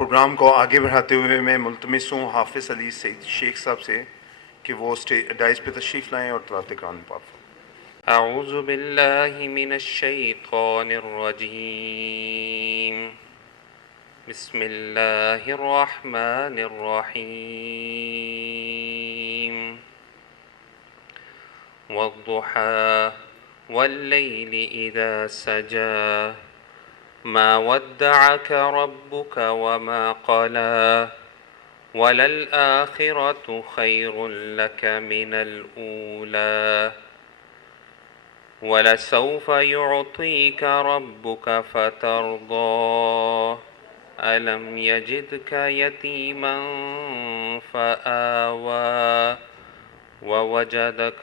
Programme को आगे बढ़ाते हुए मैं मुल्तमिस हूँ हाफिज़ अली सईद शेख साहब से कि वो डाइस पे तशरीफ़ लाएँ और तलावत कुरान पाक फरमाएं। अऊज़ु बिल्लाहि मिनश्शैतानिर्रजीम बिस्मिल्लाहिर्रहमानिर्रहीम वद्दुहा वल्लैलि इज़ा सजा मा वद्दअक रब्बुक वमा क़ला वलल आखिरतु खैरुल लक मिनल ऊला वलसौफ युअतीक रब्बुक फतरदा अलम यजिदक यतीमन फआवा ववजदक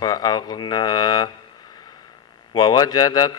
फअगना ववजदक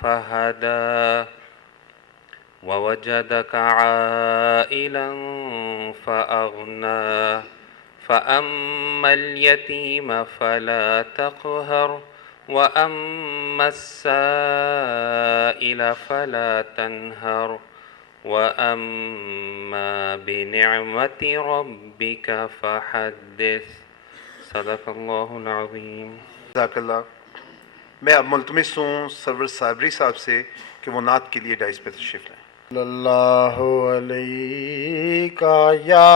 फहदा ववजदक आइलन फ़अग़ना फ़अम्मल यतीम फ़ला तक़हर वअम्मस्साइल फ़ला तन्हर वअम्मा बिनिअमति रब्बिक फ़हद्दिस। सदक़ल्लाहुल अज़ीम। जज़ाकल्लाह। मैं अब मुल्तमिस हूँ सरवर साबरी साहब से कि वो नात के लिए डाइस पे तशरीफ़ लाएँ। सल्लल्लाहु अलैका या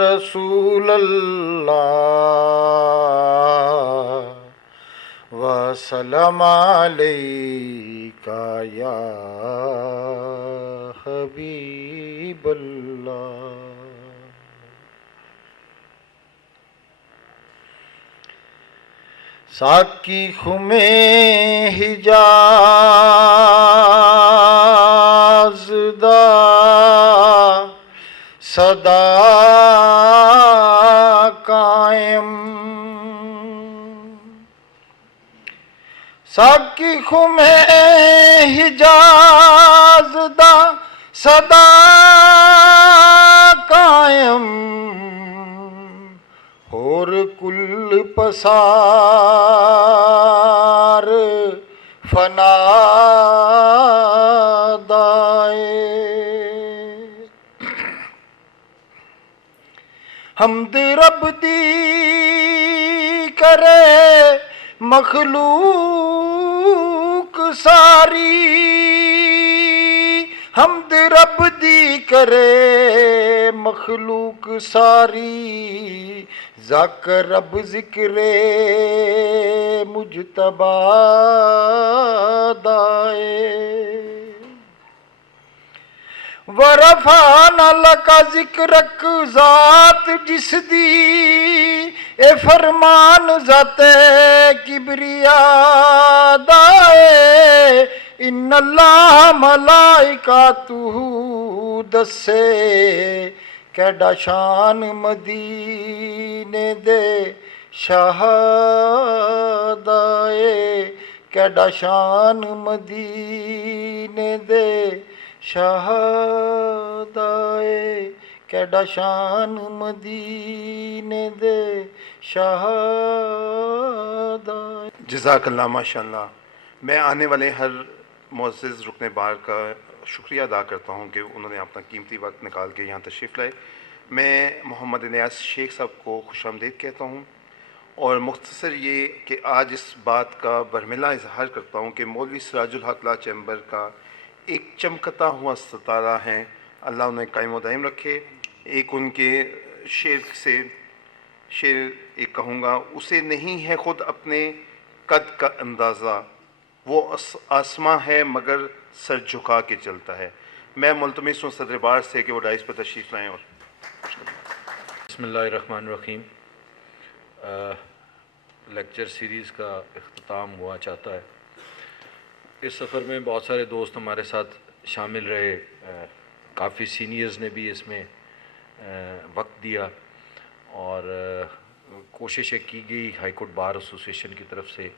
रसूलल्लाह वसल्लम अलैका या हबीबल्लाह। साकी खुमे हिजाज़दा सदा कायम साकी खुमे हिजाज़दा सदा कायम और कुल पसार फनादाए हमद रब दी करे मखलूक सारी हमद रब दी करे मखलूक सारी ज़ाकर रब ज़िक्रे मुजतबा दाए वरफ़ाना लका ज़िक्रक ज़ात जिसदी ए फरमान ज़ाते किबरिया दाए इन्नल्लाह मलाइकातुहु दसे कैडा शान मदीने दे शहदाए कैडा शान मदीने दे शहदाए कैडा शान मदीने दे शहदाए। जज़ाकल्लाह माशाअल्लाह। मैं आने वाले हर मुअज़्ज़िज़ रुकने बार का शुक्रिया अदा करता हूँ कि उन्होंने अपना कीमती वक्त निकाल के यहाँ तशरीफ़ लाए। मैं मोहम्मद इलियास शेख साहब को खुशामदीद कहता हूँ और मुख्तसर ये कि आज इस बात का बरमिला इजहार करता हूँ कि मौलवी सिराजुल हक ला चैम्बर का एक चमकता हुआ सितारा हैं, अल्लाह उन्हें कायम व दायम रखे। एक उनके शेर से शेर एक कहूँगा, उसे नहीं है ख़ुद अपने कद का अंदाज़ा, वो आसमां है मगर सर झुका के चलता है। मैं मुल्तमिस हूँ सदर बार से कि वो डाइस पर तशरीफ़ लाएँ। और बिस्मिल्लाहिर्रहमानिर्रहीम। लेक्चर सीरीज़ का इख्तिताम हुआ चाहता है। इस सफ़र में बहुत सारे दोस्त हमारे साथ शामिल रहे, काफ़ी सीनियर्स ने भी इसमें वक्त दिया और कोशिशें की गई हाई कोर्ट बार एसोसिएशन की तरफ से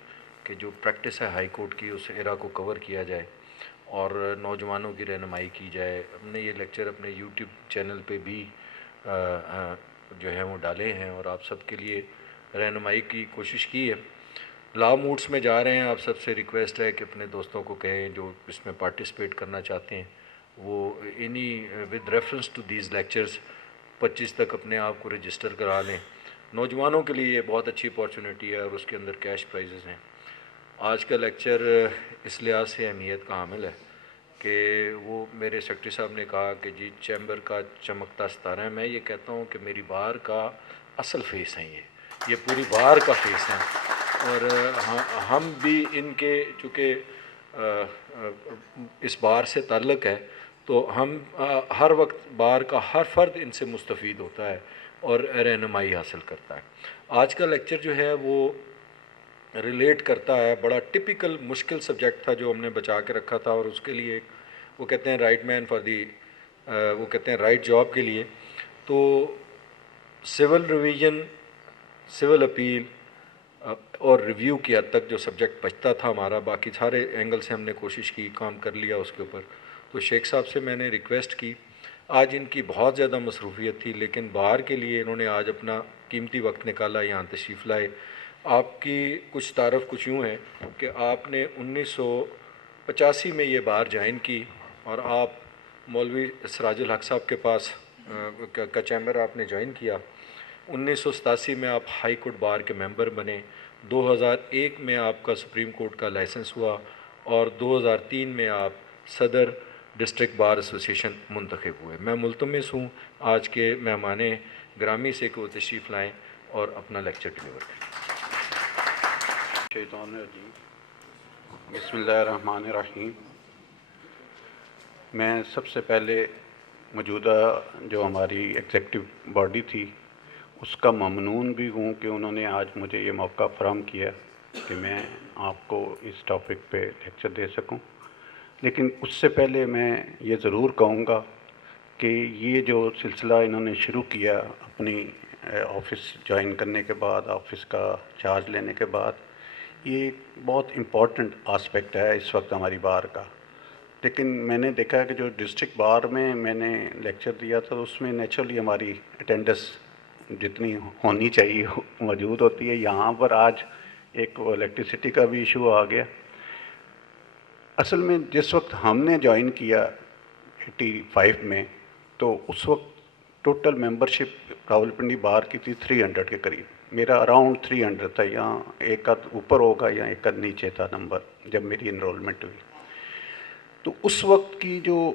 कि जो प्रैक्टिस है हाई कोर्ट की उस एरा को कवर किया जाए और नौजवानों की रहनुमाई की जाए। हमने ये लेक्चर अपने यूट्यूब चैनल पे भी जो है वो डाले हैं और आप सबके लिए रहनुमाई की कोशिश की है। लॉ मूड्स में जा रहे हैं, आप सबसे रिक्वेस्ट है कि अपने दोस्तों को कहें जो इसमें पार्टिसिपेट करना चाहते हैं वो इन्हीं with reference to these lectures 25 तक अपने आप को रजिस्टर करा लें। नौजवानों के लिए ये बहुत अच्छी अपॉर्चुनिटी है और उसके अंदर कैश प्राइजेज़ हैं। आज का लेक्चर इस लिहाज से अहमियत का हामिल है कि वो मेरे सेक्रेटरी साहब ने कहा कि जी चैम्बर का चमकता सितारा है। मैं ये कहता हूँ कि मेरी बार का असल फेस है ये पूरी बार का फेस है। और हम भी इनके चूँकि इस बार से ताल्लुक़ है तो हम हर वक्त बार का हर फ़र्द इनसे मुस्तफ़ीद होता है और रहनुमाई हासिल करता है। आज का लेक्चर जो है वो रिलेट करता है, बड़ा टिपिकल मुश्किल सब्जेक्ट था जो हमने बचा के रखा था और उसके लिए वो कहते हैं राइट मैन फॉर दी वो कहते हैं राइट जॉब के लिए। तो सिविल रिवीजन, सिविल अपील और रिव्यू की हद तक जो सब्जेक्ट बचता था हमारा, बाकी सारे एंगल से हमने कोशिश की, काम कर लिया उसके ऊपर। तो शेख साहब से मैंने रिक्वेस्ट की, आज इनकी बहुत ज़्यादा मसरूफियत थी लेकिन बाहर के लिए इन्होंने आज अपना कीमती वक्त निकाला, यहाँ तशरीफ़ लाए। आपकी कुछ तारफ़ कुछ यूँ है कि आपने 1985 में ये बार ज्वाइन की और आप मौलवी सिराजुल हक साहब के पास का चैम्बर आपने ज्वाइन किया। 1987 में आप हाई कोर्ट बार के मेंबर बने। 2001 में आपका सुप्रीम कोर्ट का लाइसेंस हुआ और 2003 में आप सदर डिस्ट्रिक्ट बार एसोसिएशन मुंतखब हुए। मैं मुल्तमिस हूँ आज के मेहमान ग्रामी से कि वो तशरीफ़ लाएँ और अपना लेक्चर डिलीवर करें। बिस्मिल्लाहिर्रहमानिर्रहीम। मैं सबसे पहले मौजूदा जो हमारी एग्ज़ेक्टिव बॉडी थी उसका ममनून भी हूँ कि उन्होंने आज मुझे ये मौका फराहम किया कि मैं आपको इस टॉपिक पे लेक्चर दे सकूं। लेकिन उससे पहले मैं ये ज़रूर कहूँगा कि ये जो सिलसिला इन्होंने शुरू किया अपनी ऑफ़िस ज्वाइन करने के बाद, ऑफ़िस का चार्ज लेने के बाद, ये बहुत इम्पॉर्टेंट आस्पेक्ट है इस वक्त हमारी बार का। लेकिन मैंने देखा कि जो डिस्ट्रिक्ट बार में मैंने लेक्चर दिया था उसमें नेचुरली हमारी अटेंडेंस जितनी होनी चाहिए मौजूद होती है। यहाँ पर आज एक इलेक्ट्रिसिटी का भी इशू आ गया। असल में जिस वक्त हमने ज्वाइन किया 85 में, तो उस वक्त टोटल मेंबरशिप रावलपिंडी बार की थी 300 के करीब। मेरा अराउंड 300 था, यहाँ एक आध ऊपर होगा या एक आध नीचे था नंबर जब मेरी इनरोलमेंट हुई। तो उस वक्त की जो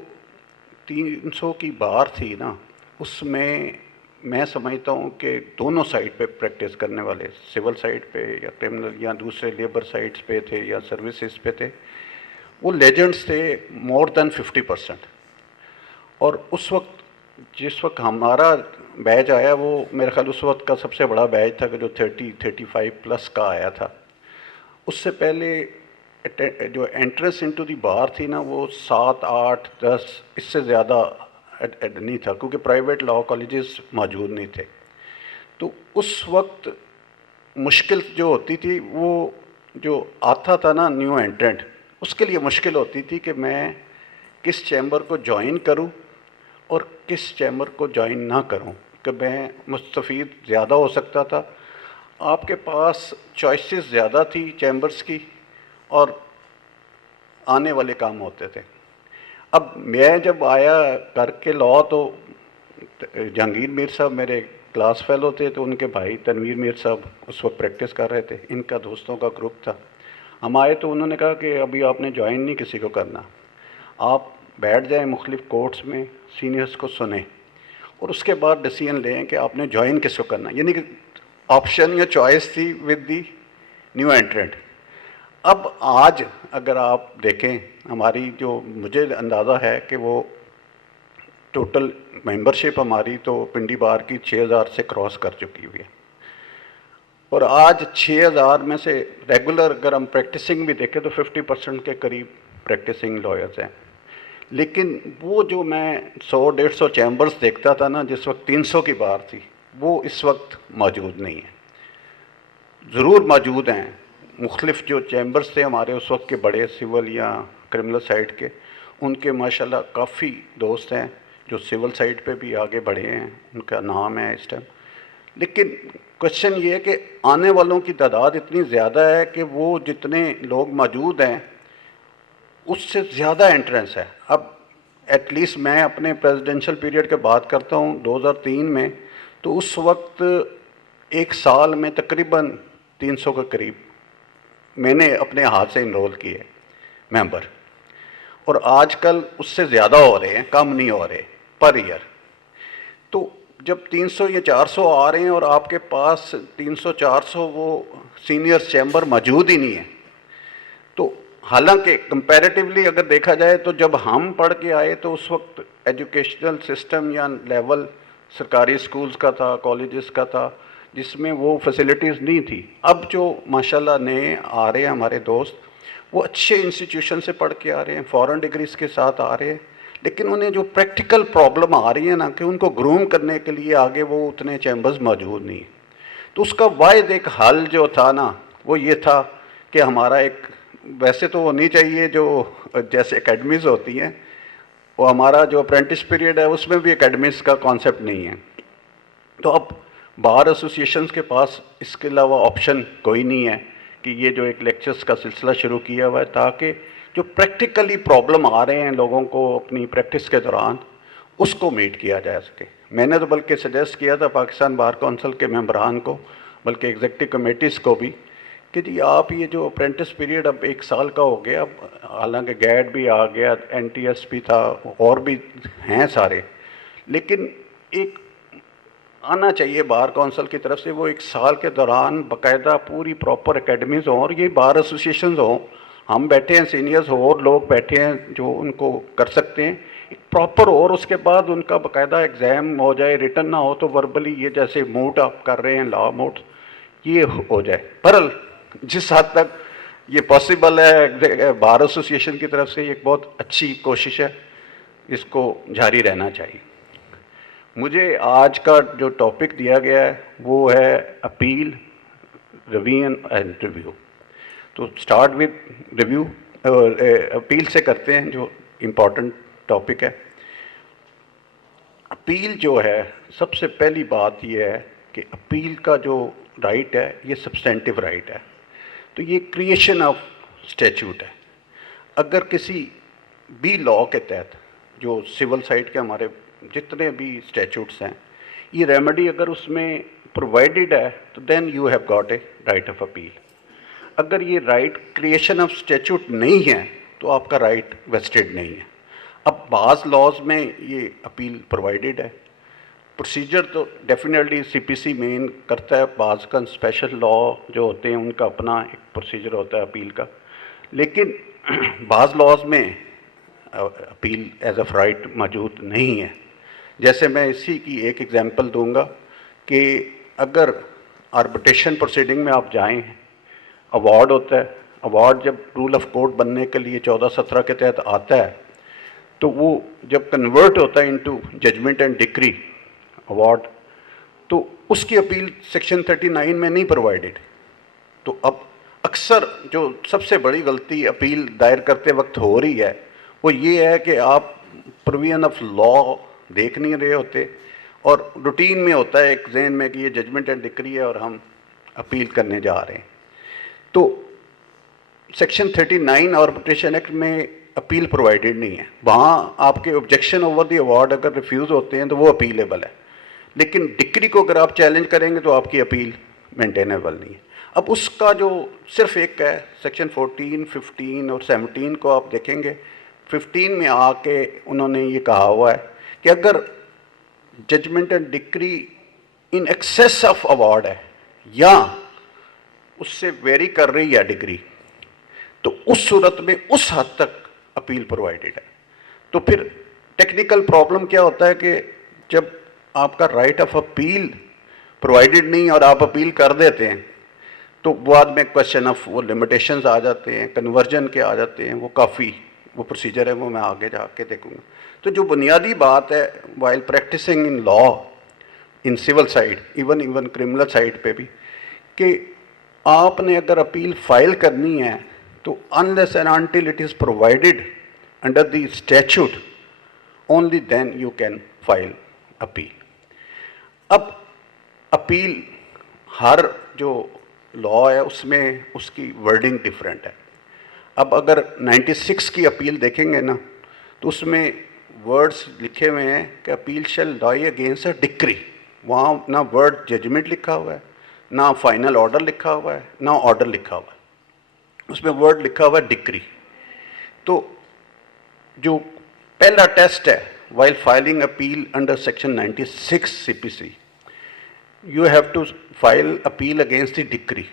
300 की बार थी ना, उसमें मैं समझता हूँ कि दोनों साइड पे प्रैक्टिस करने वाले, सिविल साइड पे या क्रिमिनल या दूसरे लेबर साइड्स पे थे या सर्विसेज पे थे, वो लेजेंड्स थे मोर देन 50%। और उस वक्त जिस वक्त हमारा बैच आया वो मेरे ख्याल उस वक्त का सबसे बड़ा बैच था कि जो 30-35 प्लस का आया था। उससे पहले जो एंट्रेंस इनटू दी बार थी ना, वो 7, 8, 10 इससे ज़्यादा नहीं था क्योंकि प्राइवेट लॉ कॉलेजेस मौजूद नहीं थे। तो उस वक्त मुश्किल जो होती थी, वो जो आता था ना न्यू एंट्रेंट, उसके लिए मुश्किल होती थी कि मैं किस चैम्बर को ज्वाइन करूं और किस चैम्बर को ज्वाइन ना करूं, कि मैं मुस्तफ़ीद ज़्यादा हो सकता था। आपके पास चॉइसेस ज़्यादा थी चैम्बर्स की और आने वाले काम होते थे। अब मैं जब आया करके लॉ, तो जहांगीर मीर साहब मेरे क्लास फेलो थे, तो उनके भाई तनवीर मीर साहब उस वक्त प्रैक्टिस कर रहे थे, इनका दोस्तों का ग्रुप था। हम आए तो उन्होंने कहा कि अभी आपने ज्वाइन नहीं किसी को करना, आप बैठ जाएं मुख्तलिफ कोर्ट्स में, सीनियर्स को सुने और उसके बाद डिसीजन लें कि आपने ज्वाइन किसको करना। यानी कि ऑप्शन या चॉइस थी विद दी न्यू एंट्रेंट। अब आज अगर आप देखें, हमारी जो मुझे अंदाज़ा है कि वो टोटल मेंबरशिप हमारी तो पिंडी बार की 6000 से क्रॉस कर चुकी हुई है। और आज 6000 में से रेगुलर अगर हम प्रैक्टिसिंग भी देखें तो 50% के करीब प्रैक्टिसिंग लॉयर्स हैं। लेकिन वो जो मैं 100-150 चैम्बर्स देखता था ना जिस वक्त 300 की बार थी, वो इस वक्त मौजूद नहीं है। ज़रूर मौजूद हैं मुख्तलिफ जो चैम्बर्स थे हमारे उस वक्त के बड़े सिविल या क्रिमिनल साइड के, उनके माशाल्लाह काफ़ी दोस्त हैं जो सिविल साइड पे भी आगे बढ़े हैं, उनका नाम है इस टाइम। लेकिन क्वेश्चन ये है कि आने वालों की तादाद इतनी ज़्यादा है कि वो जितने लोग मौजूद हैं उससे ज़्यादा एंट्रेंस है। अब एटलीस्ट मैं अपने प्रेसिडेंशियल पीरियड की बात करता हूँ 2003 में, तो उस वक्त एक साल में तकरीबन 300 के करीब मैंने अपने हाथ से इनरोल किए मेंबर, और आजकल उससे ज़्यादा हो रहे हैं, कम नहीं हो रहे पर ईयर। तो जब 300 या 400 आ रहे हैं और आपके पास 300-400 वो सीनियर चैम्बर मौजूद ही नहीं है, तो हालांकि कंपैरेटिवली अगर देखा जाए तो जब हम पढ़ के आए तो उस वक्त एजुकेशनल सिस्टम या लेवल सरकारी स्कूल्स का था, कॉलेजेस का था, जिसमें वो फैसिलिटीज़ नहीं थी। अब जो माशाल्लाह नए आ रहे हैं हमारे दोस्त, वो अच्छे इंस्टीट्यूशन से पढ़ के आ रहे हैं, फॉरेन डिग्रीज के साथ आ रहे हैं, लेकिन उन्हें जो प्रैक्टिकल प्रॉब्लम आ रही है ना कि उनको ग्रूम करने के लिए आगे वो उतने चैम्बर्स मौजूद नहीं है। तो उसका वाहिद एक हल जो था ना वो ये था कि हमारा एक, वैसे तो होनी चाहिए जो जैसे एकेडमीज़ होती हैं, वो हमारा जो अप्रेंटिस पीरियड है उसमें भी एकेडमीज़ का कॉन्सेप्ट नहीं है। तो अब बार एसोसिएशंस के पास इसके अलावा ऑप्शन कोई नहीं है कि ये जो एक लेक्चर्स का सिलसिला शुरू किया हुआ है ताकि जो प्रैक्टिकली प्रॉब्लम आ रहे हैं लोगों को अपनी प्रैक्टिस के दौरान उसको मीट किया जा सके। मैंने तो बल्कि सजेस्ट किया था पाकिस्तान बार काउंसिल के मेंबरान को, बल्कि एग्जीक्यूटिव कमेटीज़ को भी, कि जी आप ये जो अप्रेंटिस पीरियड अब 1 साल का हो गया, अब हालांकि गैड भी आ गया, NTS भी था और भी हैं सारे, लेकिन एक आना चाहिए बार काउंसिल की तरफ से, वो 1 साल के दौरान बाकायदा पूरी प्रॉपर एकेडमीज़ हों और ये बार एसोसिएशन हों, हम बैठे हैं सीनियर्स हो और लोग बैठे हैं जो उनको कर सकते हैं, एक प्रॉपर, और उसके बाद उनका बाकायदा एग्ज़ाम हो जाए, रिटर्न ना हो तो वर्बली ये जैसे मूट आप कर रहे हैं लॉ मूट, ये हो जाए। बहरहाल जिस हद तक ये पॉसिबल है बार एसोसिएशन की तरफ से ये एक बहुत अच्छी कोशिश है, इसको जारी रहना चाहिए। मुझे आज का जो टॉपिक दिया गया है वो है अपील, रिवीजन एंड रिव्यू। तो स्टार्ट विद रिव्यू, अपील से करते हैं जो इम्पोर्टेंट टॉपिक है। अपील जो है, सबसे पहली बात ये है कि अपील का जो राइट है ये सब्सटेंटिव राइट है, तो ये क्रिएशन ऑफ स्टैट्यूट है। अगर किसी भी लॉ के तहत जो सिविल साइड के हमारे जितने भी स्टैट्यूट्स हैं, ये रेमेडी अगर उसमें प्रोवाइडेड है तो then you have got a right of appeal. अगर ये राइट क्रिएशन ऑफ स्टैट्यूट नहीं है तो आपका राइट वेस्टेड नहीं है। अब बाज़ लॉज में ये अपील प्रोवाइडेड है, प्रोसीजर तो डेफिनेटली CPC मेन करता है, बाज़ का स्पेशल लॉ जो होते हैं उनका अपना एक प्रोसीजर होता है अपील का, लेकिन बाज़ लॉज में अपील एज अ राइट मौजूद नहीं है। जैसे मैं इसी की एक एग्जांपल दूंगा कि अगर आर्बिट्रेशन प्रोसीडिंग में आप जाएं, अवार्ड होता है, अवार्ड जब रूल ऑफ कोर्ट बनने के लिए 14-17 के तहत आता है, तो वो जब कन्वर्ट होता है into judgement and decree award, तो उसकी अपील सेक्शन 39 में नहीं प्रोवाइडेड। तो अब अक्सर जो सबसे बड़ी गलती अपील दायर करते वक्त हो रही है वो ये है कि आप प्रोविजन ऑफ लॉ देख नहीं रहे होते और रूटीन में होता है एक जहन में कि ये जजमेंट एंड डिक्री है और हम अपील करने जा रहे हैं। तो सेक्शन 39 आर्बिट्रेशन एक्ट में अपील प्रोवाइडेड नहीं है। वहाँ आपके ऑब्जेक्शन ओवर द अवार्ड अगर रिफ्यूज़ होते हैं तो वो अपीलेबल है, लेकिन डिक्री को अगर आप चैलेंज करेंगे तो आपकी अपील मेंटेनेबल नहीं है। अब उसका जो सिर्फ एक है सेक्शन 14, 15 और 17 को आप देखेंगे, 15 में आके उन्होंने ये कहा हुआ है कि अगर judgement and decree in excess of award है या उससे वेरी कर रही है डिग्री, तो उस सूरत में उस हद तक अपील प्रोवाइडेड है। तो फिर टेक्निकल प्रॉब्लम क्या होता है कि जब आपका राइट ऑफ अपील प्रोवाइडेड नहीं और आप अपील कर देते हैं तो बाद में क्वेश्चन ऑफ वो लिमिटेशंस आ जाते हैं, कन्वर्जन के आ जाते हैं, वो काफ़ी वो प्रोसीजर है, वो मैं आगे जाके देखूंगा। तो जो बुनियादी बात है while practising in law in civil side, even criminal side पे भी, कि आपने अगर अपील फाइल करनी है तो unless and until it is provided under the statute only then you can file appeal. अब अपील हर जो लॉ है उसमें उसकी वर्डिंग डिफरेंट है। अब अगर 96 की अपील देखेंगे ना तो उसमें वर्ड्स लिखे हुए हैं कि appeal shall lie against a decree. वहाँ ना वर्ड जजमेंट लिखा हुआ है, ना फाइनल ऑर्डर लिखा हुआ है, ना ऑर्डर लिखा हुआ है, उसमें वर्ड लिखा हुआ है डिक्री। तो जो पहला टेस्ट है while filing appeal under section 96 CPC, you have to file appeal against the decree.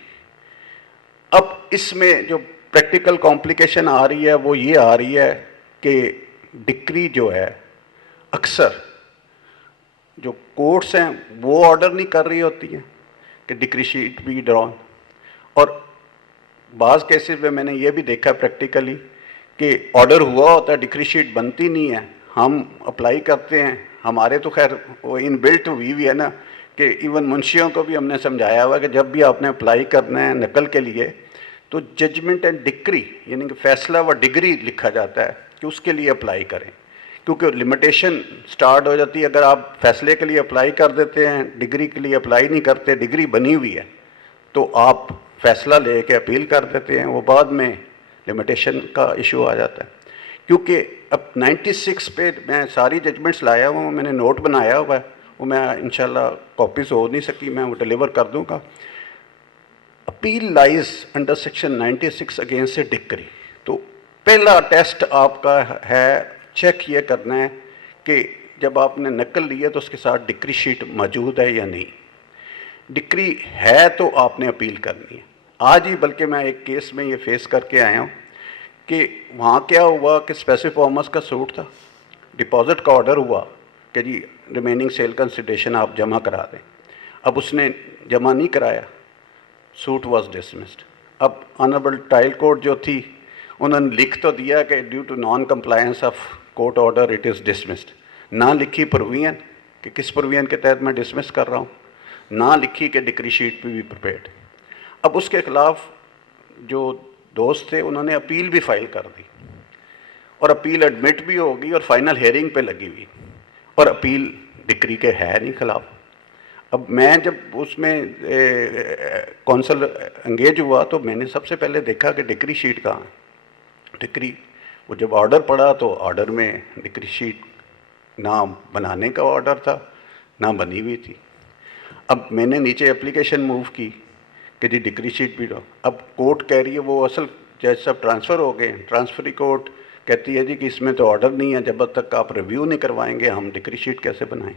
अब इसमें जो प्रैक्टिकल कॉम्प्लिकेशन आ रही है वो ये आ रही है कि डिक्री जो है अक्सर जो कोर्ट्स हैं वो ऑर्डर नहीं कर रही होती हैं कि डिक्री शीट बी ड्रॉन, और बाज़ केसेस में मैंने ये भी देखा प्रैक्टिकली कि ऑर्डर हुआ होता है, डिक्री शीट बनती नहीं है, हम अप्लाई करते हैं। हमारे तो खैर वो इन बिल्ट हुई है ना कि इवन मुंशियों को भी हमने समझाया हुआ कि जब भी आपने अप्लाई करना है नकल के लिए तो जजमेंट एंड डिक्री यानी कि फैसला व डिग्री लिखा जाता है कि उसके लिए अप्लाई करें, क्योंकि लिमिटेशन स्टार्ट हो जाती है। अगर आप फैसले के लिए अप्लाई कर देते हैं, डिग्री के लिए अप्लाई नहीं करते, डिग्री बनी हुई है तो आप फैसला ले के अपील कर देते हैं, वो बाद में लिमिटेशन का इशू आ जाता है। क्योंकि अब 96 पे मैं सारी जजमेंट्स लाया हुआ हूँ, मैंने नोट बनाया हुआ है, वो मैं इंशाल्लाह कॉपीज़ हो नहीं सकी, मैं वो डिलीवर कर दूँगा। Appeal lies under section 96 against a decree. तो पहला टेस्ट आपका है, चेक ये करना है कि जब आपने नकल ली है तो उसके साथ डिक्री शीट मौजूद है या नहीं। डिक्री है तो आपने अपील करनी है। आज ही बल्कि मैं एक केस में ये फेस करके आया हूँ कि वहाँ क्या हुआ कि स्पेसिफिक कॉमर्स का सूट था, डिपॉजिट का ऑर्डर हुआ कि जी रिमेनिंग सेल कंसिडरेशन आप जमा करा दें। अब उसने जमा नहीं कराया, सूट वाज डिसमिस्ड। अब ऑनरेबल ट्रायल कोर्ट जो थी उन्होंने लिख तो दिया कि due to non compliance of court order it is dismissed, ना लिखी प्रोविजन कि किस प्रोविजन के तहत मैं डिसमिस कर रहा हूँ, ना लिखी कि डिक्री शीट पे भी प्रिपेयर्ड। अब उसके ख़िलाफ़ जो दोस्त थे उन्होंने अपील भी फाइल कर दी और अपील एडमिट भी होगी और फाइनल हेयरिंग पे लगी हुई, और अपील डिक्री के है नहीं खिलाफ। अब मैं जब उसमें कौंसल एंगेज हुआ तो मैंने सबसे पहले देखा कि डिक्री शीट कहाँ है। डिक्री वो जब ऑर्डर पड़ा तो ऑर्डर में डिक्री शीट ना बनाने का ऑर्डर था ना बनी हुई थी। अब मैंने नीचे एप्लीकेशन मूव की कि जी डिक्री शीट भी दो। अब कोर्ट कह रही है वो असल जज साहब ट्रांसफ़र हो गए, ट्रांसफरी कोर्ट कहती है जी कि इसमें तो ऑर्डर नहीं है, जब तक आप रिव्यू नहीं करवाएंगे हम डिक्री शीट कैसे बनाएं।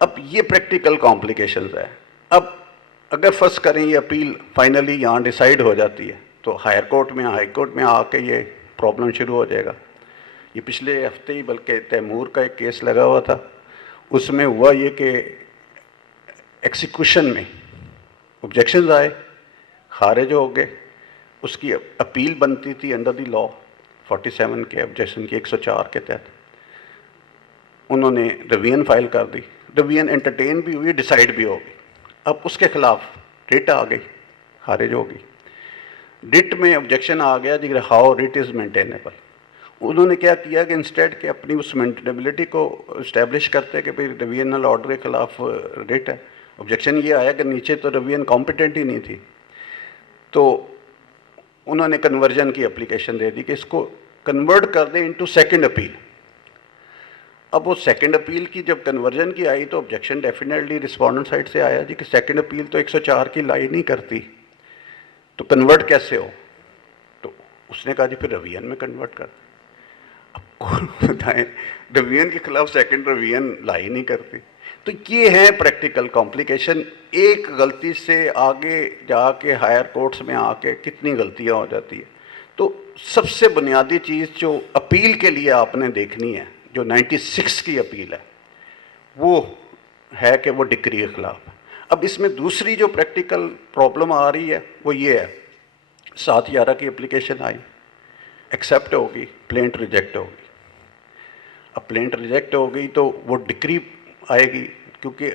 अब ये प्रैक्टिकल कॉम्प्लिकेशंस है। अब अगर फर्स्ट करें ये अपील फाइनली यहाँ डिसाइड हो जाती है तो हायर कोर्ट में हाई कोर्ट में आके ये प्रॉब्लम शुरू हो जाएगा। ये पिछले हफ्ते ही बल्कि तैमूर का एक केस लगा हुआ था, उसमें हुआ ये कि एक्सिक्यूशन में ऑब्जेक्शंस आए, खारिज हो गए, उसकी अपील बनती थी अंडर द लॉ 47 के ऑब्जेक्शन की 104 के तहत। उन्होंने रिवीजन फाइल कर दी, रिवीजन एंटरटेन भी हुई, डिसाइड भी हो गई। अब उसके खिलाफ रिट आ गई, खारिज हो गई। रिट में ऑब्जेक्शन आ गया जी हाउ रिट इज़ मेंटेनेबल। उन्होंने क्या किया कि इंस्टेड के अपनी उस मेंटेनेबिलिटी को इस्टेब्लिश करते कि भाई रिवीजनल ऑर्डर के खिलाफ रिट है। ऑब्जेक्शन ये आया कि नीचे तो रिवीजन कॉम्पिटेंट ही नहीं थी, तो उन्होंने कन्वर्जन की एप्लीकेशन दे दी कि इसको कन्वर्ट कर दें इनटू सेकंड अपील। अब वो सेकंड अपील की जब कन्वर्जन की आई तो ऑब्जेक्शन डेफिनेटली रिस्पोंडेंट साइड से आया जी कि सेकंड अपील तो 104 की लाई नहीं करती, तो कन्वर्ट कैसे हो। तो उसने कहा जी फिर रिवीजन में कन्वर्ट कर। अब कौन बताएं रिवीजन के खिलाफ सेकंड रिवीजन लाई नहीं करती। तो ये है प्रैक्टिकल कॉम्प्लिकेशन। एक गलती से आगे जाके हायर कोर्ट्स में आके कितनी गलतियां हो जाती है। तो सबसे बुनियादी चीज़ जो अपील के लिए आपने देखनी है, जो 96 की अपील है, वो है कि वो डिक्री के खिलाफ है। अब इसमें दूसरी जो प्रैक्टिकल प्रॉब्लम आ रही है वो ये है, 7/11 की एप्लीकेशन आई, एक्सेप्ट होगी, प्लेंट रिजेक्ट होगी। अब प्लेंट रिजेक्ट हो गई तो वो डिक्री आएगी, क्योंकि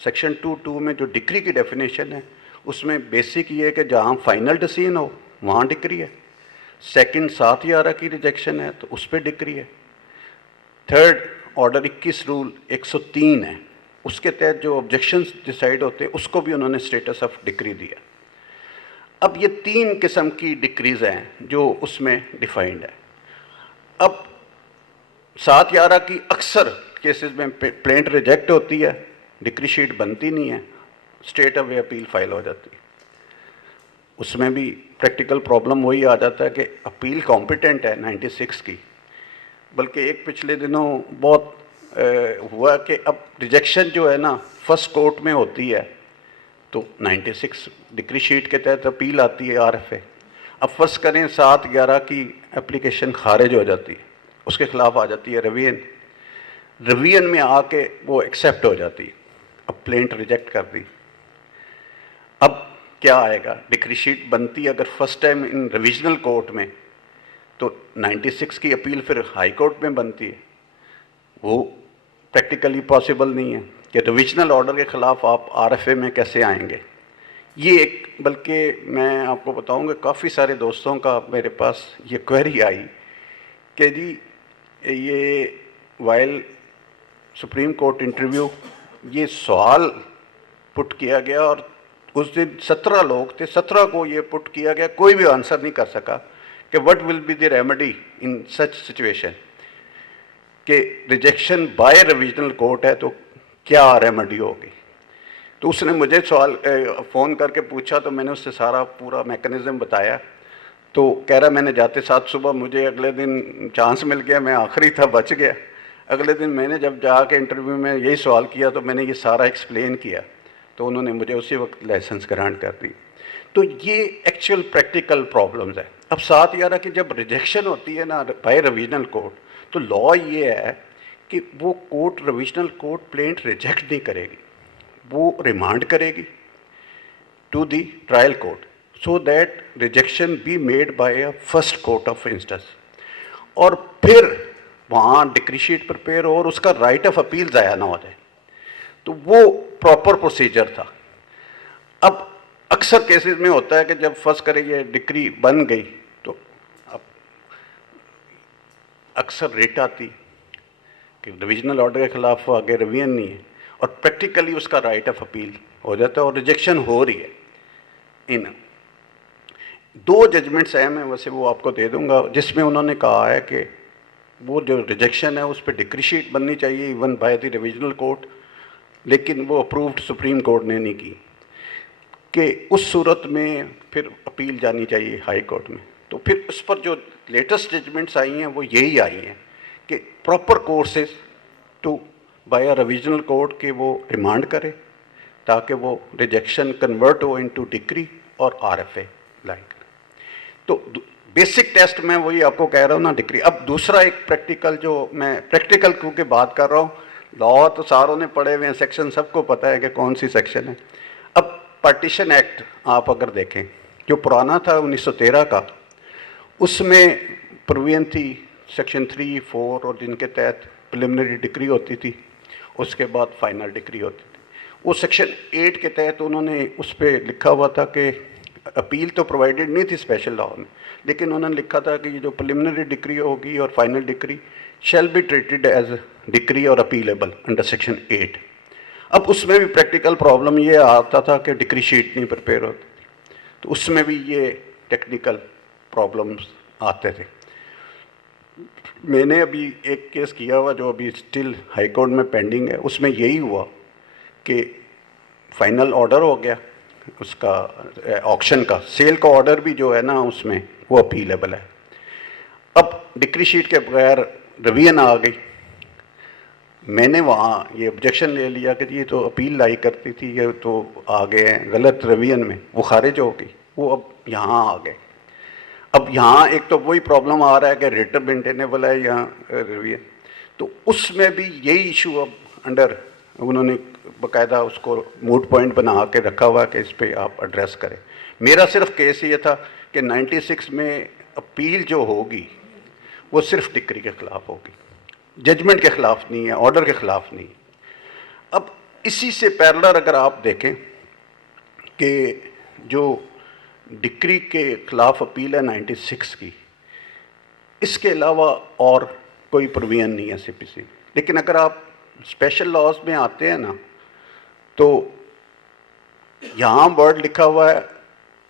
सेक्शन 2(2) में जो डिक्री की डेफिनेशन है उसमें बेसिक ये है कि जहाँ फाइनल डिसीजन हो वहाँ डिक्री है। सेकंड 7/11 की रिजेक्शन है तो उस पर डिक्री है। थर्ड ऑर्डर 21 रूल 103 है उसके तहत जो ऑब्जेक्शंस डिसाइड होते हैं उसको भी उन्होंने स्टेटस ऑफ डिक्री दिया। अब ये 3 किस्म की डिक्रीज़ हैं जो उसमें डिफाइंड है। अब 7/11 की अक्सर केसेस में प्लेंट रिजेक्ट होती है, डिक्री शीट बनती नहीं है, स्टेट अवे अपील फाइल हो जाती है। उसमें भी प्रैक्टिकल प्रॉब्लम वही आ जाता है कि अपील कॉम्पिटेंट है 96 की, बल्कि एक पिछले दिनों बहुत हुआ कि अब रिजेक्शन जो है ना फर्स्ट कोर्ट में होती है, तो 96 डिक्री शीट के तहत अपील आती है RFA। अब फर्स्ट करें 7/11 की एप्लीकेशन खारिज हो जाती है, उसके ख़िलाफ़ आ जाती है रिवीजन में आके वो एक्सेप्ट हो जाती है। अब प्लेंट रिजेक्ट कर दी, अब क्या आएगा? डिक्री शीट बनती है अगर first time in revisional court में, तो 96 की अपील फिर हाई कोर्ट में बनती है। वो प्रैक्टिकली पॉसिबल नहीं है कि रिविजनल ऑर्डर के ख़िलाफ़ आप RFA में कैसे आएंगे। ये एक, बल्कि मैं आपको बताऊंगा काफ़ी सारे दोस्तों का मेरे पास ये क्वेरी आई कि जी ये वाइल सुप्रीम कोर्ट इंटरव्यू ये सवाल पुट किया गया और उस दिन 17 लोग थे, 17 को ये पुट किया गया, कोई भी आंसर नहीं कर सका कि what will be the remedy in such situation, कि रिजेक्शन बाय रिविजनल कोर्ट है तो क्या रेमेडी होगी। तो उसने मुझे फ़ोन करके पूछा, तो मैंने उससे सारा पूरा मैकेनिज़्म बताया। तो कह रहा मैंने जाते साथ सुबह मुझे अगले दिन चांस मिल गया, मैं आखिरी था, बच गया। अगले दिन मैंने जब जाके इंटरव्यू में यही सवाल किया तो मैंने ये सारा एक्सप्लेन किया, तो उन्होंने मुझे उसी वक्त लाइसेंस ग्रांट कर दी। तो ये एक्चुअल प्रैक्टिकल प्रॉब्लम्स है। अब 7/11 की जब रिजेक्शन होती है ना बाय रिविजनल कोर्ट, तो लॉ ये है कि वो court, revisional court plaint reject नहीं करेगी, वो रिमांड करेगी to the trial court so that rejection be made by a first court of instance, और फिर वहाँ डिक्री शीट प्रिपेयर हो और उसका राइट ऑफ अपील ज़ाया ना हो जाए। तो वो प्रॉपर प्रोसीजर था। अब अक्सर केसेस में होता है कि जब फर्स्ट करे ये डिक्री बन गई तो अब अक्सर रिट आती कि डिविजनल ऑर्डर के खिलाफ आगे रिवीजन नहीं है, और प्रैक्टिकली उसका राइट ऑफ अपील हो जाता है और रिजेक्शन हो रही है। इन 2 जजमेंट्स हैं, मैं वैसे वो आपको दे दूंगा, जिसमें उन्होंने कहा है कि वो जो रिजेक्शन है उस पर डिक्री शीट बननी चाहिए even by the revisional court, लेकिन वो अप्रूव्ड सुप्रीम कोर्ट ने नहीं की, कि उस सूरत में फिर अपील जानी चाहिए हाई कोर्ट में। तो फिर उस पर जो लेटेस्ट जजमेंट्स आई हैं वो यही आई हैं कि proper courses to by a revisional court के वो रिमांड करे ताकि वो रिजेक्शन कन्वर्ट हो इनटू डिक्री और RFA लाइन करे। तो बेसिक टेस्ट में वही आपको कह रहा हूँ ना, डिक्री। अब दूसरा एक प्रैक्टिकल, जो मैं प्रैक्टिकल क्योंकि बात कर रहा हूँ, लॉ तो सारों ने पढ़े हुए हैं, सेक्शन सबको पता है कि कौन सी सेक्शन है। अब पार्टीशन एक्ट आप अगर देखें जो पुराना था 1913 का, उसमें प्रोविजन थी सेक्शन 3, 4 और जिनके तहत प्रिलिमिनरी डिक्री होती थी, उसके बाद फाइनल डिक्री होती थी। वो सेक्शन 8 के तहत उन्होंने उस पर लिखा हुआ था कि अपील तो प्रोवाइडेड नहीं थी स्पेशल लॉ में, लेकिन उन्होंने लिखा था कि ये जो प्रिलिमिनरी डिक्री होगी और final decree shall be treated as decree और अपीलेबल अंडर सेक्शन 8। अब उसमें भी प्रैक्टिकल प्रॉब्लम ये आता था कि डिक्री शीट नहीं प्रिपेयर होती थी, तो उसमें भी ये टेक्निकल प्रॉब्लम्स आते थे। मैंने अभी एक केस किया हुआ जो अभी स्टिल हाई कोर्ट में पेंडिंग है, उसमें यही हुआ कि फाइनल ऑर्डर हो गया उसका ऑक्शन का, सेल का ऑर्डर भी जो है ना उसमें वो अपीलेबल है। अब डिक्री शीट के बगैर रिवीजन आ गई, मैंने वहाँ ये ऑब्जेक्शन ले लिया कि ये तो अपील लाई करती थी, ये तो आ गए हैं गलत रिवीजन में, वो खारिज हो गई, वो अब यहाँ आ गए। अब यहाँ एक तो वही प्रॉब्लम आ रहा है कि रेट मेंटेनेबल है यहाँ रिवीजन, तो उसमें भी यही इशू अब अंडर उन्होंने बाकायदा उसको मूड पॉइंट बना के रखा हुआ कि इस पर आप एड्रेस करें। मेरा सिर्फ केस ये था कि 96 में अपील जो होगी वो सिर्फ डिक्री के ख़िलाफ़ होगी, जजमेंट के ख़िलाफ़ नहीं है, ऑर्डर के ख़िलाफ़ नहीं है। अब इसी से पैरेलल अगर आप देखें कि जो डिक्री के ख़िलाफ़ अपील है 96 की, इसके अलावा और कोई प्रोविजन नहीं है CPC। लेकिन अगर आप स्पेशल लॉज में आते हैं ना, तो यहाँ वर्ड लिखा हुआ है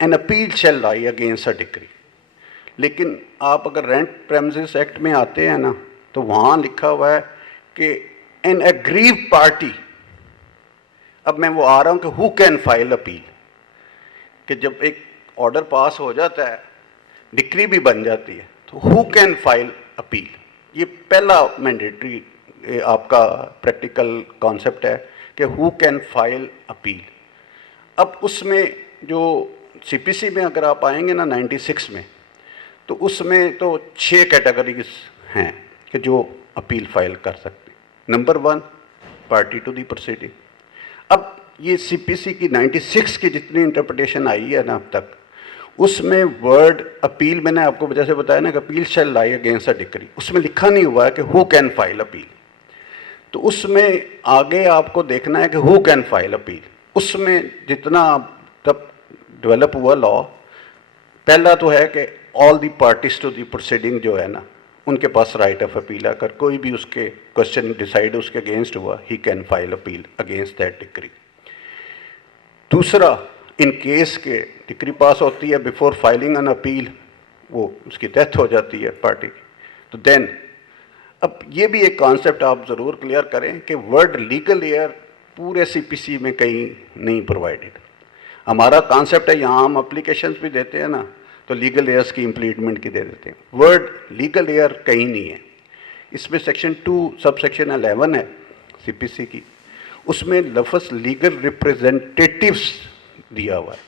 an appeal shall lie against a decree, लेकिन आप अगर रेंट प्रेमिसेस एक्ट में आते हैं ना, तो वहाँ लिखा हुआ है कि एन एग्रीव पार्टी। अब मैं वो आ रहा हूँ कि हु कैन फाइल अपील, कि जब एक ऑर्डर पास हो जाता है, डिक्री भी बन जाती है, तो हु कैन फाइल अपील, ये पहला मैंडेटरी आपका प्रैक्टिकल कॉन्सेप्ट है कि हु कैन फाइल अपील। अब उसमें जो सीपीसी में अगर आप आएंगे ना 96 में, तो उसमें तो 6 कैटेगरीज हैं कि जो अपील फाइल कर सकते हैं। Number 1, party to the proceeding. अब ये सीपीसी की 96 की जितनी इंटरप्रिटेशन आई है ना अब तक, उसमें वर्ड अपील, मैंने आपको जैसे बताया ना कि appeal shall lie against a decree, उसमें लिखा नहीं हुआ है कि हु कैन फाइल अपील। तो उसमें आगे आपको देखना है कि हु कैन फाइल अपील। उसमें जितना तब डेवलप हुआ लॉ, पहला तो है कि all the parties to the proceeding जो है ना, उनके पास राइट ऑफ अपील। अगर कोई भी उसके क्वेश्चन डिसाइड उसके अगेंस्ट हुआ, ही can file appeal against that decree. दूसरा, इन केस के डिक्री पास होती है बिफोर फाइलिंग एन अपील, वो उसकी डेथ हो जाती है पार्टी की, तो देन अब ये भी एक कॉन्सेप्ट आप ज़रूर क्लियर करें कि वर्ड लीगल एयर पूरे सीपीसी में कहीं नहीं प्रोवाइडेड। हमारा कॉन्सेप्ट है, यहाँ हम अप्लीकेशंस भी देते हैं ना, तो लीगल एयर्स की इम्प्लीटमेंट की दे देते हैं, वर्ड लीगल एयर कहीं नहीं है। इसमें सेक्शन 2 सब सेक्शन 11 है सीपीसी की, उसमें लफ्ज़ लीगल रिप्रेजेंटेटिव्स दिया हुआ है।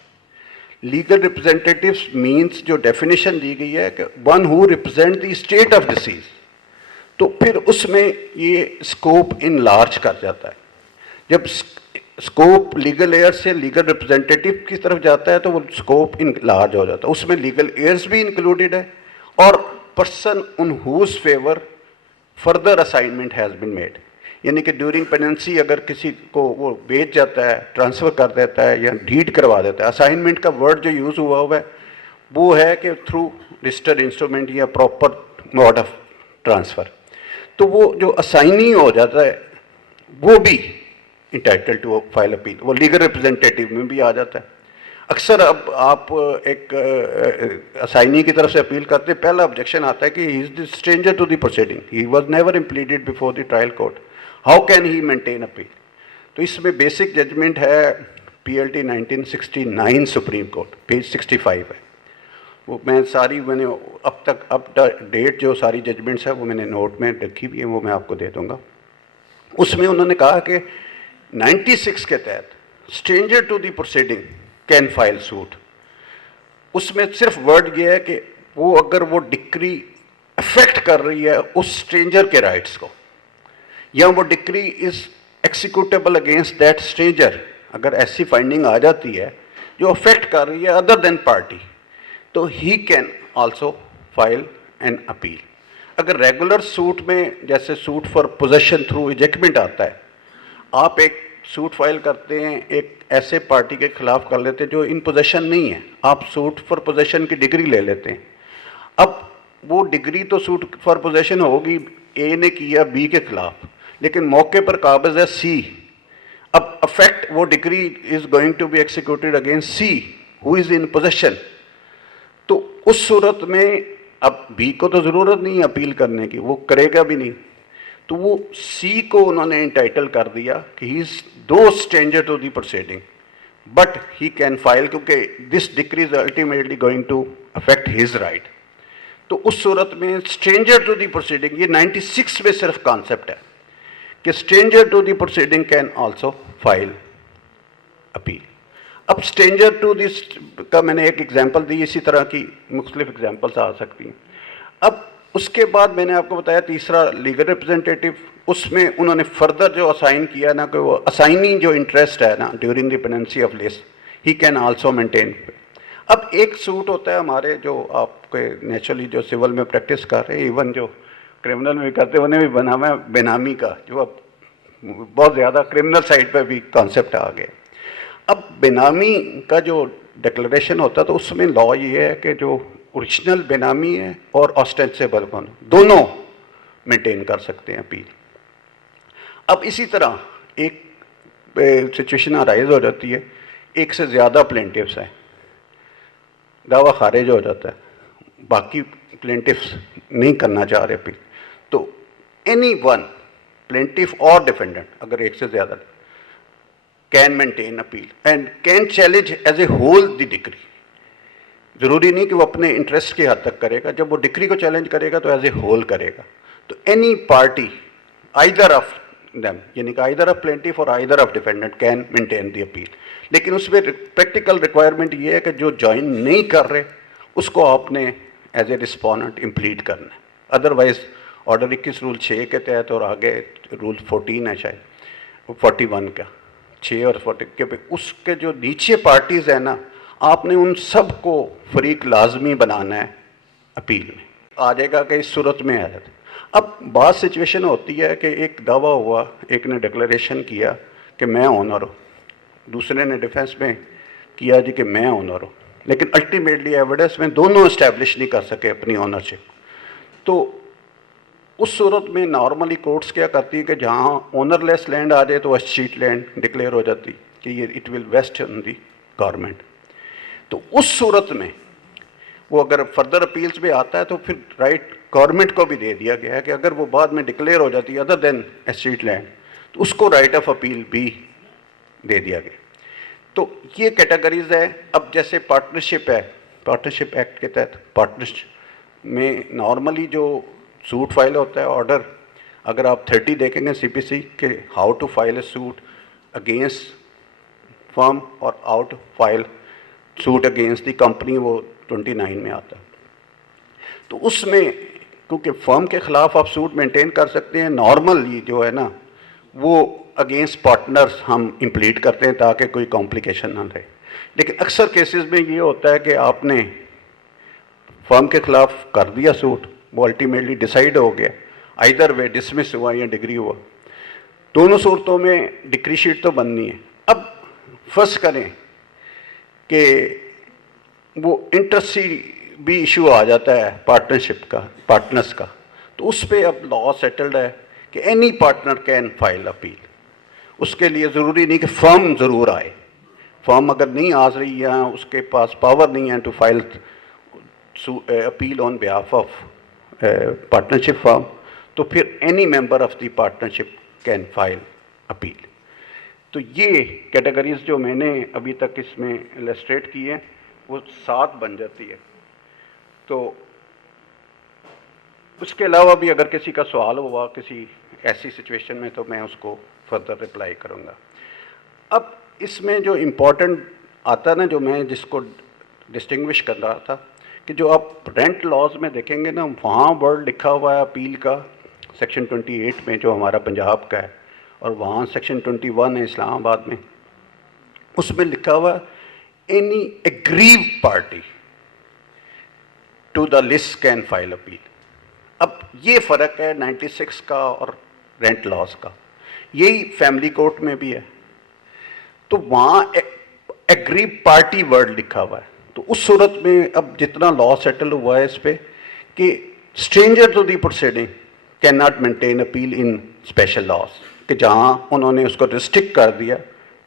लीगल रिप्रेजेंटेटिव्स मीन्स जो डेफिनेशन दी गई है कि one who represent the state of disease, तो फिर उसमें ये स्कोप इन लार्ज कर जाता है। जब स्कोप लीगल एयर से लीगल रिप्रेजेंटेटिव की तरफ जाता है तो वो स्कोप इन लार्ज हो जाता है, उसमें लीगल एयर्स भी इंक्लूडेड है और person on whose favour further assignment has been made, यानी कि ड्यूरिंग पेनेंसी अगर किसी को वो बेच जाता है, ट्रांसफ़र कर देता है या डीड करवा देता है। असाइनमेंट का वर्ड जो यूज़ हुआ है वो है कि थ्रू रजिस्टर्ड इंस्ट्रूमेंट या प्रॉपर मोड ऑफ ट्रांसफ़र, तो वो जो असाइनी हो जाता है वो भी इंटाइटल टू फाइल अपील, वो लीगल रिप्रेजेंटेटिव में भी आ जाता है। अक्सर अब आप एक असाइनी की तरफ से अपील करते हैं, पहला ऑब्जेक्शन आता है कि he is the stranger to the proceeding, he was never impleaded before the trial court, how can he maintain appeal. तो इसमें बेसिक जजमेंट है पीएलटी 1969 सुप्रीम कोर्ट, पेज 65 है। वो मैंने अब तक अप डेट जो सारी जजमेंट्स है वो मैंने नोट में रखी हुई है, वो मैं आपको दे दूंगा। उसमें उन्होंने कहा कि 96 के तहत stranger to the proceeding can file suit. उसमें सिर्फ वर्ड ये है कि वो अगर वो डिक्री अफेक्ट कर रही है उस स्ट्रेंजर के राइट्स को, या वो decree is executable against that stranger, अगर ऐसी फाइंडिंग आ जाती है जो अफेक्ट कर रही है अदर देन पार्टी, तो ही can also file an appeal. अगर रेगुलर सूट में जैसे suit for possession through ejectment आता है, आप एक सूट फाइल करते हैं एक ऐसे पार्टी के खिलाफ कर लेते हैं जो इन पोजेशन नहीं है, आप सूट फॉर पोजेशन की डिग्री ले लेते हैं। अब वो डिग्री तो सूट फॉर पोजेशन होगी, ए ने किया बी के खिलाफ, लेकिन मौके पर काबिज है सी। अब अफेक्ट वो decree is going to be executed against C who is in possession. तो उस सूरत में अब बी को तो ज़रूरत नहीं है अपील करने की, वो करेगा भी नहीं, तो वो सी को उन्होंने इंटाइटल कर दिया कि he is the stranger to the proceeding but he can file, क्योंकि this decree is ultimately going to affect his right. तो उस सूरत में स्ट्रेंजर टू दी प्रोसीडिंग, ये 96 में सिर्फ कॉन्सेप्ट है कि stranger to the proceeding can also file appeal. अब स्ट्रेंजर टू दिस का मैंने एक एग्जांपल दी, इसी तरह की मुख्तलिफ एग्जांपल्स आ सकती हैं। अब उसके बाद मैंने आपको बताया तीसरा लीगल रिप्रेजेंटेटिव, उसमें उन्होंने फर्दर जो असाइन किया ना कि वो असाइनिंग जो इंटरेस्ट है ना during the pendency of lease, he can also maintain. अब एक सूट होता है हमारे जो आपके नेचुरली जो सिविल में प्रैक्टिस कर रहे हैं, इवन जो क्रिमिनल में करते हैं, उन्हें भी बनाना है बेनामी का, जो अब बहुत ज़्यादा क्रिमिनल साइड पर भी कॉन्सेप्ट आ गया। अब बेनामी का जो डिक्लेरेशन होता है तो उसमें लॉ ये है कि जो ओरिजिनल बेनामी है और ऑस्टेंसिबल दोनों मेंटेन कर सकते हैं अपील। अब इसी तरह एक सिचुएशन अराइज हो जाती है, एक से ज़्यादा प्लेंटिफ्स हैं, दावा खारिज हो जाता है, बाकी प्लेंटिफ्स नहीं करना चाह रहे अपील, तो एनी वन प्लेंटिफ और डिफेंडेंट अगर एक से ज़्यादा can maintain appeal and can challenge as a whole the decree. ज़रूरी नहीं कि वो अपने इंटरेस्ट की हद तक करेगा, जब वो डिक्री को चैलेंज करेगा तो एज ए होल करेगा। तो any party either of them, यानी कि आइदर ऑफ प्लेंटिफ और either of defendant can maintain the appeal. लेकिन उसमें प्रैक्टिकल रिक्वायरमेंट ये है कि जो ज्वाइन नहीं कर रहे उसको आपने एज ए रिस्पोंडेंट इम्प्लीड करना है। अदरवाइज ऑर्डर 21 रूल 6 के तहत और आगे रूल 14 है शायद 41 का 6 और 40 के, उसके जो नीचे पार्टीज़ है ना, आपने उन सब को फरीक लाजमी बनाना है अपील में। आ जाएगा कि इस सूरत में आ जाता है। अब बात सिचुएशन होती है कि एक दावा हुआ, एक ने डिक्लेरेशन किया कि मैं ऑनर हूँ, दूसरे ने डिफेंस में किया जी कि मैं ऑनर हूँ, लेकिन अल्टीमेटली एविडेंस में दोनों इस्टेब्लिश नहीं कर सके अपनी ऑनरशिप। तो उस सूरत में नॉर्मली कोर्ट्स क्या करती है कि जहाँ ओनरलेस लैंड आ जाए तो एस्टेट लैंड डिक्लेयर हो जाती कि ये it will vest on the government. तो उस सूरत में वो अगर फर्दर अपील्स में आता है तो फिर राइट गवर्नमेंट को भी दे दिया गया है कि अगर वो बाद में डिक्लेयर हो जाती है अदर देन एस्टेट लैंड तो उसको राइट ऑफ अपील भी दे दिया गया। तो ये कैटेगरीज है। अब जैसे पार्टनरशिप है, पार्टनरशिप एक्ट के तहत पार्टनरशिप में नॉर्मली जो सूट फाइल होता है ऑर्डर, अगर आप 30 देखेंगे सीपीसी के how to file a suit against firm और how to file suit against the company, वो 29 में आता है। तो उसमें क्योंकि फर्म के ख़िलाफ़ आप सूट मेंटेन कर सकते हैं, नॉर्मली जो है ना वो अगेंस्ट पार्टनर्स हम इम्प्लीट करते हैं ताकि कोई कॉम्प्लिकेशन ना रहे। लेकिन अक्सर केसेस में ये होता है कि आपने फर्म के ख़िलाफ़ कर दिया सूट, वो अल्टीमेटली डिसाइड हो गया, आइदर वे डिसमिस हुआ या डिग्री हुआ, दोनों सूरतों में डिक्री शीट तो बननी है। अब फर्स्ट करें कि वो इंटरसी भी इशू आ जाता है पार्टनरशिप का, पार्टनर्स का, तो उस पर अब लॉ सेटल्ड है कि any partner can file appeal. उसके लिए ज़रूरी नहीं कि फर्म ज़रूर आए, फर्म अगर नहीं आ रही है, उसके पास पावर नहीं है to file appeal on behalf of partnership firm, तो फिर any member of the partnership can file appeal. तो ये कैटेगरीज जो मैंने अभी तक इसमें इलस्ट्रेट की है वो 7 बन जाती है। तो उसके अलावा भी अगर किसी का सवाल हुआ किसी ऐसी सिचुएशन में तो मैं उसको फर्दर रिप्लाई करूँगा। अब इसमें जो इम्पोर्टेंट आता है ना, जो मैं जिसको डिस्टिंग्विश कर रहा था, कि जो आप रेंट लॉज में देखेंगे ना, वहाँ वर्ड लिखा हुआ है अपील का सेक्शन 28 में जो हमारा पंजाब का है, और वहाँ सेक्शन 21 है इस्लामाबाद में, उसमें लिखा हुआ है any aggrieve party to the list can file appeal. अब ये फ़र्क है 96 का और रेंट लॉज का, यही फैमिली कोर्ट में भी है। तो वहाँ एग्रीव पार्टी वर्ड लिखा हुआ है। तो उस सूरत में अब जितना लॉ सेटल हुआ है इस पर कि stranger to the proceeding can not maintain appeal in special laws, कि जहाँ उन्होंने उसको रिस्ट्रिक्ट कर दिया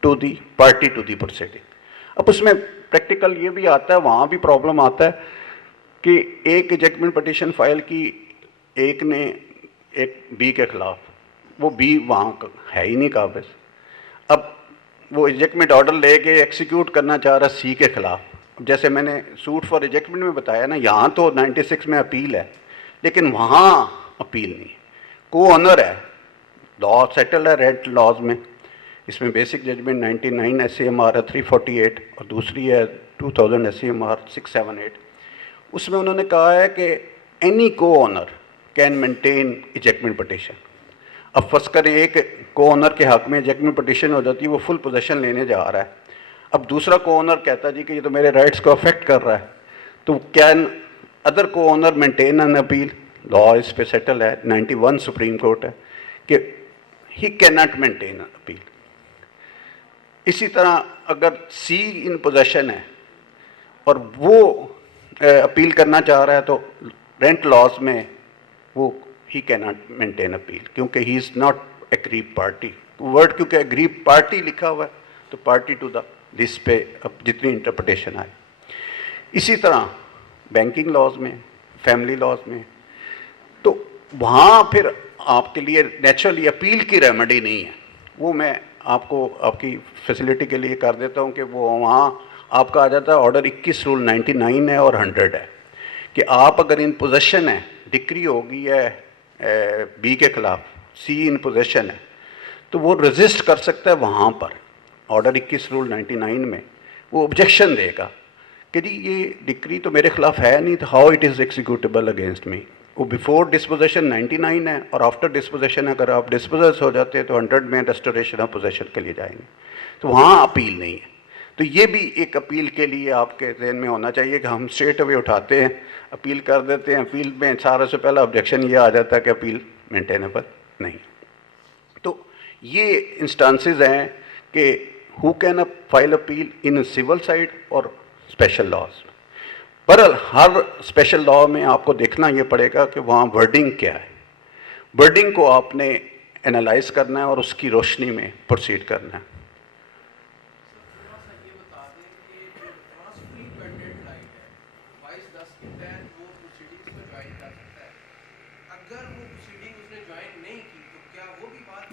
to the party to the proceeding. अब उसमें प्रैक्टिकल ये भी आता है, वहाँ भी प्रॉब्लम आता है कि एक इजेक्टमेंट पटिशन फाइल की, एक ने एक बी के ख़िलाफ़, वो बी वहाँ है ही नहीं काबिज। अब वो इजेक्टमेंट ऑर्डर लेके एग्जीक्यूट करना चाह रहा सी के ख़िलाफ़। जैसे मैंने सूट फॉर इजेक्टमेंट में बताया ना, यहाँ तो 96 में अपील है लेकिन वहाँ अपील नहीं, को ऑनर है, लॉ सेटल है रेंट लॉज में। इसमें बेसिक जजमेंट 99 SCMR है 348 और दूसरी है 2000 SCMR 678। उसमें उन्होंने कहा है कि एनी को honour can maintain ejectment petition. अब फर्स्ट करें एक को ऑनर के हक़ में इजेक्टमेंट पटिशन हो जाती है, वो फुल पोजीशन लेने जा रहा है। अब दूसरा को ऑनर कहता जी कि ये तो मेरे राइट्स को अफेक्ट कर रहा है, तो can other co-owner maintain an appeal. Law इस पे सेटल है, 91 सुप्रीम कोर्ट है कि he can not maintain appeal. इसी तरह अगर सी इन पोजेशन है और वो अपील करना चाह रहा है तो रेंट लॉज में वो he can not maintain appeal, क्योंकि he is not aggrieve party word क्योंकि एग्री पार्टी लिखा हुआ है तो पार्टी टू द लिस्ट पे अब जितनी इंटरप्रिटेशन आए। इसी तरह बैंकिंग लॉज में, फैमिली लॉज में, तो वहाँ फिर आपके लिए नेचुरली अपील की रेमेडी नहीं है। वो मैं आपको आपकी फैसिलिटी के लिए कर देता हूँ कि वो वहाँ आपका आ जाता है ऑर्डर 21 रूल 99 है और 100 है कि आप अगर इन पोजेशन है, डिक्री होगी है बी के ख़िलाफ़, सी इन पोजेशन है, तो वो रजिस्ट कर सकता है वहाँ पर ऑर्डर 21 रूल 99 में। वो ऑब्जेक्शन देगा कि जी ये डिक्री तो मेरे खिलाफ है नहीं, तो how it is executable against me. वो बिफोर डिस्पोजेशन 99 है और आफ्टर डिस्पोजेशन अगर आप डिस्पोजर्स हो जाते हैं तो 100 में रेस्टोरेशन ऑफ पोजेशन के लिए जाएंगे, तो वहाँ अपील नहीं है। तो ये भी एक अपील के लिए आपके जहन में होना चाहिए कि हम स्ट्रेट अवे उठाते हैं, अपील कर देते हैं, अपील में सारे से पहला ऑब्जेक्शन ये आ जाता है कि अपील मेंटेनेबल नहीं। तो ये इंस्टांसेस हैं कि who can file appeal in civil side और स्पेशल लॉज। पर हर स्पेशल लॉ में आपको देखना ये पड़ेगा कि वहाँ वर्डिंग क्या है। वर्डिंग को आपने एनालाइज करना है और उसकी रोशनी में प्रोसीड करना है।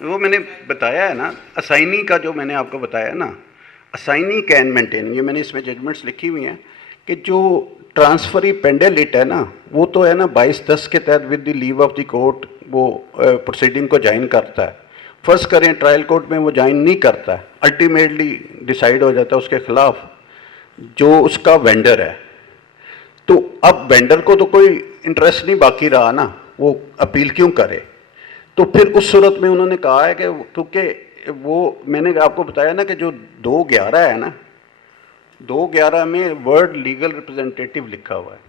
वो मैंने बताया है ना, असाइनी का जो मैंने आपको बताया ना, असाइनी कैन मेंटेन, ये मैंने इसमें जजमेंट्स लिखी हुई हैं कि जो ट्रांसफरी पेंडेलिट है ना, वो तो है ना 22(10) के तहत with the leave of the court वो प्रोसीडिंग को ज्वाइन करता है। फर्स्ट करें ट्रायल कोर्ट में वो ज्वाइन नहीं करता है, अल्टीमेटली डिसाइड हो जाता है उसके खिलाफ जो उसका वेंडर है। तो अब वेंडर को तो कोई इंटरेस्ट नहीं बाकी रहा ना, वो अपील क्यों करे। तो फिर उस सूरत में उन्होंने कहा है कि क्योंकि वो मैंने आपको बताया ना कि जो 211 है ना, 211 में वर्ड लीगल रिप्रेजेंटेटिव लिखा हुआ है,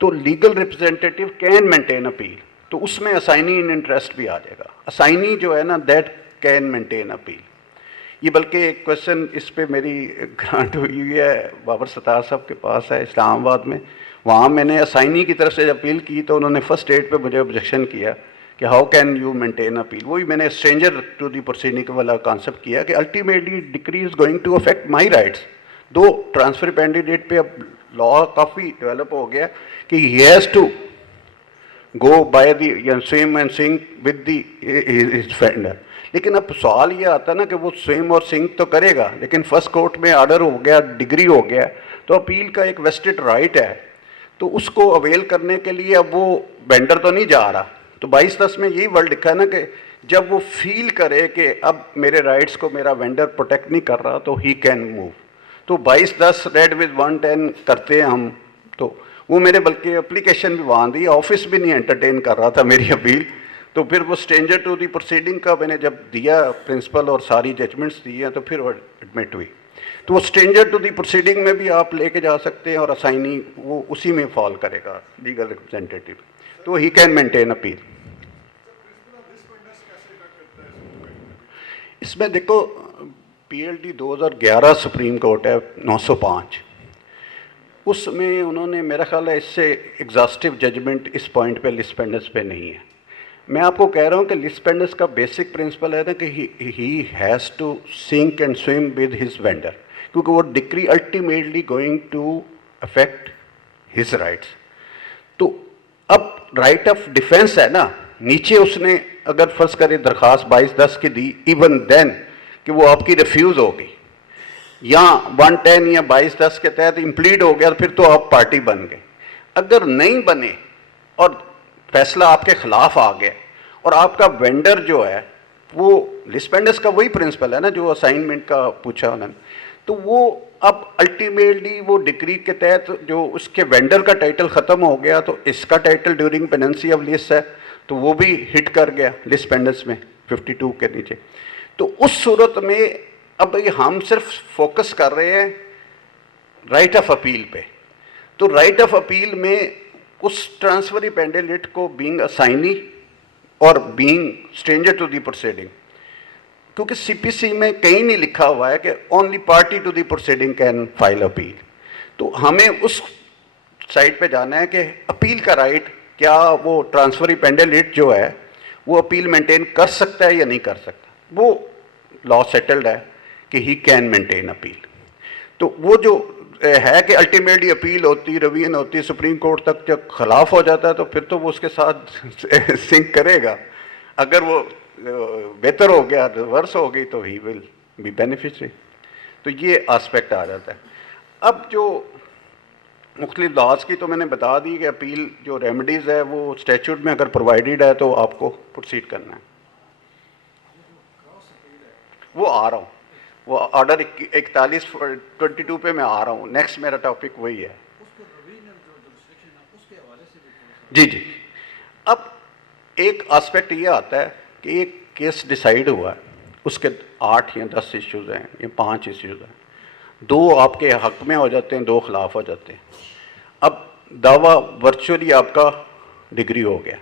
तो legal representative can maintain appeal, तो उसमें असाइनी इन इंटरेस्ट भी आ जाएगा। असाइनी जो है ना दैट कैन मेंटेन अपील। ये बल्कि एक क्वेश्चन इस पे मेरी ग्रांट हुई है, बाबर सत्तार साहब के पास है इस्लामाबाद में, वहाँ मैंने असाइनी की तरफ से अपील की तो उन्होंने फर्स्ट डेट पे मुझे ऑब्जेक्शन किया कि how can you maintain appeal. वही मैंने स्ट्रेंजर टू दी प्रोसीडिंग वाला कॉन्सेप्ट किया कि ultimately decree is going to affect my rights. दो ट्रांसफर कैंडिडेट पे अब लॉ काफ़ी डेवलप हो गया कि he has to go by the swim and sink with the his vendor. लेकिन अब सवाल ये आता है ना कि वो स्विम और सिंक तो करेगा, लेकिन फर्स्ट कोर्ट में ऑर्डर हो गया, डिग्री हो गया, तो अपील का एक वेस्टेड राइट है, तो उसको अवेल करने के लिए अब वो वेंडर तो नहीं जा रहा। तो 22(10) में यही वर्ड लिखा है ना कि जब वो फील करे कि अब मेरे राइट्स को मेरा वेंडर प्रोटेक्ट नहीं कर रहा तो ही कैन मूव। तो 22(10) रेड विद 110 करते हैं हम, तो वो मेरे बल्कि एप्लीकेशन भी वहाँ दी, ऑफिस भी नहीं एंटरटेन कर रहा था मेरी अपील। तो फिर वो स्ट्रेंजर टू दी प्रोसीडिंग का मैंने जब दिया प्रिंसिपल और सारी जजमेंट्स दी हैं तो फिर वो एडमिट हुई। तो वो स्ट्रेंजर टू दी प्रोसीडिंग में भी आप लेके जा सकते हैं और असाइनी वो उसी में फॉल करेगा लीगल रिप्रेजेंटेटिव, तो ही कैन मेंटेन अपील। इसमें देखो PLD 2011 सुप्रीम कोर्ट है 905, उसमें उन्होंने मेरा ख्याल है इससे एग्जॉस्टिव जजमेंट इस पॉइंट पे लिस्पेंडस पे नहीं है। मैं आपको कह रहा हूँ कि लिस्पेंडस का बेसिक प्रिंसिपल है ना कि he has to sink and swim with his vendor, क्योंकि वो decree ultimately going to affect his rights. तो अब राइट ऑफ डिफेंस है ना, नीचे उसने अगर फर्ज करे दरख्वास्त 22(10) की दी, इवन देन कि वो आपकी रिफ्यूज़ होगी या 110 या 22(10) के तहत इम्प्लीड हो गया, फिर तो आप पार्टी बन गए। अगर नहीं बने और फैसला आपके खिलाफ आ गया और आपका वेंडर जो है वो लिस्पेंडस का वही प्रिंसिपल है ना जो असाइनमेंट का पूछा उन्होंने, तो वो अब अल्टीमेटली वो डिक्री के तहत जो उसके वेंडर का टाइटल ख़त्म हो गया तो इसका टाइटल ड्यूरिंग पेनेंसी ऑफ लीज है, तो वो भी हिट कर गया लिस्पेंडस में 52 के नीचे। तो उस सूरत में अब हम सिर्फ फोकस कर रहे हैं राइट ऑफ अपील पे। तो राइट ऑफ अपील में उस ट्रांसफरी पेंडेलिट को बीइंग असाइनी और being stranger to the proceeding, क्योंकि CPC में कहीं नहीं लिखा हुआ है कि only party to the proceeding can file appeal. तो हमें उस साइड पे जाना है कि अपील का राइट क्या वो ट्रांसफरी पेंडेलिट जो है वो अपील मेंटेन कर सकता है या नहीं कर सकता। वो लॉ सेटल्ड है कि ही कैन मेंटेन अपील। तो वो जो है कि अल्टीमेटली अपील होती, रिवीजन होती, सुप्रीम कोर्ट तक जब खिलाफ हो जाता है तो फिर तो वो उसके साथ सिंक करेगा। अगर वो बेहतर हो गया, रिवर्स हो गई, तो ही विल बी बेनिफिशरी। तो ये आस्पेक्ट आ जाता है। अब जो मुख्तलिफ लॉज की तो मैंने बता दी कि अपील जो रेमेडीज़ है वो स्टैट्यूट में अगर प्रोवाइडेड है तो आपको प्रोसीड करना है। वो आ रहा हूँ, वो ऑर्डर 41/22 पे मैं आ रहा हूँ। नेक्स्ट मेरा टॉपिक वही है। जी जी। अब एक एस्पेक्ट ये आता है कि एक केस डिसाइड हुआ है, उसके 8 या 10 इश्यूज़ हैं या 5 इश्यूज़ हैं, 2 आपके हक में हो जाते हैं, 2 खिलाफ हो जाते हैं। अब दावा वर्चुअली आपका डिग्री हो गया,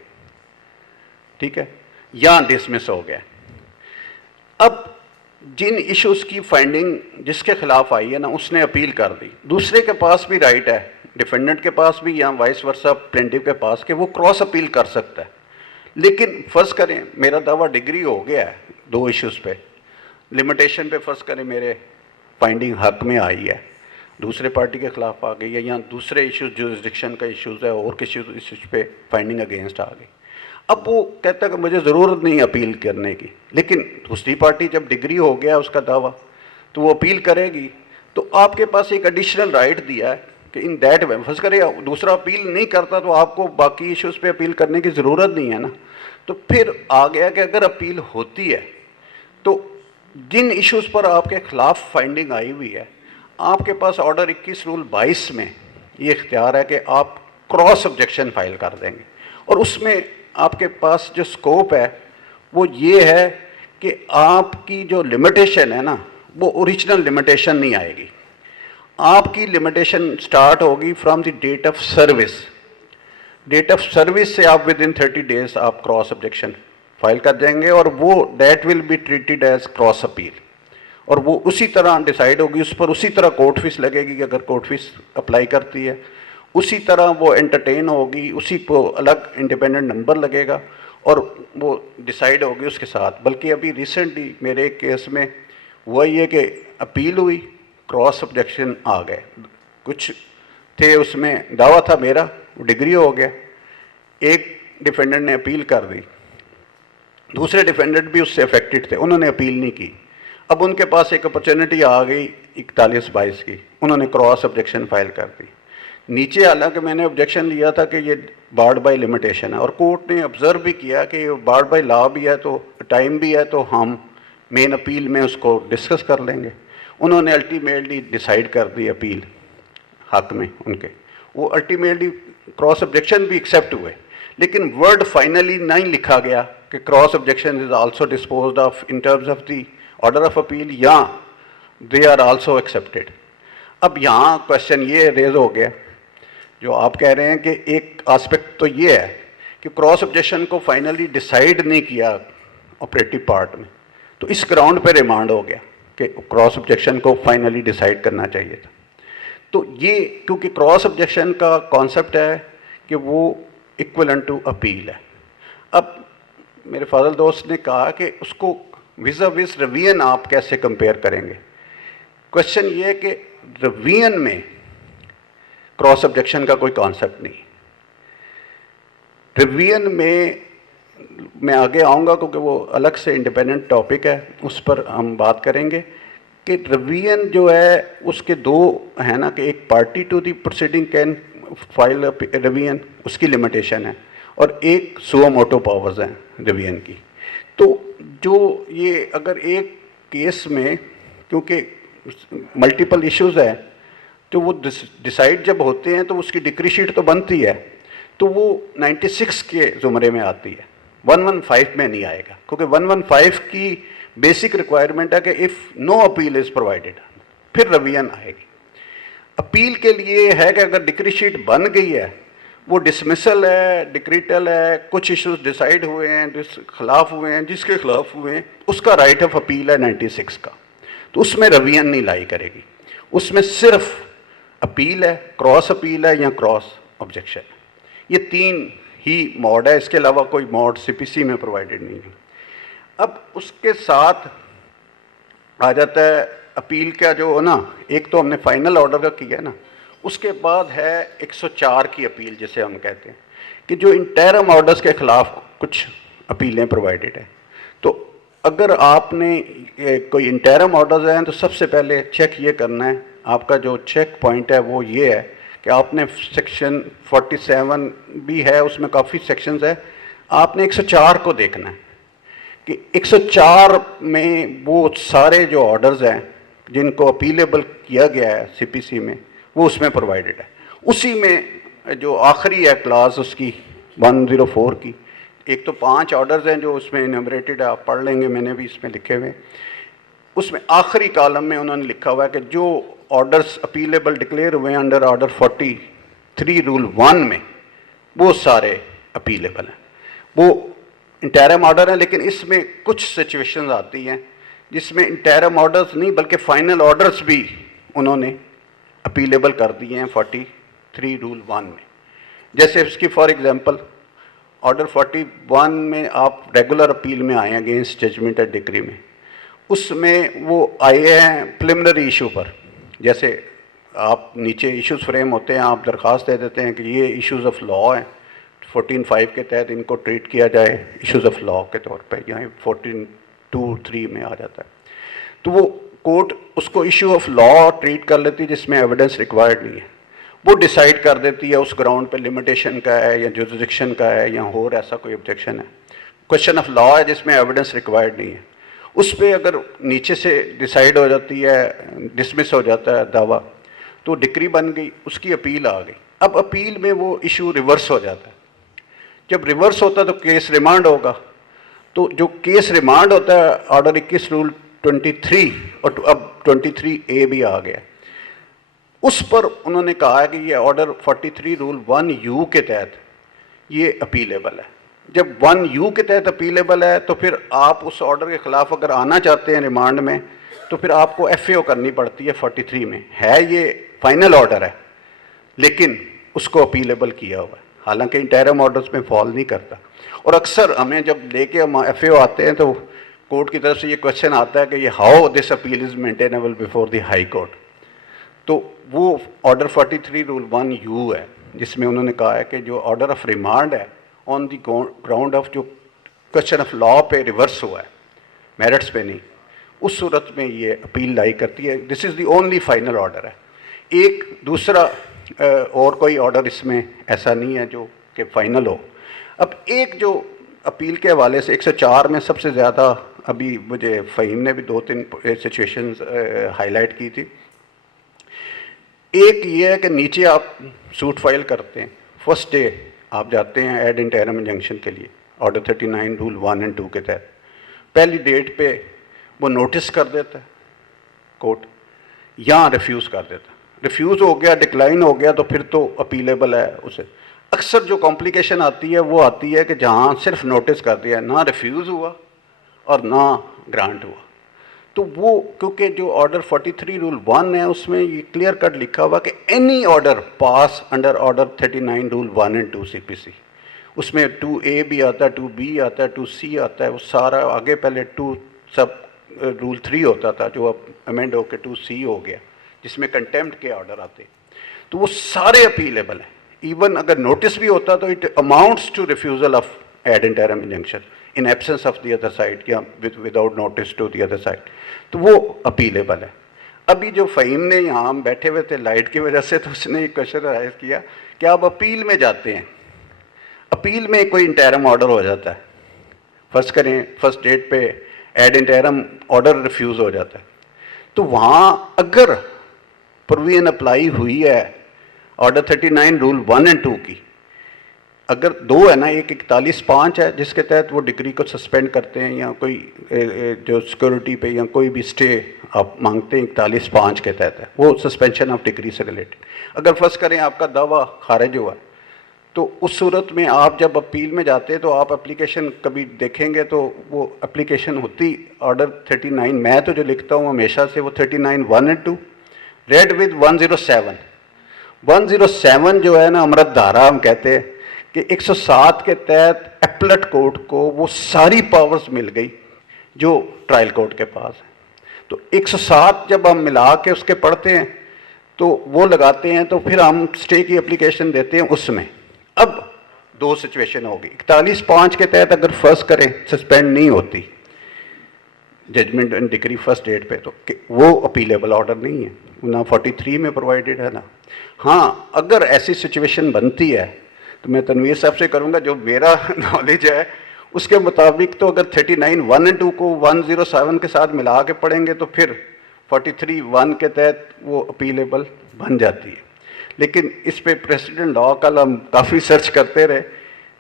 ठीक है, या डिसमिस हो गया। अब जिन इश्यूज़ की फाइंडिंग जिसके खिलाफ आई है ना, उसने अपील कर दी, दूसरे के पास भी राइट है, डिफेंडेंट के पास भी या वाइस वर्सा प्लेंटिफ के पास, कि वो क्रॉस अपील कर सकता है। लेकिन फ़र्ज़ करें मेरा दावा डिग्री हो गया है 2 इश्यूज़ पे, लिमिटेशन पे फ़र्ज़ करें मेरे फाइंडिंग हक में आई है, दूसरे पार्टी के ख़िलाफ़ आ गई है, या दूसरे इश्यूज़ जुरिस्डिक्शन का इश्यूज़ है और किसी इश्यूज़ पे फाइंडिंग अगेंस्ट आ गई। अब वो कहता है कि मुझे ज़रूरत नहीं अपील करने की, लेकिन दूसरी पार्टी जब डिग्री हो गया उसका दावा, तो वो अपील करेगी। तो आपके पास एक एडिशनल राइट दिया है कि इन दैट वे, फर्ज करें दूसरा अपील नहीं करता तो आपको बाकी इश्यूज़ पे अपील करने की ज़रूरत नहीं है ना। तो फिर आ गया कि अगर अपील होती है तो जिन इश्यूज़ पर आपके ख़िलाफ़ फाइंडिंग आई हुई है, आपके पास ऑर्डर 21 रूल 22 में ये इख्तियार है कि आप क्रॉस ऑब्जेक्शन फाइल कर देंगे। और उसमें आपके पास जो स्कोप है वो ये है कि आपकी जो लिमिटेशन है ना, वो ओरिजिनल लिमिटेशन नहीं आएगी। आपकी लिमिटेशन स्टार्ट होगी from the date of service. Date of service से आप विद इन 30 डेज आप क्रॉस ऑब्जेक्शन फाइल कर देंगे, और वो that will be treated as cross appeal, और वो उसी तरह डिसाइड होगी, उस पर उसी तरह कोर्ट फीस लगेगी कि अगर कोर्ट फीस अप्लाई करती है, उसी तरह वो एंटरटेन होगी, उसी को अलग इंडिपेंडेंट नंबर लगेगा और वो डिसाइड होगी उसके साथ। बल्कि अभी रिसेंटली मेरे एक केस में हुआ ये कि अपील हुई, क्रॉस ऑब्जेक्शन आ गए, कुछ थे उसमें दावा था मेरा, वो डिग्री हो गया, एक डिफेंडेंट ने अपील कर दी, दूसरे डिफेंडेंट भी उससे अफेक्टेड थे, उन्होंने अपील नहीं की। अब उनके पास एक अपॉर्चुनिटी आ गई 41/22 की, उन्होंने क्रॉस ऑब्जेक्शन फाइल कर दी। नीचे हालांकि मैंने ऑब्जेक्शन लिया था कि ये बार्ड बाय लिमिटेशन है, और कोर्ट ने ऑब्जर्व भी किया कि ये बार्ड बाय लॉ भी है, तो टाइम भी है, तो हम मेन अपील में उसको डिस्कस कर लेंगे। उन्होंने अल्टीमेटली डिसाइड कर दी अपील हक में उनके, वो अल्टीमेटली क्रॉस ऑब्जेक्शन भी एक्सेप्ट हुए, लेकिन वर्ड फाइनली नहीं लिखा गया कि cross objection is also disposed of in terms of the order of appeal, या दे आर आल्सो एक्सेप्टेड। अब यहाँ क्वेश्चन ये रेज हो गया जो आप कह रहे हैं कि एक एस्पेक्ट तो ये है कि क्रॉस ऑब्जेक्शन को फाइनली डिसाइड नहीं किया ऑपरेटिव पार्ट में, तो इस ग्राउंड पे रिमांड हो गया कि क्रॉस ऑब्जेक्शन को फाइनली डिसाइड करना चाहिए था। तो ये क्योंकि क्रॉस ऑब्जेक्शन का कॉन्सेप्ट है कि वो इक्वलेंट टू अपील है। अब मेरे फाजल दोस्त ने कहा कि उसको विज़ा विज़ रिवीजन आप कैसे कंपेयर करेंगे। क्वेश्चन ये है कि रिवीजन में क्रॉस ऑब्जेक्शन का कोई कॉन्सेप्ट नहीं। रिवीजन में मैं आगे आऊँगा क्योंकि वो अलग से इंडिपेंडेंट टॉपिक है, उस पर हम बात करेंगे कि रिवीजन जो है उसके 2 हैं ना, कि एक party to the proceeding can file revision, उसकी लिमिटेशन है, और एक सुओ मोटो पावर्स हैं रिवीजन की। तो जो ये अगर एक केस में क्योंकि मल्टीपल इश्यूज़ है, तो वो डिसाइड जब होते हैं तो उसकी डिक्री शीट तो बनती है, तो वो 96 के ज़ुमरे में आती है, 115 में नहीं आएगा, क्योंकि 115 की बेसिक रिक्वायरमेंट है कि if no appeal is provided, फिर रिवीजन आएगी। अपील के लिए है कि अगर डिक्री शीट बन गई है, वो डिसमिसल है, डिक्रीटल है, कुछ इश्यूज डिसाइड हुए हैं, जिस खिलाफ हुए हैं, जिसके खिलाफ हुए हैं, उसका राइट ऑफ अपील है 96 का, तो उसमें रिवीजन नहीं लाई करेगी, उसमें सिर्फ अपील है, क्रॉस अपील है या क्रॉस ऑब्जेक्शन है। ये 3 ही मोड है, इसके अलावा कोई मोड सीपीसी में प्रोवाइडेड नहीं है। अब उसके साथ आ जाता है अपील का जो ना, एक तो हमने फाइनल ऑर्डर का किया ना, उसके बाद है 104 की अपील जिसे हम कहते हैं कि जो इंटरम ऑर्डर्स के ख़िलाफ़ कुछ अपीलें प्रोवाइडेड है। तो अगर आपने कोई इंटरम ऑर्डर्स हैं तो सबसे पहले चेक ये करना है, आपका जो चेक पॉइंट है वो ये है कि आपने सेक्शन 47 भी है, उसमें काफ़ी सेक्शंस है, आपने 104 को देखना है कि 104 में वो सारे जो ऑर्डर्स हैं जिनको अपीलेबल किया गया है सीपीसी में, वो उसमें प्रोवाइडेड है। उसी में जो आखिरी है क्लास उसकी 104 की, एक तो 5 ऑर्डर्स हैं जो उसमें इनमरेटेड है, आप पढ़ लेंगे, मैंने भी इसमें लिखे हुए। उसमें आखिरी कॉलम में उन्होंने लिखा हुआ है कि जो ऑर्डर्स अपीलेबल डिक्लेयर हुए हैं अंडर ऑर्डर 43 रूल 1 में, वो सारे अपीलेबल हैं। वो इंटरम ऑर्डर है, लेकिन इसमें कुछ सिचुएशंस आती हैं जिसमें इंटरम ऑर्डर्स नहीं बल्कि फाइनल ऑर्डर्स भी उन्होंने अपीलेबल कर दिए हैं 43 रूल 1 में। जैसे इसकी फॉर एग्जांपल ऑर्डर 41 में आप रेगुलर अपील में आए हैं अगेंस्ट जजमेंट एंड डिक्री में, उसमें वो आए हैं प्रिलिमिनरी इशू पर। जैसे आप नीचे इश्यूज फ्रेम होते हैं, आप दरख्वास्त दे देते हैं कि ये इश्यूज़ ऑफ लॉ हैं, 14(5) के तहत इनको ट्रीट किया जाए इश्यूज़ ऑफ लॉ के तौर पे, यहाँ 14(2)(3) में आ जाता है। तो वो कोर्ट उसको इशू ऑफ लॉ ट्रीट कर लेती है जिसमें एविडेंस रिक्वायर्ड नहीं है, वो डिसाइड कर देती है उस ग्राउंड पे लिमिटेशन का है या जुरिसडिक्शन का है या और ऐसा कोई ऑब्जेक्शन है। क्वेश्चन ऑफ लॉ है जिसमें एविडेंस रिक्वायर्ड नहीं है, उस पर अगर नीचे से डिसाइड हो जाती है, डिसमिस हो जाता है दावा, तो डिक्री बन गई, उसकी अपील आ गई। अब अपील में वो इशू रिवर्स हो जाता है। जब रिवर्स होता है तो केस रिमांड होगा। तो जो केस रिमांड होता है ऑर्डर 21 रूल 23 और अब 23A भी आ गया, उस पर उन्होंने कहा है कि ये ऑर्डर 43 रूल 1U के तहत ये अपीलेबल है। जब 1U के तहत अपीलेबल है तो फिर आप उस ऑर्डर के ख़िलाफ़ अगर आना चाहते हैं रिमांड में तो फिर आपको FAO करनी पड़ती है 43 में। है ये फाइनल ऑर्डर है लेकिन उसको अपीलेबल किया हुआ है, हालांकि इंटरम ऑर्डर्स में फॉल नहीं करता। और अक्सर हमें जब लेके हम FAO आते हैं तो कोर्ट की तरफ से ये क्वेश्चन आता है कि ये how this appeal is maintainable before the high court. तो वो ऑर्डर 43 रूल 1U है जिसमें उन्होंने कहा है कि जो ऑर्डर ऑफ रिमांड है ऑन द ग्राउंड ऑफ जो क्वेश्चन ऑफ लॉ पे रिवर्स हुआ है, मेरिट्स पे नहीं, उस सूरत में ये अपील लाई करती है। This is the only final order है। एक दूसरा और कोई ऑर्डर इसमें ऐसा नहीं है जो कि फाइनल हो। अब एक जो अपील के हवाले से 104 में सबसे ज़्यादा अभी मुझे फ़हीम ने भी 2-3 सिचुएशंस हाईलाइट की थी। एक ये है कि नीचे आप सूट फाइल करते हैं, फर्स्ट डे आप जाते हैं एड इंटरम इंजंक्शन के लिए ऑर्डर 39 रूल 1 और 2 के तहत, पहली डेट पे वो नोटिस कर देता है कोर्ट या रिफ्यूज़ कर देता है। रिफ्यूज़ हो गया, डिक्लाइन हो गया तो फिर तो अपीलेबल है उसे। अक्सर जो कॉम्प्लिकेशन आती है वो आती है कि जहाँ सिर्फ नोटिस कर दिया, ना रिफ्यूज़ हुआ और ना ग्रांट हुआ, तो वो क्योंकि जो ऑर्डर 43 रूल 1 है उसमें ये क्लियर कट लिखा हुआ कि any order pass under order 39 rule 1 और 2 CPC, उसमें 2A भी आता है, 2B आता है, 2C आता है, वो सारा आगे पहले 2 सब रूल 3 होता था जो अब अमेंड होकर 2C हो गया जिसमें कंटेम्प्ट के ऑर्डर आते, तो वो सारे अपीलेबल हैं। इवन अगर नोटिस भी होता तो it amounts to refusal of ad interim injunction in absence of the other side या without notice to the other side, तो वो अपीलेबल है। अभी जो फ़हीम ने यहाँ हम बैठे हुए थे लाइट की वजह से, तो उसने एक क्वेश्चन राइज किया कि आप अपील में जाते हैं, अपील में कोई इंटरम ऑर्डर हो जाता है, फर्स्ट करें फर्स्ट डेट पे एड इंटरम ऑर्डर रिफ्यूज़ हो जाता है, तो वहाँ अगर प्रोविजन अप्लाई हुई है ऑर्डर 39 रूल 1 और 2 की, अगर 2 है ना, एक 41(5) है जिसके तहत वो डिग्री को सस्पेंड करते हैं या कोई जो सिक्योरिटी पे या कोई भी स्टे आप मांगते हैं 41(5) के तहत है, वो सस्पेंशन ऑफ डिग्री से रिलेटेड। अगर फर्स्ट करें आपका दावा खारिज हुआ तो उस सूरत में आप जब अपील में जाते हैं तो आप एप्लीकेशन कभी देखेंगे तो वो एप्लीकेशन होती ऑर्डर 39, मैं तो जो लिखता हूँ हमेशा से वो 39 1 और 2 रेड विद 107 जो है ना अमृत धारा हम कहते हैं कि 107 के तहत एपलेट कोर्ट को वो सारी पावर्स मिल गई जो ट्रायल कोर्ट के पास है। तो 107 जब हम मिला के उसके पढ़ते हैं तो वो लगाते हैं, तो फिर हम स्टे की एप्लीकेशन देते हैं उसमें। अब दो सिचुएशन होगी, 41(5) के तहत अगर फर्स्ट करें सस्पेंड नहीं होती judgment and decree first date पे, तो वो अपीलेबल ऑर्डर नहीं है ना, 43 में प्रोवाइडेड है ना। हाँ, अगर ऐसी सिचुएशन बनती है तो मैं तनवीर साहब से करूँगा, जो मेरा नॉलेज है उसके मुताबिक, तो अगर 39(1) और 2 को 107 के साथ मिला के पढ़ेंगे तो फिर 43(1) के तहत वो अपीलेबल बन जाती है। लेकिन इस पे प्रेसिडेंट लॉ कल हम काफ़ी सर्च करते रहे,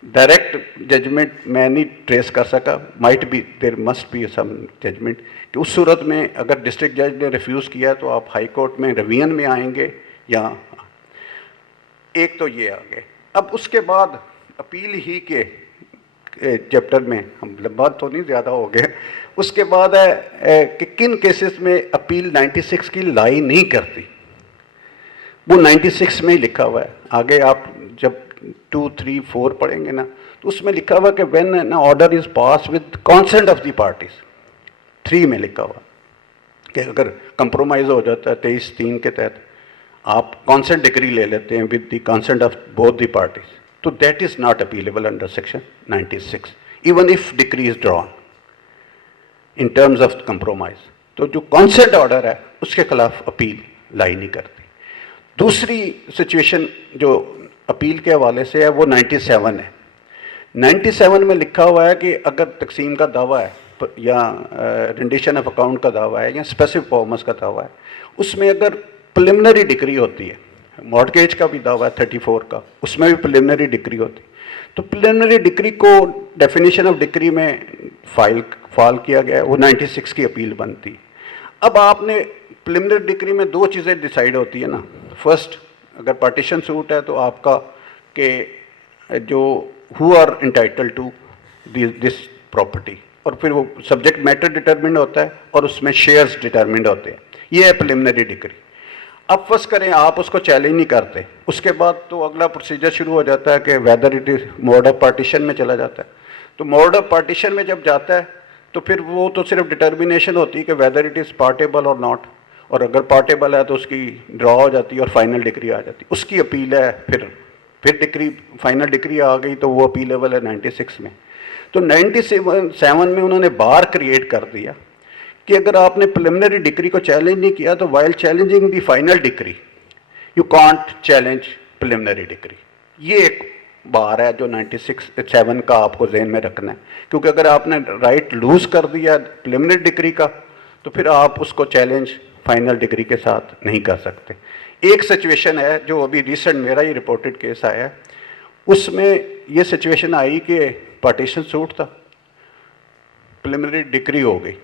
डायरेक्ट जजमेंट मैं नहीं ट्रेस कर सका। Might be there must be some judgment कि उस सूरत में अगर डिस्ट्रिक्ट जज ने रिफ्यूज़ किया तो आप हाई कोर्ट में रिवीजन में आएंगे या, एक तो ये आ गए। अब उसके बाद अपील ही के चैप्टर में हम लंबा तो नहीं ज़्यादा हो गए, उसके बाद है कि किन केसेस में अपील 96 की लाई नहीं करती, वो 96 में ही लिखा हुआ है। आगे आप जब 2, 3, 4 पढ़ेंगे ना, तो उसमें लिखा हुआ कि when an order is pass with consent of the parties, 3 में लिखा हुआ कि अगर कंप्रोमाइज़ हो जाता है 23(3) के तहत, आप कंसेंट डिक्री ले लेते हैं with the consent of both the parties, तो that is not appealable under section 96 even if decree is drawn in terms of compromise. तो जो कंसेंट ऑर्डर है उसके खिलाफ अपील लाई नहीं करती। दूसरी सिचुएशन जो अपील के हवाले से है वो 97 है। 97 में लिखा हुआ है कि अगर तकसीम का दावा है या रेंडिशन ऑफ अकाउंट का दावा है या स्पेसिफिक परफॉर्मेंस का दावा है, उसमें अगर प्रिलिमिनरी डिक्री होती है, मॉर्टगेज का भी दावा है 34 का, उसमें भी प्रिलिमिनरी डिक्री होती है, तो प्रिलिमिनरी डिक्री को डेफिनेशन ऑफ डिक्री में फाल किया गया है, वो 96 की अपील बनती है। अब आपने प्रिलिमिनरी डिक्री में 2 चीज़ें डिसाइड होती है ना। फर्स्ट, अगर पार्टीशन सूट है तो आपका के जो who are entitle to this property, और फिर वो सब्जेक्ट मैटर डिटरमिन्ड होता है और उसमें शेयर्स डिटरमिन्ड होते हैं। ये है प्रिलिमिनरी डिक्री। अब फर्ज करें आप उसको चैलेंज नहीं करते, उसके बाद तो अगला प्रोसीजर शुरू हो जाता है कि whether it is mode of partition में चला जाता है। तो मोड ऑफ पार्टीशन में जब जाता है तो फिर वो तो सिर्फ डिटर्मिनेशन होती है कि वेदर इट इज़ पार्टेबल और नॉट, और अगर पार्टेबल है तो उसकी ड्रॉ हो जाती है और फाइनल डिक्री आ जाती है, उसकी अपील है। फिर डिक्री फाइनल डिक्री आ गई तो वो अपीलेबल है 96 में। तो 97 में उन्होंने बार क्रिएट कर दिया कि अगर आपने प्रिलिमिनरी डिक्री को चैलेंज नहीं किया तो while challenging the final decree you can't challenge preliminary decree. ये एक बार है जो 96(7) का आपको जहन में रखना है, क्योंकि अगर आपने राइट लूज कर दिया प्रिलिमिनरी डिक्री का तो फिर आप उसको चैलेंज फाइनल डिग्री के साथ नहीं कर सकते। एक सिचुएशन है जो अभी रिसेंट मेरा ही रिपोर्टेड केस आया है, उसमें ये सिचुएशन आई कि पार्टीशन सूट था, प्रिलिमिनरी डिग्री हो गई,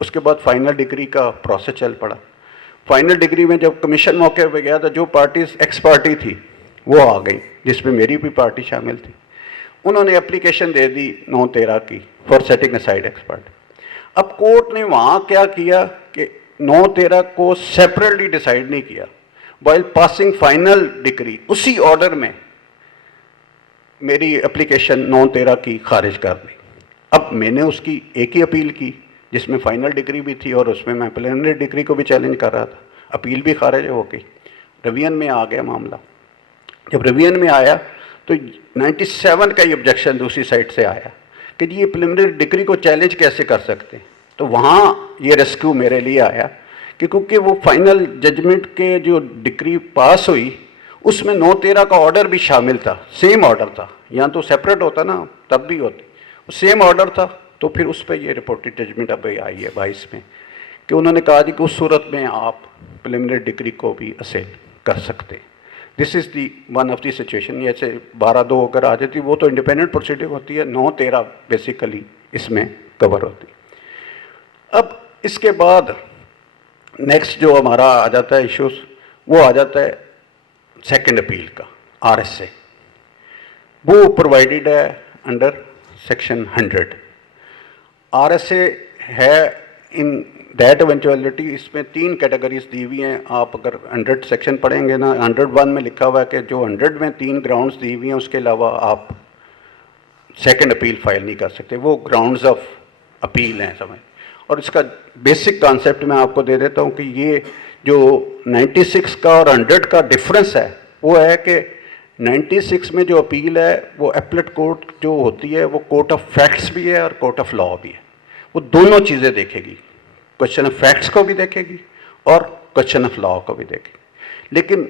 उसके बाद फाइनल डिग्री का प्रोसेस चल पड़ा। फाइनल डिग्री में जब कमीशन मौके पे गया तो जो पार्टीज एक्स पार्टी थी वो आ गई, जिसमें मेरी भी पार्टी शामिल थी। उन्होंने एप्लीकेशन दे दी 9/13 की for setting aside x party. अब कोर्ट ने वहाँ क्या किया कि 9/13 को सेपरेटली डिसाइड नहीं किया, वाइल पासिंग फाइनल डिग्री उसी ऑर्डर में मेरी एप्लीकेशन 9/13 की खारिज कर दी। अब मैंने उसकी एक ही अपील की जिसमें फाइनल डिग्री भी थी और उसमें मैं प्रिलिमिनरी डिग्री को भी चैलेंज कर रहा था, अपील भी खारिज हो गई। रिवीजन में आ गया मामला। जब रिवीजन में आया तो 97 का ही ऑब्जेक्शन दूसरी साइड से आया कि जी ये प्रिलिमिनरी डिग्री को चैलेंज कैसे कर सकते हैं। तो वहाँ ये रेस्क्यू मेरे लिए आया कि क्योंकि वो फाइनल जजमेंट के जो डिग्री पास हुई उसमें 9/13 का ऑर्डर भी शामिल था, सेम ऑर्डर था। यहाँ तो सेपरेट होता ना तब भी होती, सेम ऑर्डर था। तो फिर उस पर ये रिपोर्टेड जजमेंट अब आई है 22 में कि उन्होंने कहा कि उस सूरत में आप प्रिलिमिनरी डिग्री को भी असेल कर सकते। This is the one of the situation. जैसे 12/2 अगर आ जाती वो तो इंडिपेंडेंट प्रोसीडिंग होती है, 9/13 बेसिकली इसमें कवर होती है। अब इसके बाद नेक्स्ट जो हमारा आ जाता है इश्यूज, वो आ जाता है सेकंड अपील का, RSA। वो प्रोवाइडेड है अंडर सेक्शन 100। RSA है इन दैट इवेंचुअलिटी, इसमें 3 कैटेगरीज दी हुई हैं। आप अगर 100 सेक्शन पढ़ेंगे ना, 101 में लिखा हुआ है कि जो 100 में 3 ग्राउंड्स दी हुई हैं उसके अलावा आप सेकंड अपील फाइल नहीं कर सकते। वो ग्राउंड्स ऑफ अपील हैं समझ। और इसका बेसिक कॉन्सेप्ट मैं आपको दे देता हूँ कि ये जो 96 का और 100 का डिफरेंस है वो है कि 96 में जो अपील है वो एपलेट कोर्ट जो होती है वो कोर्ट ऑफ फैक्ट्स भी है और कोर्ट ऑफ लॉ भी है, वो दोनों चीज़ें देखेगी, क्वेश्चन ऑफ फैक्ट्स को भी देखेगी और क्वेश्चन ऑफ लॉ को भी देखेगी। लेकिन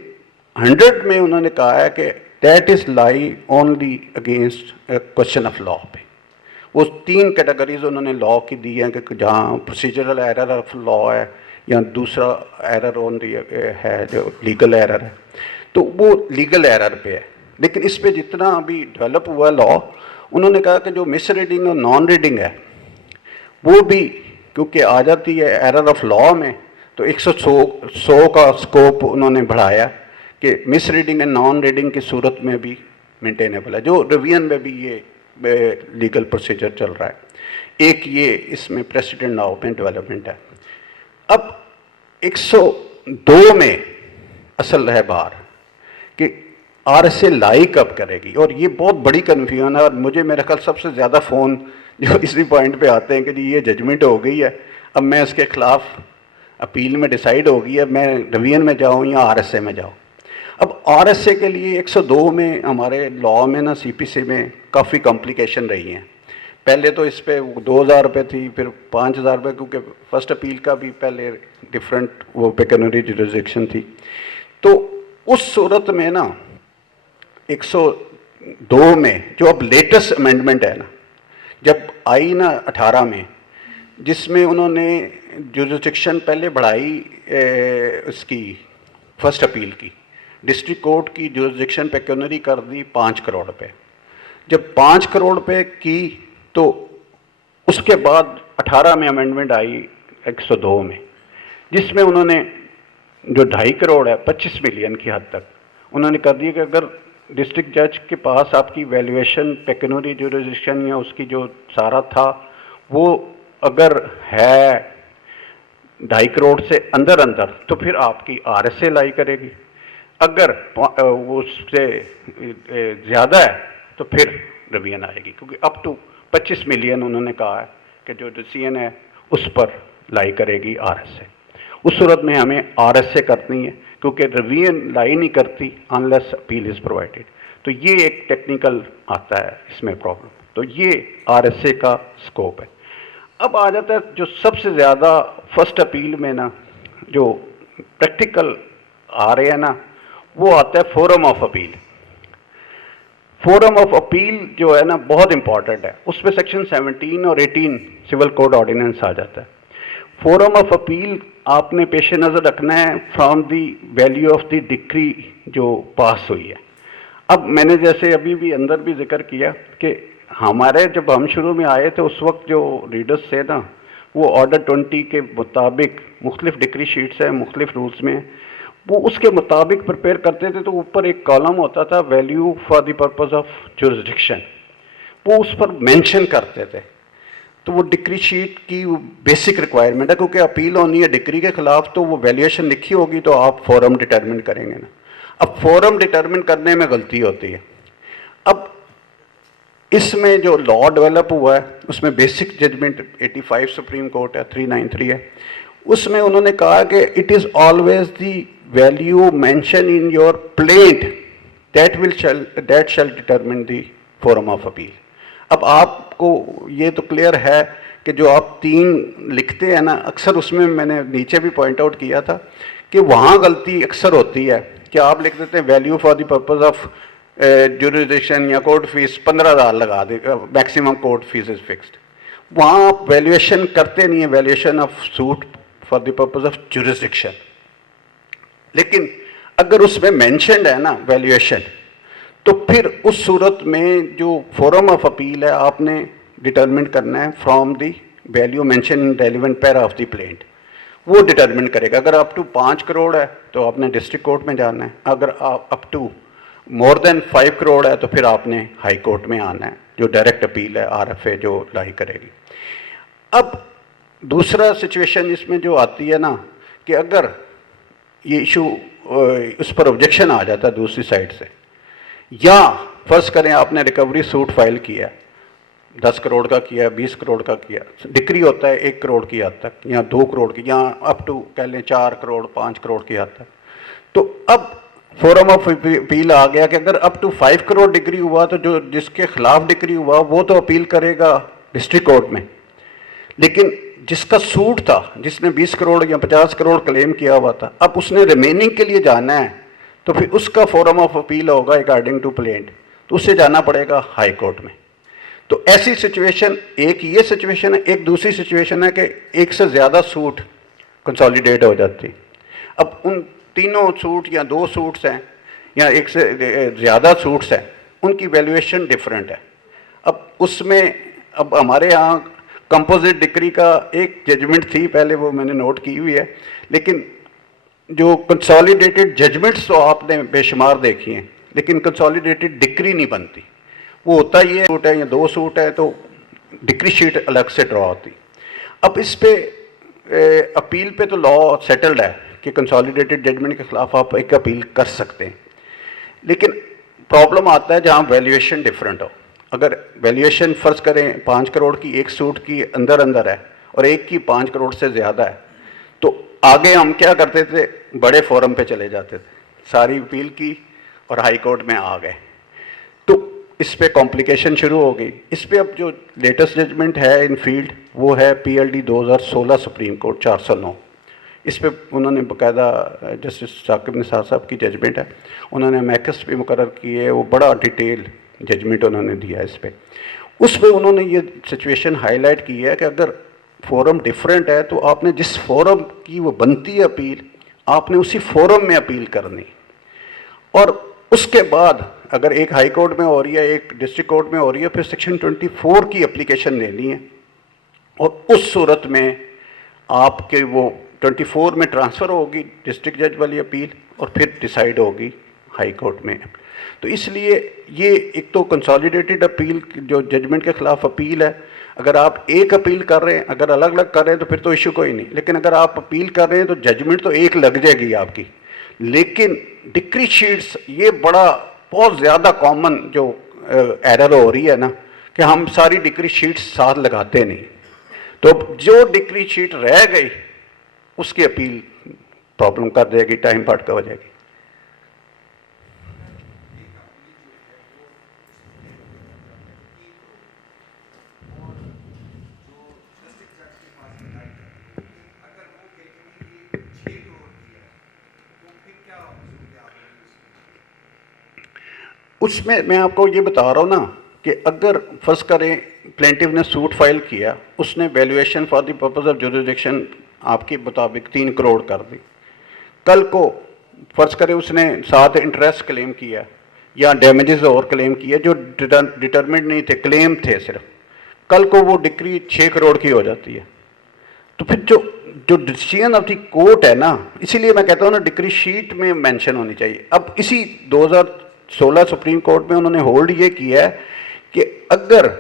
100 में उन्होंने कहा है कि that is lie only against question of law पे। वो 3 कैटेगरीज उन्होंने लॉ की दी हैं कि जहाँ प्रोसीजरल एरर ऑफ लॉ है या दूसरा एरर ऑन दी है जो लीगल एरर है, तो वो लीगल एरर पे है। लेकिन इस पे जितना अभी डेवलप हुआ लॉ, उन्होंने कहा कि जो मिस रीडिंग और नॉन रीडिंग है वो भी क्योंकि आ जाती है एरर ऑफ लॉ में, तो 100 का स्कोप उन्होंने बढ़ाया कि miss reading and non reading की सूरत में भी मेंटेनेबल है, जो रिवीजन में भी ये लीगल प्रोसीजर चल रहा है। एक ये इसमें प्रेसिडेंट नाउ में डेवलपमेंट है। अब 102 में असल है बार कि आरएसए लाई कब करेगी, और ये बहुत बड़ी कन्फ्यूजन है। और मुझे मेरा ख्याल सबसे ज़्यादा फ़ोन जो इसी पॉइंट पे आते हैं कि जी ये जजमेंट हो गई है, अब मैं इसके ख़िलाफ़ अपील में डिसाइड हो गई है, मैं रिवीजन में जाऊँ या आरएसए में जाऊँ। अब आरएसए के लिए 102 में हमारे लॉ में ना सीपीसी में काफ़ी कॉम्प्लिकेशन रही हैं। पहले तो इस पे 2000 रुपये थी, फिर 5000 रुपये, क्योंकि फर्स्ट अपील का भी पहले डिफरेंट वो पेकनरी जुरिसडिक्शन थी। तो उस सूरत में ना 102 में जो अब लेटेस्ट अमेंडमेंट है ना, जब आई ना 18 में, जिसमें उन्होंने जुरिसडिक्शन पहले बढ़ाई उसकी फर्स्ट अपील की, डिस्ट्रिक्ट कोर्ट की जुरिसडिक्शन पेक्यूनरी कर दी 5 करोड़ रुपये। जब 5 करोड़ रुपये की तो उसके बाद 18 में अमेंडमेंट आई 102 में, जिसमें उन्होंने जो 2.5 करोड़ है 25 मिलियन की हद तक उन्होंने कर दिया कि अगर डिस्ट्रिक्ट जज के पास आपकी वैल्यूएशन पेक्यूनरी जुरिसडिक्शन या उसकी जो सारा था वो अगर है 2.5 करोड़ से अंदर अंदर, तो फिर आपकी आरएसए लाई करेगी। अगर उससे ज़्यादा है तो फिर रिवीजन आएगी, क्योंकि अप टू 25 मिलियन उन्होंने कहा है कि जो डिसीजन है उस पर लाई करेगी आरएसए। उस सूरत में हमें आरएसए करनी है, क्योंकि रिवीजन लाई नहीं करती अनलेस अपील इज़ प्रोवाइडेड। तो ये एक टेक्निकल आता है इसमें प्रॉब्लम, तो ये आरएसए का स्कोप है। अब आ जाता है जो सबसे ज़्यादा फर्स्ट अपील में ना जो प्रैक्टिकल आ रहे हैं ना, वो आता है forum of appeal. Forum of appeal जो है ना बहुत इंपॉर्टेंट है, उसमें सेक्शन 17 और 18 सिविल कोड ऑर्डिनेंस आ जाता है। फोरम ऑफ अपील आपने पेश नज़र रखना है from the value of the decree जो पास हुई है। अब मैंने जैसे अभी भी अंदर भी जिक्र किया कि हमारे जब हम शुरू में आए थे उस वक्त जो रीडर्स थे ना, वो ऑर्डर 20 के मुताबिक मुख्तलिफ डिक्री शीट्स हैं, मुख्तलिफ रूल्स में, वो उसके मुताबिक प्रिपेयर करते थे। तो ऊपर एक कॉलम होता था value for the purpose of jurisdiction, वो उस पर मेंशन करते थे। तो वो डिक्री शीट की बेसिक रिक्वायरमेंट है, क्योंकि अपील होनी है डिक्री के खिलाफ, तो वो वैल्यूएशन लिखी होगी तो आप फोरम डिटरमिन करेंगे ना। अब फोरम डिटरमिन करने में गलती होती है। अब इसमें जो लॉ डेवलप हुआ है उसमें बेसिक जजमेंट 85 सुप्रीम कोर्ट है 393 है, उसमें उन्होंने कहा कि it is always the value mention in your plaint that shell determine the forum of appeal. अब आपको ये तो क्लियर है कि जो आप 3 लिखते हैं ना, अक्सर उसमें मैंने नीचे भी पॉइंट आउट किया था कि वहाँ गलती अक्सर होती है कि आप लिख देते हैं value for the purpose of jurisdiction या कोर्ट फीस 15,000 लगा दे, maximum court fees is fixed. वहाँ आप वैल्यूएशन करते नहीं है, valuation of suit for the purpose of jurisdiction. लेकिन अगर उसमें मेंशन्ड है ना वैल्यूएशन, तो फिर उस सूरत में जो फोरम ऑफ अपील है आपने डिटरमिन करना है from the value mention in relevant para of the plaint, वो डिटरमिन करेगा। अगर अप टू 5 करोड़ है तो आपने डिस्ट्रिक्ट कोर्ट में जाना है, अगर आप up to more than 5 crore है तो फिर आपने हाई कोर्ट में आना है, जो डायरेक्ट अपील है आरएफए जो लाई करेगी। अब दूसरा सिचुएशन इसमें जो आती है ना कि अगर ये इशू उस पर ऑब्जेक्शन आ जाता है दूसरी साइड से, या फर्ज करें आपने रिकवरी सूट फाइल किया, 10 करोड़ का किया, 20 करोड़ का किया, डिक्री होता है 1 करोड़ की हद तक या 2 करोड़ की, या अप टू कह लें 4 करोड़ 5 करोड़ की हद तक। तो अब फोरम ऑफ अपील आ गया कि अगर अप टू 5 करोड़ डिग्री हुआ तो जो जिसके खिलाफ डिग्री हुआ वो तो अपील करेगा डिस्ट्रिक्ट कोर्ट में, लेकिन जिसका सूट था, जिसने 20 करोड़ या 50 करोड़ क्लेम किया हुआ था, अब उसने रिमेनिंग के लिए जाना है तो फिर उसका फोरम ऑफ अपील होगा अकॉर्डिंग टू प्लेंट, तो उससे जाना पड़ेगा हाई कोर्ट में। तो ऐसी सिचुएशन, एक ये सिचुएशन है, एक दूसरी सिचुएशन है कि एक से ज़्यादा सूट कंसोलिडेट हो जाती। अब उन तीनों सूट या 2 सूट्स हैं या एक से ज़्यादा सूट्स हैं, उनकी वैल्यूएशन डिफरेंट है। अब उसमें अब हमारे यहाँ कंपोजिट डिक्री का एक जजमेंट थी पहले, वो मैंने नोट की हुई है, लेकिन जो कंसोलिडेटेड जजमेंट्स तो आपने बेशुमार देखी हैं, लेकिन कंसोलिडेटेड डिक्री नहीं बनती। वो होता ही है, सूट है या 2 सूट है तो डिक्री शीट अलग से ड्रॉ होती। अब इस पे अपील पे तो लॉ सेटल्ड है कि कंसोलिडेटेड जजमेंट के खिलाफ आप एक अपील कर सकते हैं, लेकिन प्रॉब्लम आता है जहाँ वैल्यूएशन डिफरेंट हो। अगर वैल्यूएशन फ़र्ज़ करें 5 करोड़ की एक सूट की अंदर अंदर है और एक की 5 करोड़ से ज़्यादा है, तो आगे हम क्या करते थे, बड़े फोरम पे चले जाते थे, सारी अपील की और हाई कोर्ट में आ गए, तो इस पे कॉम्प्लिकेशन शुरू हो गई। इस पे अब जो लेटेस्ट जजमेंट है इन फील्ड वो है PLD 2016 सुप्रीम कोर्ट 409। इस पे उन्होंने बाकायदा जस्टिस साकिब निसार साहब की जजमेंट है, उन्होंने मैकस भी मुकर्रर की है, वो बड़ा डिटेल जजमेंट उन्होंने दिया है इस पे। उस पे उन्होंने ये सिचुएशन हाईलाइट की है कि अगर फोरम डिफरेंट है तो आपने जिस फोरम की वो बनती है अपील, आपने उसी फोरम में अपील करनी, और उसके बाद अगर एक हाई कोर्ट में हो रही है, एक डिस्ट्रिक्ट कोर्ट में हो रही है, फिर सेक्शन 24 की एप्लीकेशन लेनी है, और उस सूरत में आपके वो 24 में ट्रांसफ़र होगी डिस्ट्रिक्ट जज वाली अपील और फिर डिसाइड होगी हाई कोर्ट में। तो इसलिए ये एक तो कंसोलिडेटेड अपील जो जजमेंट के खिलाफ अपील है, अगर आप एक अपील कर रहे हैं, अगर अलग अलग कर रहे हैं तो फिर तो इशू कोई नहीं, लेकिन अगर आप अपील कर रहे हैं तो जजमेंट तो एक लग जाएगी आपकी। लेकिन डिक्री शीट्स ये बड़ा बहुत ज़्यादा कॉमन जो एरर हो रही है ना, कि हम सारी डिक्री शीट्स साथ लगाते नहीं, तो जो डिक्री शीट रह गई उसकी अपील प्रॉब्लम कर देगी, टाइम पार्ट का हो जाएगी। उसमें मैं आपको ये बता रहा हूँ ना कि अगर फर्स्ट करें प्लेंटिव ने सूट फाइल किया, उसने valuation for the purpose of jurisdiction आपके मुताबिक 3 करोड़ कर दी, कल को फर्स्ट करें उसने साथ इंटरेस्ट क्लेम किया या डैमेजेस और क्लेम किया जो डिटरमिनेड नहीं थे, क्लेम थे सिर्फ, कल को वो डिक्री 6 करोड़ की हो जाती है, तो फिर जो डिसीजन ऑफ द कोर्ट है ना, इसीलिए मैं कहता हूँ ना डिक्री शीट में मेंशन होनी चाहिए। अब इसी 2016 सुप्रीम कोर्ट में उन्होंने होल्ड ये किया है कि अगर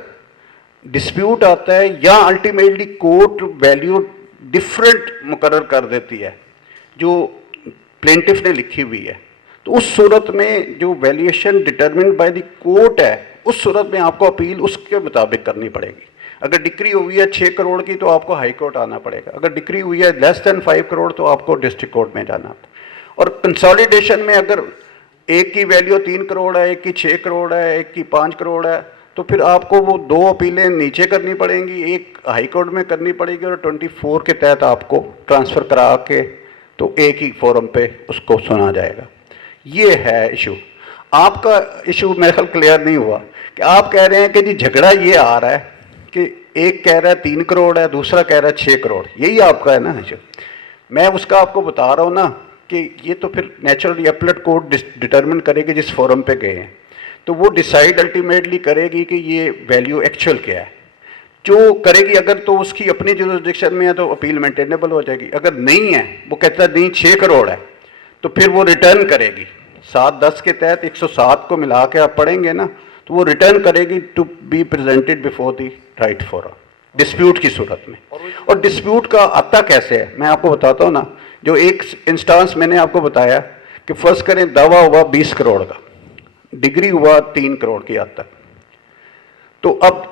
डिस्प्यूट आता है या अल्टीमेटली कोर्ट वैल्यू डिफरेंट मुकर्रर कर देती है जो प्लेंटिफ ने लिखी हुई है, तो उस सूरत में जो valuation determined bye the court है, उस सूरत में आपको अपील उसके मुताबिक करनी पड़ेगी। अगर डिक्री हुई है 6 करोड़ की तो आपको हाई कोर्ट आना पड़ेगा, अगर डिक्री हुई है लेस देन 5 करोड़ तो आपको डिस्ट्रिक्ट कोर्ट में जाना। और कंसोलिडेशन में अगर एक की वैल्यू 3 करोड़ है, एक की 6 करोड़ है, एक की 5 करोड़ है, तो फिर आपको वो 2 अपीलें नीचे करनी पड़ेंगी, एक हाई कोर्ट में करनी पड़ेगी और 24 के तहत आपको ट्रांसफ़र करा के तो एक ही फोरम पे उसको सुना जाएगा। ये है इशू। आपका इशू मेरे ख्याल क्लियर नहीं हुआ कि आप कह रहे हैं कि जी झगड़ा ये आ रहा है कि एक कह रहा है 3 करोड़ है, दूसरा कह रहा है 6 करोड़, यही आपका है ना इशू। मैं उसका आपको बता रहा हूँ ना कि ये तो फिर नेचुरली अपीलेट कोर्ट डिटरमिन करेगी जिस फोरम पे गए हैं, तो वो डिसाइड अल्टीमेटली करेगी कि ये वैल्यू एक्चुअल क्या है। जो करेगी अगर तो उसकी अपनी जुरिसडिक्शन में है तो अपील मेंटेनेबल हो जाएगी, अगर नहीं है वो कहता है नहीं 6 करोड़ है तो फिर वो रिटर्न करेगी 7-10 के तहत 107 को मिला के आप पढ़ेंगे ना, तो वो रिटर्न करेगी to be presented before the right forum dispute की सूरत में। और डिस्प्यूट का आता कैसे है मैं आपको बताता हूँ ना। जो एक इंस्टांस मैंने आपको बताया कि फर्स्ट करें दावा हुआ 20 करोड़ का, डिग्री हुआ 3 करोड़ की हद तक, तो अब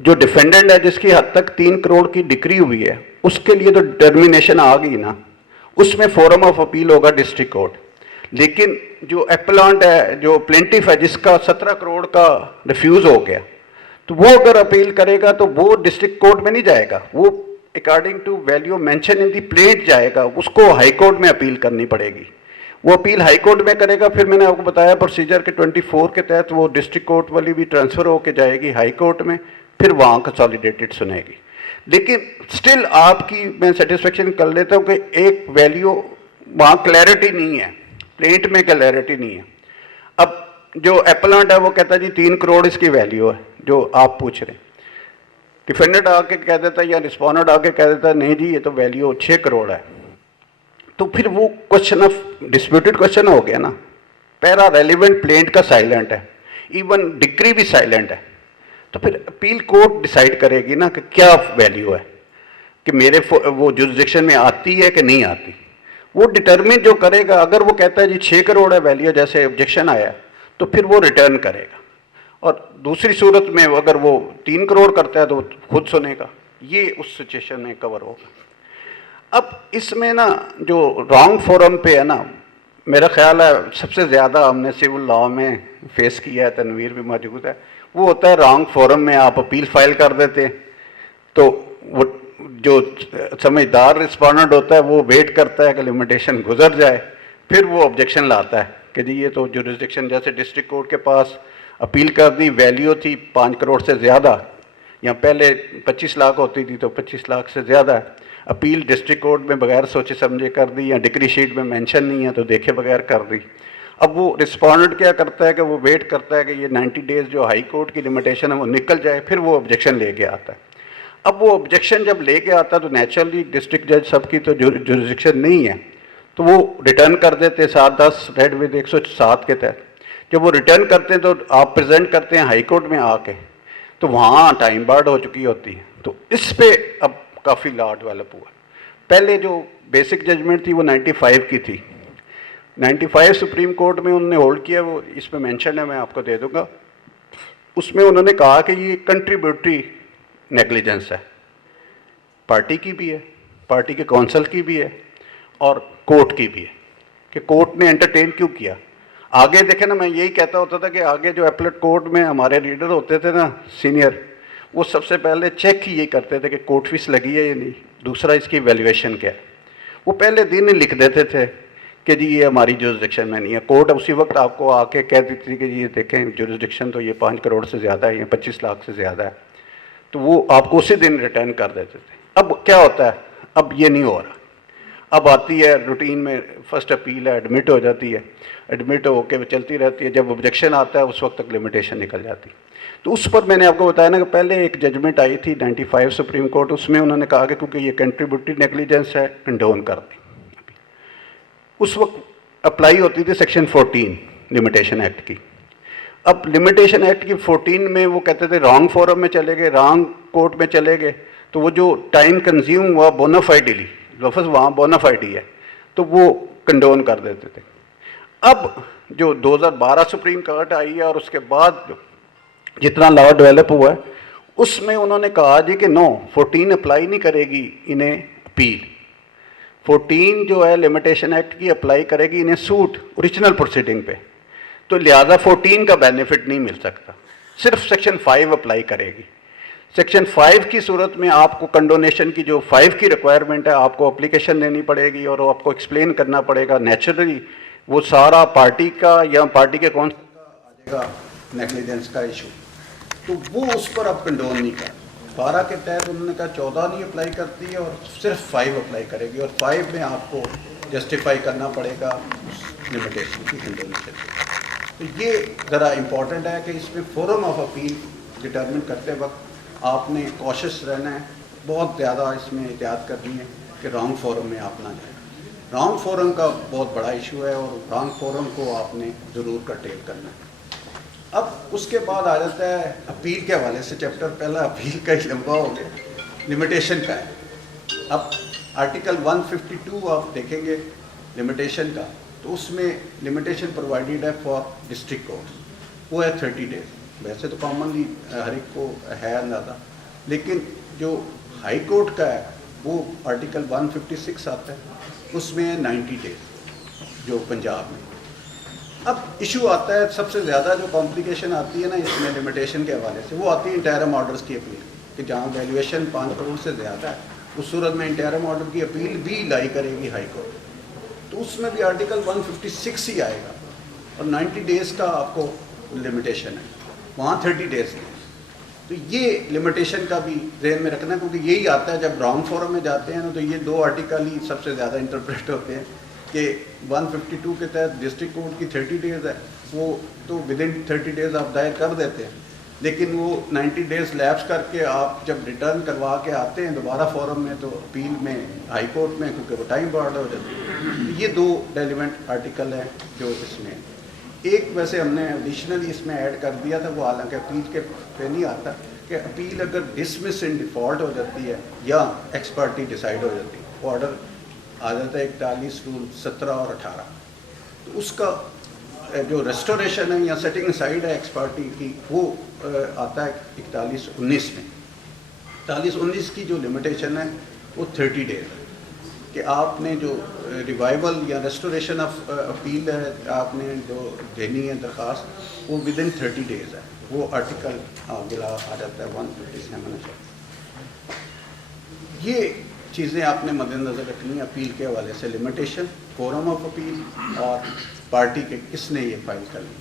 जो डिफेंडेंट है जिसकी हद तक 3 करोड़ की डिक्री हुई है, उसके लिए तो टर्मिनेशन आ गई ना, उसमें फोरम ऑफ अपील होगा डिस्ट्रिक्ट कोर्ट। लेकिन जो एप्लांट है, जो प्लेंटिफ है, जिसका 17 करोड़ का रिफ्यूज़ हो गया, तो वो अगर अपील करेगा तो वो डिस्ट्रिक्ट कोर्ट में नहीं जाएगा, वो according to value mention in the plaint जाएगा, उसको हाई कोर्ट में अपील करनी पड़ेगी। वो अपील हाई कोर्ट में करेगा, फिर मैंने आपको बताया प्रोसीजर के 24 के तहत वो डिस्ट्रिक्ट कोर्ट वाली भी ट्रांसफ़र होकर जाएगी हाई कोर्ट में, फिर वहाँ कंसोलिडेटेड सुनेगी। लेकिन स्टिल आपकी मैं सेटिस्फेक्शन कर लेता हूँ कि एक वैल्यू वहाँ क्लैरिटी नहीं है, प्लेंट में क्लैरिटी नहीं है। अब जो एप्लांट है वो कहता है जी 3 करोड़ इसकी वैल्यू है जो आप पूछ रहे हैं, डिफेंडेंट आके कह देता है या रिस्पोंडेंट आके कह देता है नहीं जी ये तो वैल्यू 6 करोड़ है, तो फिर वो क्वेश्चन ऑफ डिस्प्यूटेड क्वेश्चन हो गया ना। पैरा रेलिवेंट प्लेंट का साइलेंट है, इवन डिक्री भी साइलेंट है, तो फिर अपील कोर्ट डिसाइड करेगी ना कि क्या वैल्यू है, कि मेरे वो जुरिस्डिक्शन में आती है कि नहीं आती, वो डिटर्मिन जो करेगा। अगर वो कहता है जी 6 करोड़ है वैल्यू, जैसे ऑब्जेक्शन आया, तो फिर वो रिटर्न करेगा। और दूसरी सूरत में अगर वो 3 करोड़ करता है तो खुद सुनेगा, ये उस सिचुएशन में कवर होगा। अब इसमें ना जो रॉन्ग फोरम पे है ना, मेरा ख्याल है सबसे ज़्यादा हमने सिविल लॉ में फेस किया है, तनवीर भी मौजूद है, वो होता है रॉन्ग फोरम में आप अपील फाइल कर देते हैं, तो वो जो समझदार रिस्पोंडेंट होता है वो वेट करता है कि लिमिटेशन गुजर जाए, फिर वो ऑब्जेक्शन लाता है कि जी ये तो जुरिस्डिक्शन, जैसे डिस्ट्रिक्ट कोर्ट के पास अपील कर दी, वैल्यू थी 5 करोड़ से ज़्यादा, या पहले 25 लाख होती थी तो 25 लाख से ज़्यादा है, अपील डिस्ट्रिक्ट कोर्ट में बगैर सोचे समझे कर दी, या डिक्री शीट में मेंशन नहीं है तो देखे बगैर कर दी। अब वो रिस्पोंडेंट क्या करता है कि वो वेट करता है कि ये 90 डेज़ जो हाई कोर्ट की लिमिटेशन है वो निकल जाए, फिर वो ऑब्जेक्शन लेके आता है। अब वो ऑब्जेक्शन जब लेके आता है तो नेचुरली डिस्ट्रिक्ट जज सबकी तो जुरिस्डिक्शन नहीं है, तो वो रिटर्न कर देते 7-10 रेड विद 107 के तहत। जब वो रिटर्न करते हैं तो आप प्रेजेंट करते हैं हाई कोर्ट में आके, तो वहाँ टाइम बार्ड हो चुकी होती है। तो इस पे अब काफ़ी लॉ डेवलप हुआ। पहले जो बेसिक जजमेंट थी वो 95 की थी, 95 सुप्रीम कोर्ट में उन्होंने होल्ड किया, वो इसमें मेंशन है, मैं आपको दे दूंगा। उसमें उन्होंने कहा कि ये कंट्रीब्यूटरी नेग्लिजेंस है, पार्टी की भी है, पार्टी के काउंसिल की भी है और कोर्ट की भी है, कि कोर्ट ने एंटरटेन क्यों किया। आगे देखें ना, मैं यही कहता होता था कि आगे जो एपलेट कोर्ट में हमारे रीडर होते थे ना सीनियर, वो सबसे पहले चेक ही ये करते थे कि कोर्ट फीस लगी है या नहीं, दूसरा इसकी वैल्यूएशन क्या है। वो पहले दिन ही लिख देते थे कि जी ये हमारी जुरिस्डिक्शन में नहीं है। कोर्ट उसी वक्त आपको आके कह देती थी कि ये देखें जुरिस्डिक्शन तो ये 5 करोड़ से ज़्यादा है, ये 25 लाख से ज़्यादा है, तो वो आपको उसी दिन रिटर्न कर देते थे। अब क्या होता है, अब ये नहीं हो रहा। अब आती है रूटीन में फर्स्ट अपील है, एडमिट हो जाती है, एडमिट होकर चलती रहती है, जब ऑब्जेक्शन आता है उस वक्त तक लिमिटेशन निकल जाती है। तो उस पर मैंने आपको बताया ना कि पहले एक जजमेंट आई थी 95 सुप्रीम कोर्ट, उसमें उन्होंने कहा कि क्योंकि ये कंट्रीब्यूटरी नेग्लिजेंस है, कंडोन कर दी। उस वक्त अप्लाई होती थी सेक्शन 14 लिमिटेशन एक्ट की। अब लिमिटेशन एक्ट की 14 में वो कहते थे रॉन्ग फोरम में चले गए, रॉन्ग कोर्ट में चले गए, तो वो जो टाइम कंज्यूम हुआ बोनाफाइडली, लफ्ज़ वहाँ बोनाफाइडी है, तो वो कंडोन कर देते थे। अब जो 2012 सुप्रीम कोर्ट आई है और उसके बाद जो जितना लॉ डेवलप हुआ है, उसमें उन्होंने कहा जी कि नो, 14 अप्लाई नहीं करेगी इन्हें अपील, 14 जो है लिमिटेशन एक्ट की अप्लाई करेगी इन्हें सूट ओरिजिनल प्रोसीडिंग पे, तो लिहाजा 14 का बेनिफिट नहीं मिल सकता, सिर्फ सेक्शन 5 अप्लाई करेगी। सेक्शन 5 की सूरत में आपको कंडोनेशन की जो 5 की रिक्वायरमेंट है, आपको अप्लीकेशन देनी पड़ेगी और आपको एक्सप्लेन करना पड़ेगा। नेचुरली वो सारा पार्टी का या पार्टी के कौन आ जाएगा नेग्लिजेंस का इशू, तो वो उस पर अब कंडोन नहीं कर। 12 के तहत उन्होंने कहा 14 नहीं अप्लाई करती है और सिर्फ 5 अप्लाई करेगी, और 5 में आपको जस्टिफाई करना पड़ेगा उस लिमिटेशन की कंडोनेशन। तो ये ज़रा इम्पॉर्टेंट है कि इसमें फोरम ऑफ अपील डिटर्मिन करते वक्त आपने कॉशियस रहना है, बहुत ज़्यादा इसमें एहतियात करनी है कि रॉन्ग फोरम में आप ना जाए। रॉन्ग फोरम का बहुत बड़ा इशू है और रॉन्ग फोरम को आपने ज़रूर कर्टेल करना है। अब उसके बाद आ जाता है अपील के हवाले से चैप्टर, पहला अपील का ही लंबा हो गया, लिमिटेशन का है। अब आर्टिकल 152 आप देखेंगे लिमिटेशन का, तो उसमें लिमिटेशन प्रोवाइडेड है फॉर डिस्ट्रिक्ट कोर्ट, वो है 30 डेज। वैसे तो कॉमनली हर एक को है अंदाज़ा, लेकिन जो हाई कोर्ट का है वो आर्टिकल 156 आता है, उसमें 90 डेज जो पंजाब में। अब इशू आता है, सबसे ज़्यादा जो कॉम्प्लिकेशन आती है ना इसमें लिमिटेशन के हवाले से, वो आती है इंटरम ऑर्डर्स की अपील, कि जहाँ वैल्यूएशन 5 करोड़ से ज़्यादा है उस सूरत में इंटरम ऑर्डर की अपील भी लाई करेगी हाई कोर्ट, तो उसमें भी आर्टिकल 156 ही आएगा और 90 डेज़ का आपको लिमिटेशन है, वहाँ 30 डेज़ है। तो ये लिमिटेशन का भी ध्यान में रखना, क्योंकि यही आता है जब ब्राउन फोरम में जाते हैं ना, तो ये 2 आर्टिकल ही सबसे ज़्यादा इंटरप्रेट होते हैं कि 152 के तहत डिस्ट्रिक्ट कोर्ट की 30 डेज़ है, वो तो विद इन 30 डेज़ आप दायर कर देते हैं, लेकिन वो 90 डेज़ लैप्स करके आप जब रिटर्न करवा के आते हैं दोबारा फोरम में, तो अपील में हाई कोर्ट में, क्योंकि वो टाइम बाउंड हो जाती है। तो ये 2 रेलिवेंट आर्टिकल हैं जो इसमें, एक वैसे हमने एडिशनली इसमें ऐड कर दिया था, वो हालांकि अपील के पे नहीं आता, कि अपील अगर डिसमिस इन डिफ़ॉल्ट हो जाती है या एक्स पार्टी डिसाइड हो जाती है, वो ऑर्डर आ जाता है 41 रूल 17 और 18, तो उसका जो रेस्टोरेशन है या सेटिंग साइड है एक्स पार्टी की, वो आता है 41-19 में। 41-19 की जो लिमिटेशन है वो 30 डेज है, कि आपने जो रिवाइवल या रेस्टोरेशन ऑफ अपील है आपने जो देनी है दरख्वास्त, वो विद इन 30 डेज़ है, वो आर्टिकल अगला आ जाता है 157। ये चीज़ें आपने मद्देनज़र रखनी है अपील के हवाले से, लिमिटेशन, फोरम ऑफ अपील और पार्टी के किसने ये फाइल कर ली,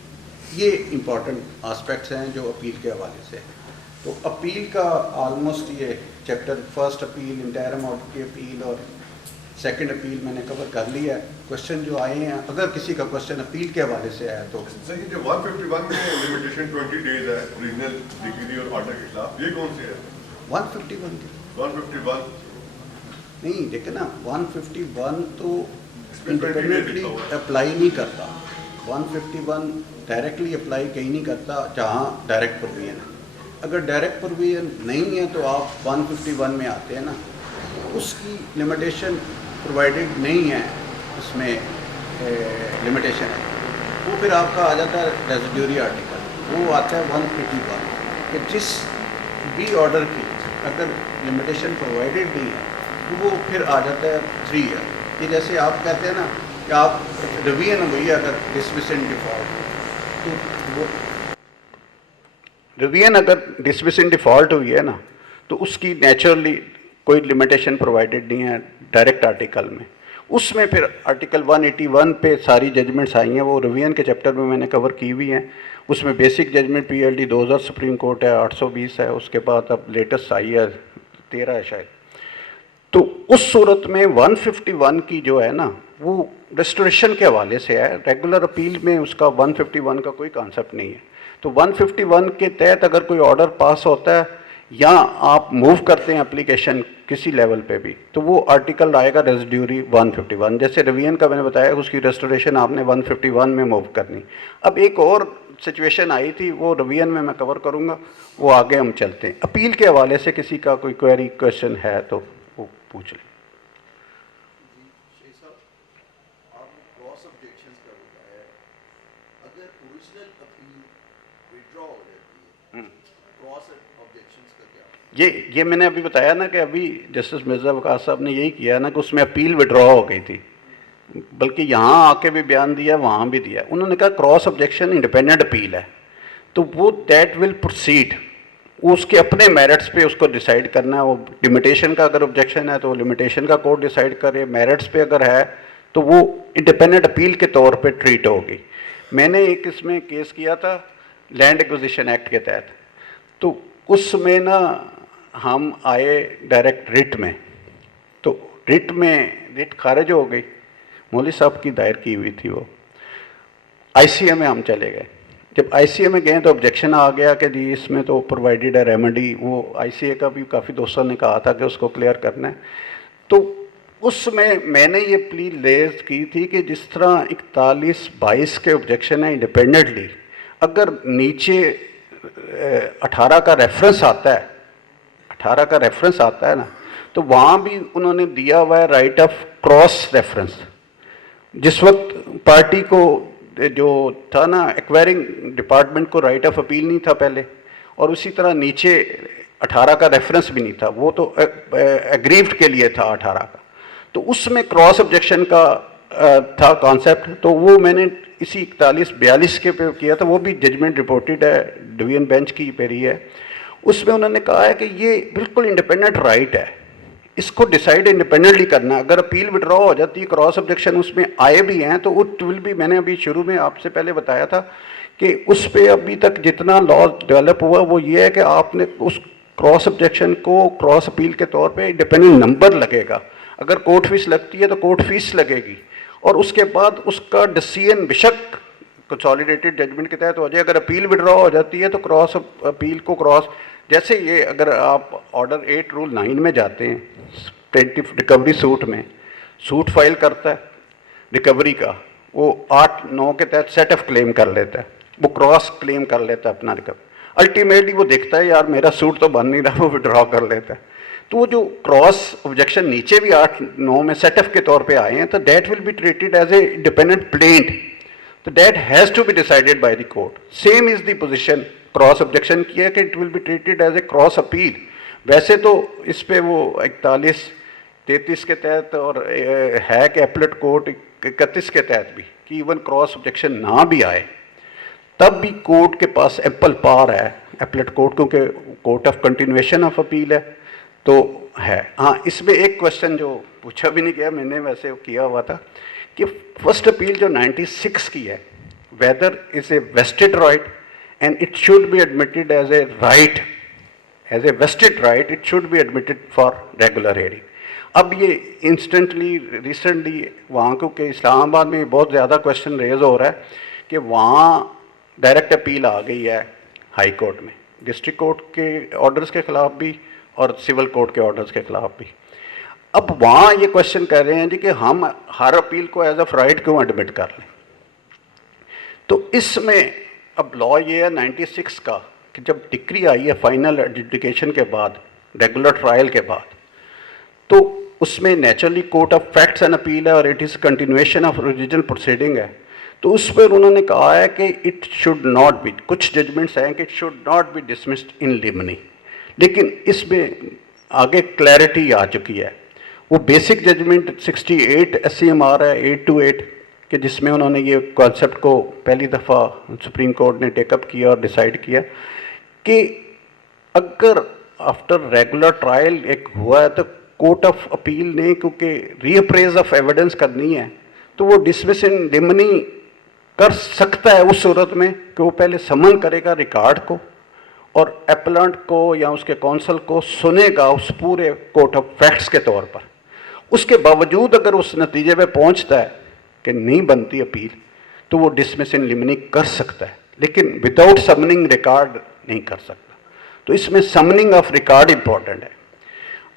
ये इंपॉर्टेंट आस्पेक्ट्स हैं जो अपील के हवाले से। तो अपील का ऑलमोस्ट ये chapter, first appeal, interim order की अपील और सेकंड अपील मैंने कवर कर लिया है। क्वेश्चन जो आए हैं, अगर किसी का क्वेश्चन अपील के हवाले से आया तो सर, ये जो 151 में लिमिटेशन 20 डेज है ओरिजिनल डिग्री और ऑर्डर के खिलाफ, ये कौन से है? 151 की 151 नहीं, देखिए ना, 151 तो इसमें 20 days इंडिपेंडेंटली लिखा हुआ है। अप्लाई नहीं करता, 151 डायरेक्टली अप्लाई कहीं नहीं करता जहाँ डायरेक्ट प्रोविजन है। अगर डायरेक्ट प्रोविजन नहीं है तो आप 151 में आते हैं ना, उसकी लिमिटेशन प्रोवाइडेड नहीं है, उसमें लिमिटेशन है, वो फिर आपका आ जाता है रेजिड्यूरी आर्टिकल, वो आता है 181, कि जिस भी ऑर्डर की अगर लिमिटेशन प्रोवाइडेड नहीं है तो वो फिर आ जाता है 3 ईयर। कि जैसे आप कहते हैं ना कि आप रिवीजन हुई है अगर डिसमिस इन डिफ़ॉल्ट, तो वो रिवीजन अगर डिसमिस इन डिफ़ॉल्ट हुई है ना, तो उसकी नेचुरली कोई लिमिटेशन प्रोवाइडेड नहीं है डायरेक्ट आर्टिकल में। उसमें फिर आर्टिकल 181 पे सारी जजमेंट्स आई हैं, वो रिवीजन के चैप्टर में मैंने कवर की हुई हैं। उसमें basic judgment PLD 2000 supreme court है, 820 है, उसके बाद अब लेटेस्ट आई है 13 है शायद। तो उस सूरत में 151 की जो है ना, वो रेस्टोरेशन के हवाले से है, रेगुलर अपील में उसका 151 का कोई कॉन्सेप्ट नहीं है। तो 151 के तहत अगर कोई ऑर्डर पास होता है या आप मूव करते हैं एप्लीकेशन किसी लेवल पे भी, तो वो आर्टिकल आएगा रेजिड्यूरी 151। जैसे रिवीजन का मैंने बताया, उसकी रेस्टोरेशन आपने 151 में मूव करनी। अब एक और सिचुएशन आई थी, वो रिवीजन में मैं कवर करूँगा, वो आगे हम चलते हैं। अपील के हवाले से किसी का कोई क्वेरी क्वेश्चन है तो वो पूछ लें। ये मैंने अभी बताया ना कि अभी जस्टिस मिर्ज़ा वकास साहब ने यही किया ना कि उसमें अपील विड्रॉ हो गई थी, बल्कि यहाँ आके भी बयान दिया, वहाँ भी दिया। उन्होंने कहा क्रॉस ऑब्जेक्शन इंडिपेंडेंट अपील है, तो वो दैट विल प्रोसीड, उसके अपने मेरिट्स पे उसको डिसाइड करना है। वो लिमिटेशन का अगर ऑब्जेक्शन है तो लिमिटेशन का कोर्ट डिसाइड करे, मेरिट्स पे अगर है तो वो इंडिपेंडेंट अपील के तौर पे ट्रीट होगी। मैंने एक इसमें केस किया था लैंड एक्विजिशन एक्ट के तहत, तो उसमें ना हम आए डायरेक्ट रिट में, तो रिट खारिज हो गई, मौलवी साहब की दायर की हुई थी वो। ICA में हम चले गए, जब ICA में गए तो ऑब्जेक्शन आ गया कि जी इसमें तो प्रोवाइडेड है रेमेडी, वो ICA का भी काफ़ी दोस्तों ने कहा था कि उसको क्लियर करना है। तो उसमें मैंने ये प्ली रेज की थी कि जिस तरह 41-22 के ऑब्जेक्शन है इंडिपेंडेंटली, अगर नीचे 18 का रेफरेंस आता है, 18 का रेफरेंस आता है ना, तो वहाँ भी उन्होंने दिया हुआ है राइट ऑफ क्रॉस रेफरेंस। जिस वक्त पार्टी को जो था ना, एक्वायरिंग डिपार्टमेंट को राइट ऑफ अपील नहीं था पहले, और उसी तरह नीचे 18 का रेफरेंस भी नहीं था, वो तो एग्रीव्ड के लिए था 18 का। तो उसमें क्रॉस ऑब्जेक्शन का था कॉन्सेप्ट, तो वो मैंने इसी 41-42 के पे किया था। वो भी जजमेंट रिपोर्टेड है, डिवीजन बेंच की पेरी है। उसमें उन्होंने कहा है कि ये बिल्कुल इंडिपेंडेंट राइट है, इसको डिसाइड इंडिपेंडेंटली करना। अगर अपील विड्रॉ हो जाती है, क्रॉस ऑब्जेक्शन उसमें आए भी हैं, तो इट विल भी, मैंने अभी शुरू में आपसे पहले बताया था कि उस पर अभी तक जितना लॉ डेवलप हुआ वो ये है कि आपने उस क्रॉस ऑब्जेक्शन को क्रॉस अपील के तौर पे इंडिपेंडेंट नंबर लगेगा। अगर कोर्ट फीस लगती है तो कोर्ट फीस लगेगी, और उसके बाद उसका डिसीजन बेशक कंसोलिडेटेड जजमेंट के तहत हो जाए। अगर अपील विड्रॉ हो जाती है तो क्रॉस अपील को क्रॉस, जैसे ये अगर आप ऑर्डर 8 रूल 9 में जाते हैं, प्लेंटिफ रिकवरी सूट में सूट फाइल करता है रिकवरी का, वो 8-9 के तहत सेट ऑफ क्लेम कर लेता है, वो क्रॉस क्लेम कर लेता है अपना रिकवरी। अल्टीमेटली वो देखता है यार मेरा सूट तो बन नहीं रहा, वो विड्रॉ कर लेता है। तो वो जो क्रॉस ऑब्जेक्शन नीचे भी 8-9 में सेट ऑफ के तौर पे आए हैं, तो that will be treated as a independent plaint, तो that has to be decided by the court. Same is the position cross objection की है कि it will be treated as a cross appeal. वैसे तो इस पे वो 41-33 के तहत और है कि एपलेट कोर्ट 31 के तहत भी कि इवन क्रॉस ऑब्जेक्शन ना भी आए तब भी कोर्ट के पास एम्पल पावर है, एपलेट कोर्ट, क्योंकि court of continuation of appeal है तो है। हाँ, इसमें एक क्वेश्चन जो पूछा भी नहीं गया, मैंने वैसे किया हुआ था कि फर्स्ट अपील जो 96 की है, whether is a vested right and it should be admitted as a right, as a vested right, it should be admitted for regular hearing. अब ये इंस्टेंटली रिसेंटली वहाँ क्योंकि इस्लामाबाद में बहुत ज़्यादा क्वेश्चन रेज हो रहा है कि वहाँ डायरेक्ट अपील आ गई है हाई कोर्ट में, डिस्ट्रिक्ट कोर्ट के ऑर्डर्स के ख़िलाफ़ भी और सिविल कोर्ट के ऑर्डर्स के ख़िलाफ़ भी। अब वहाँ ये क्वेश्चन कर रहे हैं जी कि हम हर अपील को एज ऑफ राइट क्यों एडमिट कर लें। तो इसमें अब लॉ ये है 96 का कि जब डिक्री आई है फाइनल एडजुडिकेशन के बाद, रेगुलर ट्रायल के बाद, तो उसमें naturally court of facts and appeal है और it is continuation of original proceeding है। तो उस पर उन्होंने कहा है कि इट शुड नॉट बी, कुछ जजमेंट्स हैं कि it should not be dismissed in limine, लेकिन इसमें आगे क्लैरिटी आ चुकी है। वो बेसिक जजमेंट 68 SCMR है 828 कि जिसमें उन्होंने ये कॉन्सेप्ट को पहली दफ़ा सुप्रीम कोर्ट ने टेकअप किया और डिसाइड किया कि अगर आफ्टर रेगुलर ट्रायल एक हुआ है तो कोर्ट ऑफ अपील ने क्योंकि रीअप्रेज ऑफ एविडेंस करनी है तो वो डिसमिस इन लिमनी कर सकता है उस सूरत में कि वो पहले समन करेगा रिकॉर्ड को और एपलेंट को या उसके कौंसल को सुनेगा उस पूरे कोर्ट ऑफ फैक्ट्स के तौर पर। उसके बावजूद अगर उस नतीजे पे पहुंचता है कि नहीं बनती अपील तो वो डिसमिस इन लिमनी कर सकता है, लेकिन विदाउट समनिंग रिकॉर्ड नहीं कर सकता। तो इसमें समनिंग ऑफ रिकॉर्ड इंपॉर्टेंट है।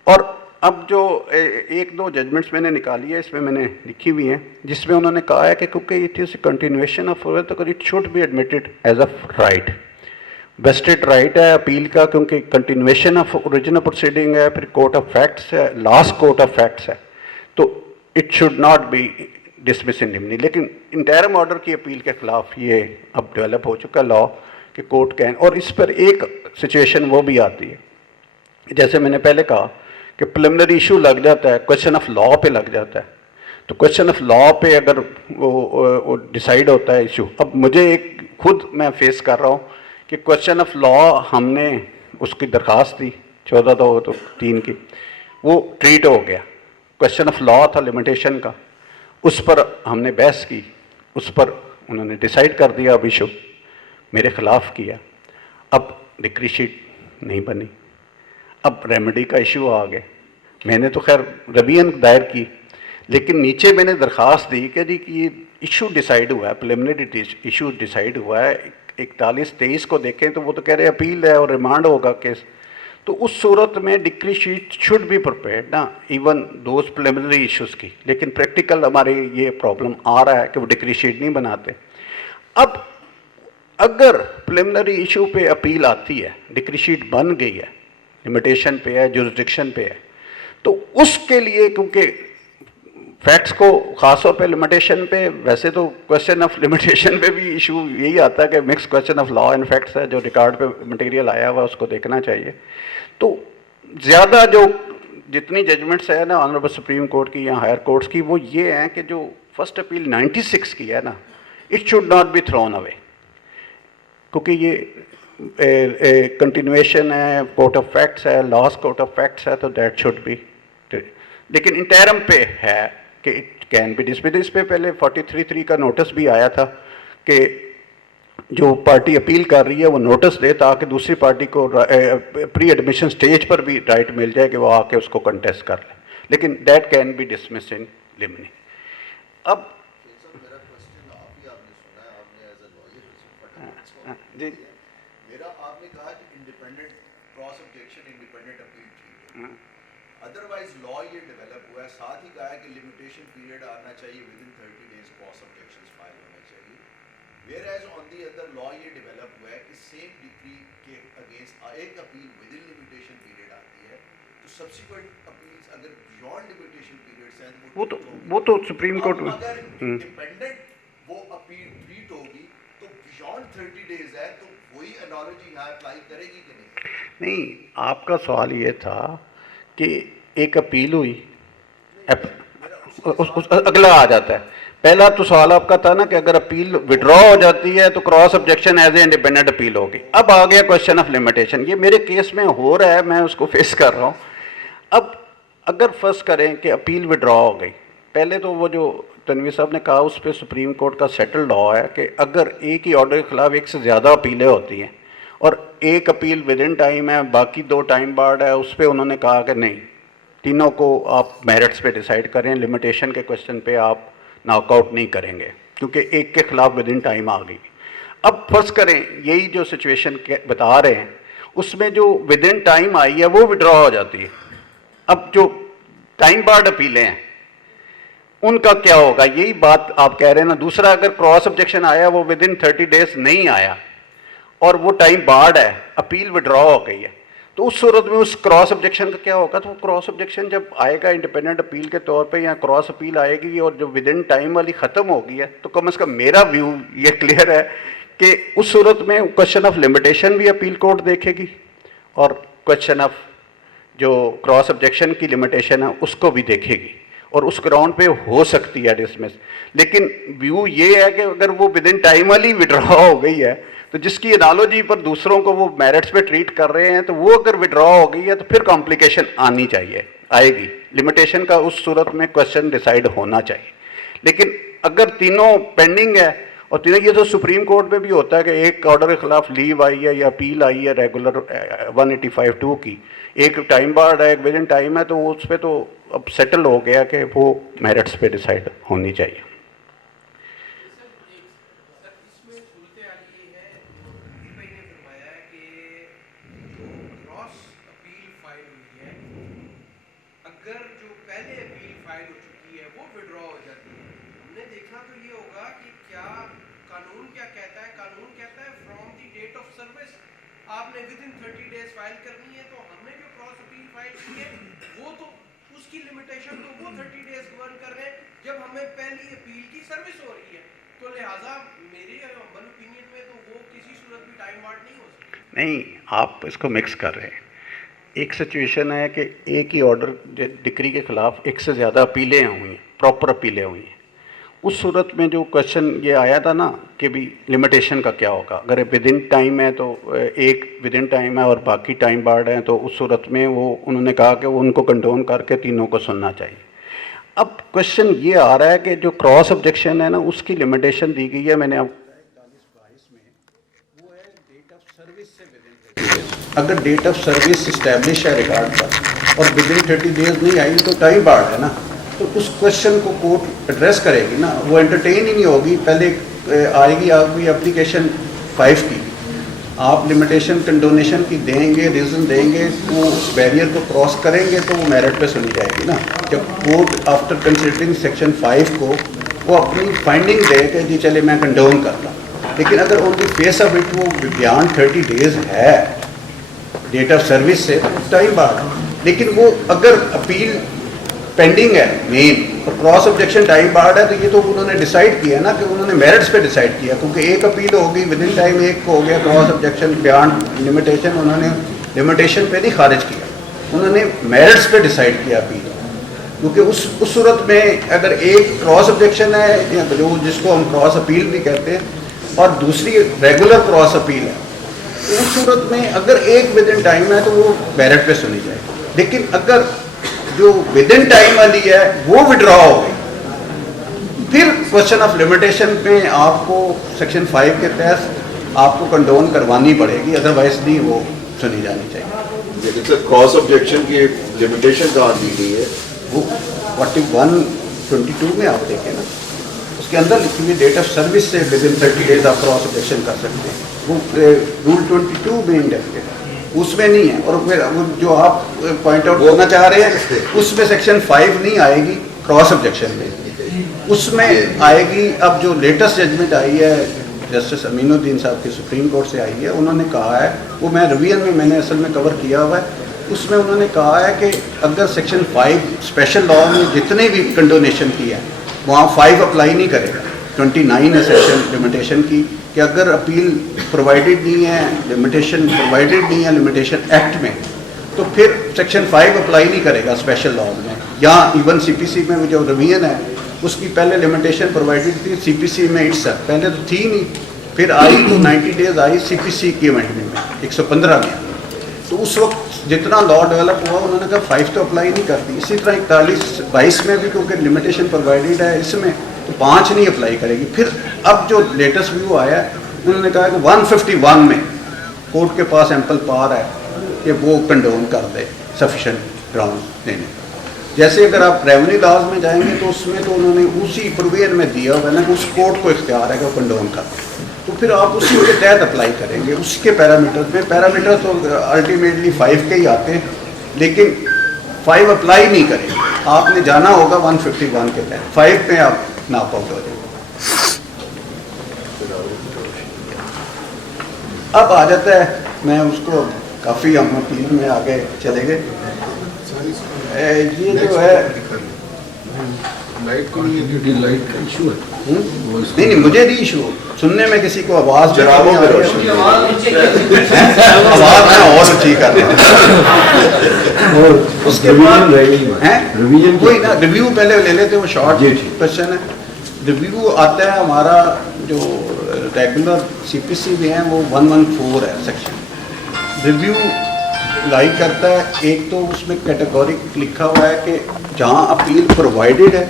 और अब जो 1-2 जजमेंट्स मैंने निकाली है, इसमें मैंने लिखी हुई हैं, जिसमें उन्होंने कहा है कि क्योंकि इट इज़ कंटिन्यूएशन ऑफ तो it should be admitted as a right, vested right है अपील का, क्योंकि कंटिन्यूएशन ऑफ ओरिजिनल प्रोसीडिंग है, फिर कोर्ट ऑफ फैक्ट्स है, लास्ट कोर्ट ऑफ फैक्ट्स है, तो it should not be dismiss in limine. लेकिन इंटरिम ऑर्डर की अपील के खिलाफ ये अब डेवलप हो चुका लॉ कि कोर्ट कैन, और इस पर एक सिचुएशन वो भी आती है जैसे मैंने पहले कहा कि प्रिलिमिनरी इशू लग जाता है, क्वेश्चन ऑफ लॉ पे लग जाता है, तो क्वेश्चन ऑफ लॉ पे अगर वो डिसाइड होता है इशू, अब मुझे एक खुद मैं फेस कर रहा हूँ कि क्वेश्चन ऑफ लॉ हमने उसकी दरख्वास्त दी 14/3 की, वो ट्रीट हो गया, क्वेश्चन ऑफ लॉ था लिमिटेशन का, उस पर हमने बहस की, उस पर उन्होंने डिसाइड कर दिया, अब इशू मेरे ख़िलाफ़ किया, अब डिक्री शीट नहीं बनी, अब रेमेडी का इशू आ गया। मैंने तो खैर रबियन दायर की, लेकिन नीचे मैंने दरख्वास्त दी कि जी कि ये इशू डिसाइड हुआ है, प्रिलिमिनरी इशू डिसाइड हुआ है, 41-23 को देखें तो वो तो कह रहे अपील है और रिमांड होगा केस, तो उस सूरत में decree sheet should be prepared ना, इवन दोज प्रिलिमिनरी इश्यूज़ की। लेकिन प्रैक्टिकल हमारे ये प्रॉब्लम आ रहा है कि वो डिक्री शीट नहीं बनाते। अब अगर प्रिलिमिनरी इशू पे अपील आती है, डिक्री शीट बन गई है, लिमिटेशन पे है, जुरिस्डिक्शन पे है, तो उसके लिए क्योंकि फैक्ट्स को ख़ास तौर पे लिमिटेशन पे, वैसे तो क्वेश्चन ऑफ लिमिटेशन पे भी इशू यही आता है कि mix question of law and facts है, जो रिकॉर्ड पे मटेरियल आया हुआ उसको देखना चाहिए। तो ज़्यादा जो जितनी जजमेंट्स है ना ऑनरेबल सुप्रीम कोर्ट की या हायर कोर्ट्स की, वो ये हैं कि जो फर्स्ट अपील 96 की है ना, it should not be thrown away, क्योंकि ये कंटिन्यूएशन है, कोर्ट ऑफ फैक्ट्स है, लास्ट कोर्ट ऑफ फैक्ट्स है, तो दैट शुड बी। लेकिन इंटरम पे है कि इट कैन बी डिसमिस्ड। इस पे पहले 43(3) का नोटिस भी आया था कि जो पार्टी अपील कर रही है वो नोटिस दे, ताकि दूसरी पार्टी को प्री एडमिशन स्टेज पर भी राइट मिल जाए कि वो आके उसको कंटेस्ट कर ले, लेकिन दैट कैन बी डिसमिस्ड इन लिमिनी। अब जी मेरा आपने कहा कि independent cross objection independent appeal ठीक है, अदरवाइज लॉ ये डेवलप हुआ है, साथ ही कहा है कि लिमिटेशन पीरियड आना चाहिए, within 30 days cross objections file होना चाहिए। Whereas on the other law ये डेवलप हुआ है कि सेम डिक्री के अगेंस्ट एक appeal within limitation period आती है, तो सब्सिक्वेंट अपील्स अगर बियॉन्ड लिमिटेशन पीरियड्स हैं वो तो सुप्रीम कोर्ट में अगर इंडिपेंडेंट वो अपील ट्रीट होगी तो बियॉन्ड 30 डेज है, तो वही एनालॉजी यहाँ अप्लाई करेगी कि नहीं? नहीं, आपका सवाल ये था कि एक अपील हुई, अगला आ जाता है। पहला तो सवाल आपका था ना कि अगर अपील विड्रॉ हो जाती है तो cross objection as a independent appeal होगी। अब आ गया क्वेश्चन ऑफ लिमिटेशन, ये मेरे केस में हो रहा है, मैं उसको फेस कर रहा हूँ। अब अगर फर्स्ट करें कि अपील विड्रॉ हो गई, पहले तो वो जो तनवीर साहब ने कहा उस पर सुप्रीम कोर्ट का सेटल लॉ है कि अगर एक ही ऑर्डर के खिलाफ एक से ज़्यादा अपीलें होती हैं और एक अपील विद इन टाइम है, बाकी 2 टाइम बार्ड है, उस पर उन्होंने कहा कि नहीं, तीनों को आप मेरिट्स पे डिसाइड करें, लिमिटेशन के क्वेश्चन पे आप नॉकआउट नहीं करेंगे क्योंकि एक के खिलाफ विद इन टाइम आ गई। अब फर्स्ट करें यही जो सिचुएशन बता रहे हैं उसमें जो विद इन टाइम आई है वो विड्रॉ हो जाती है। अब जो टाइम बार्ड अपीलें हैं उनका क्या होगा, यही बात आप कह रहे हैं ना। दूसरा, अगर क्रॉस ऑब्जेक्शन आया वो विद इन 30 डेज नहीं आया और वो टाइम बार्ड है, अपील विड्रॉ हो गई है, तो उस सूरत में उस क्रॉस ऑब्जेक्शन का क्या होगा? तो वो क्रॉस ऑब्जेक्शन जब आएगा इंडिपेंडेंट अपील के तौर पे या क्रॉस अपील आएगी और जो विद इन टाइम वाली ख़त्म हो गई है, तो कम से कम मेरा व्यू ये क्लियर है कि उस सूरत में क्वेश्चन ऑफ लिमिटेशन भी अपील कोर्ट देखेगी और क्वेश्चन ऑफ जो क्रॉस ऑब्जेक्शन की लिमिटेशन है उसको भी देखेगी और उस ग्राउंड पे हो सकती है डिसमिस। लेकिन व्यू ये है कि अगर वो विद इन टाइम वाली विड्रॉ हो गई है तो जिसकी एनालॉजी पर दूसरों को वो मेरिट्स पे ट्रीट कर रहे हैं, तो वो अगर विड्रॉ हो गई है तो फिर कॉम्प्लिकेशन आनी चाहिए, आएगी। लिमिटेशन का उस सूरत में क्वेश्चन डिसाइड होना चाहिए। लेकिन अगर तीनों पेंडिंग है और तीनों, ये तो सुप्रीम कोर्ट में भी होता है कि एक ऑर्डर के खिलाफ लीव आई है या अपील आई है रेगुलर 185(2) की, एक टाइम बार्ड है, एक विद इन टाइम है, तो उस पर तो अब सेटल हो गया कि वो मेरिट्स पे डिसाइड होनी चाहिए। आपने विद इन 30 डेज फाइल करनी है, तो हमने जो क्रॉस अपील फाइल की है वो तो उसकी लिमिटेशन तो वो 30 डेज गवर्न कर रहे हैं जब हमें पहली अपील की सर्विस हो रही है, तो लिहाजा मेरे हम्बल ओपिनियन में तो वो किसी सूरत भी टाइम बार्ड नहीं हो सकती। नहीं, आप इसको मिक्स कर रहे हैं। एक सिचुएशन है कि एक ही ऑर्डर डिक्री के खिलाफ एक से ज़्यादा अपीलें हुई हैं, प्रॉपर अपीलें हुई हैं, उस सूरत में जो क्वेश्चन ये आया था ना कि भी लिमिटेशन का क्या होगा, अगर विद इन टाइम है तो एक विद इन टाइम है और बाकी टाइम बार्ड है, तो उस सूरत में वो उन्होंने कहा कि वो उनको कंडोन करके तीनों को सुनना चाहिए। अब क्वेश्चन ये आ रहा है कि जो क्रॉस ऑब्जेक्शन है ना उसकी लिमिटेशन दी गई है, मैंने आपको अगर डेट ऑफ सर्विस इस्टेब्लिश है रिकॉर्ड पर और विद इन 30 डेज नहीं आई तो टाइम बार्ड है ना, तो उस क्वेश्चन को कोर्ट एड्रेस करेगी ना, वो एंटरटेन ही नहीं होगी। पहले आएगी आपकी एप्लीकेशन 5 की, आप लिमिटेशन कंडोनेशन की देंगे, रीज़न देंगे, वो बैरियर को क्रॉस करेंगे तो वो मेरिट पे सुनी जाएगी ना। जब कोर्ट आफ्टर कंसिडरिंग सेक्शन 5 को वो अपनी फाइंडिंग दे कि जी चले मैं कंडोन करता, लेकिन अगर on the face of it वो बियॉन्ड 30 डेज है डेट ऑफ सर्विस से, तो टाइम बाद। लेकिन वो अगर अपील पेंडिंग है मेन और क्रॉस ऑब्जेक्शन टाइम बार्ड है, तो ये तो उन्होंने डिसाइड किया ना कि उन्होंने मेरिट्स पे डिसाइड किया, क्योंकि एक अपील होगी विद इन टाइम, एक को हो गया क्रॉस ऑब्जेक्शन बियॉन्ड लिमिटेशन, उन्होंने लिमिटेशन पे नहीं खारिज किया, उन्होंने मेरिट्स पे डिसाइड किया अपील। क्योंकि उस सूरत में अगर एक क्रॉस ऑब्जेक्शन है या जो जिसको हम क्रॉस अपील भी कहते हैं, और दूसरी रेगुलर क्रॉस अपील है, तो उस सूरत में अगर एक विद इन टाइम है तो वो मेरिट पे सुनी जाएगी। लेकिन अगर जो विद इन टाइम वाली है वो विड्रॉ हो गई, फिर क्वेश्चन ऑफ लिमिटेशन पे आपको सेक्शन 5 के तहत आपको कंडोन करवानी पड़ेगी, अदरवाइज नहीं वो सुनी जानी चाहिए। क्रॉस ऑब्जेक्शन की लिमिटेशन कहाँ दी गई है? वो 4122 में आप देखें ना, उसके अंदर लिखी हुई डेट ऑफ सर्विस से विद इन 30 डेज आप क्रॉस ऑब्जेक्शन कर सकते हैं, वो रूल 22 में इंडेक्टेड है, उसमें नहीं है। और फिर जो आप पॉइंट आउट करना चाह रहे हैं उसमें सेक्शन 5 नहीं आएगी क्रॉस ऑब्जेक्शन में, उसमें आएगी अब जो लेटेस्ट जजमेंट आई है जस्टिस अमीनुद्दीन साहब की सुप्रीम कोर्ट से आई है, उन्होंने कहा है, वो मैं रिवीजन में मैंने असल में कवर किया हुआ है, उसमें उन्होंने कहा है कि अगर सेक्शन 5 स्पेशल लॉ में जितने भी कंडोनेशन की है वहाँ 5 अप्लाई नहीं करेगा। 29 है सेक्शन लिमिटेशन की कि अगर अपील प्रोवाइडेड नहीं है, लिमिटेशन प्रोवाइडेड नहीं है लिमिटेशन एक्ट में, तो फिर सेक्शन 5 अप्लाई नहीं करेगा स्पेशल लॉ में। यहाँ इवन CPC में जो रिवीजन है उसकी पहले लिमिटेशन प्रोवाइडेड थी CPC में इट्स, पहले तो थी नहीं, फिर आई तो 90 डेज आई CPC की अमेंडमेंट में 115 में। तो उस वक्त जितना लॉ डेवलप हुआ उन्होंने कहा 5 तो अप्लाई नहीं करती। इसी तरह 4122 में भी क्योंकि लिमिटेशन प्रोवाइडेड है इसमें, तो 5 नहीं अप्लाई करेगी। फिर अब जो लेटेस्ट व्यू आया है उन्होंने कहा कि 151 में कोर्ट के पास एम्पल पावर है कि वो कंडोन कर दे सफिशेंट ग्राउंड देने। जैसे अगर आप रेवेन्यू लॉज में जाएंगे तो उसमें तो उन्होंने उसी प्रोविजन में दिया हुआ है ना कि उस कोर्ट को इख्तियार है कि कंडोन कर, तो फिर आप उसी के तहत अप्लाई करेंगे। उसके पैरामीटर्स में, पैरामीटर तो अल्टीमेटली 5 के ही आते हैं, लेकिन 5 अप्लाई नहीं करेंगे, आपने जाना होगा 151 के तहत, 5 पे आप नाप आउट हो जाएंगे। अब आ जाता है, मैं उसको काफ़ी हम अपील में आगे चले गए, ये जो है लाइट को लाइट का इशू है। नहीं मुझे नहीं इशू, सुनने में किसी को आवाज आवाज में और ऊंची कर रहा हूं। उसके बाद रिवीजन कोई ना, रिव्यू पहले ले लेते, वो शॉर्ट क्वेश्चन है। रिव्यू आता है हमारा जो रेगुलर CPC में है वो 114 है सेक्शन। रिव्यू लाइक करता है, एक तो उसमें कैटेगोरिक लिखा हुआ है कि जहाँ अपील प्रोवाइडेड है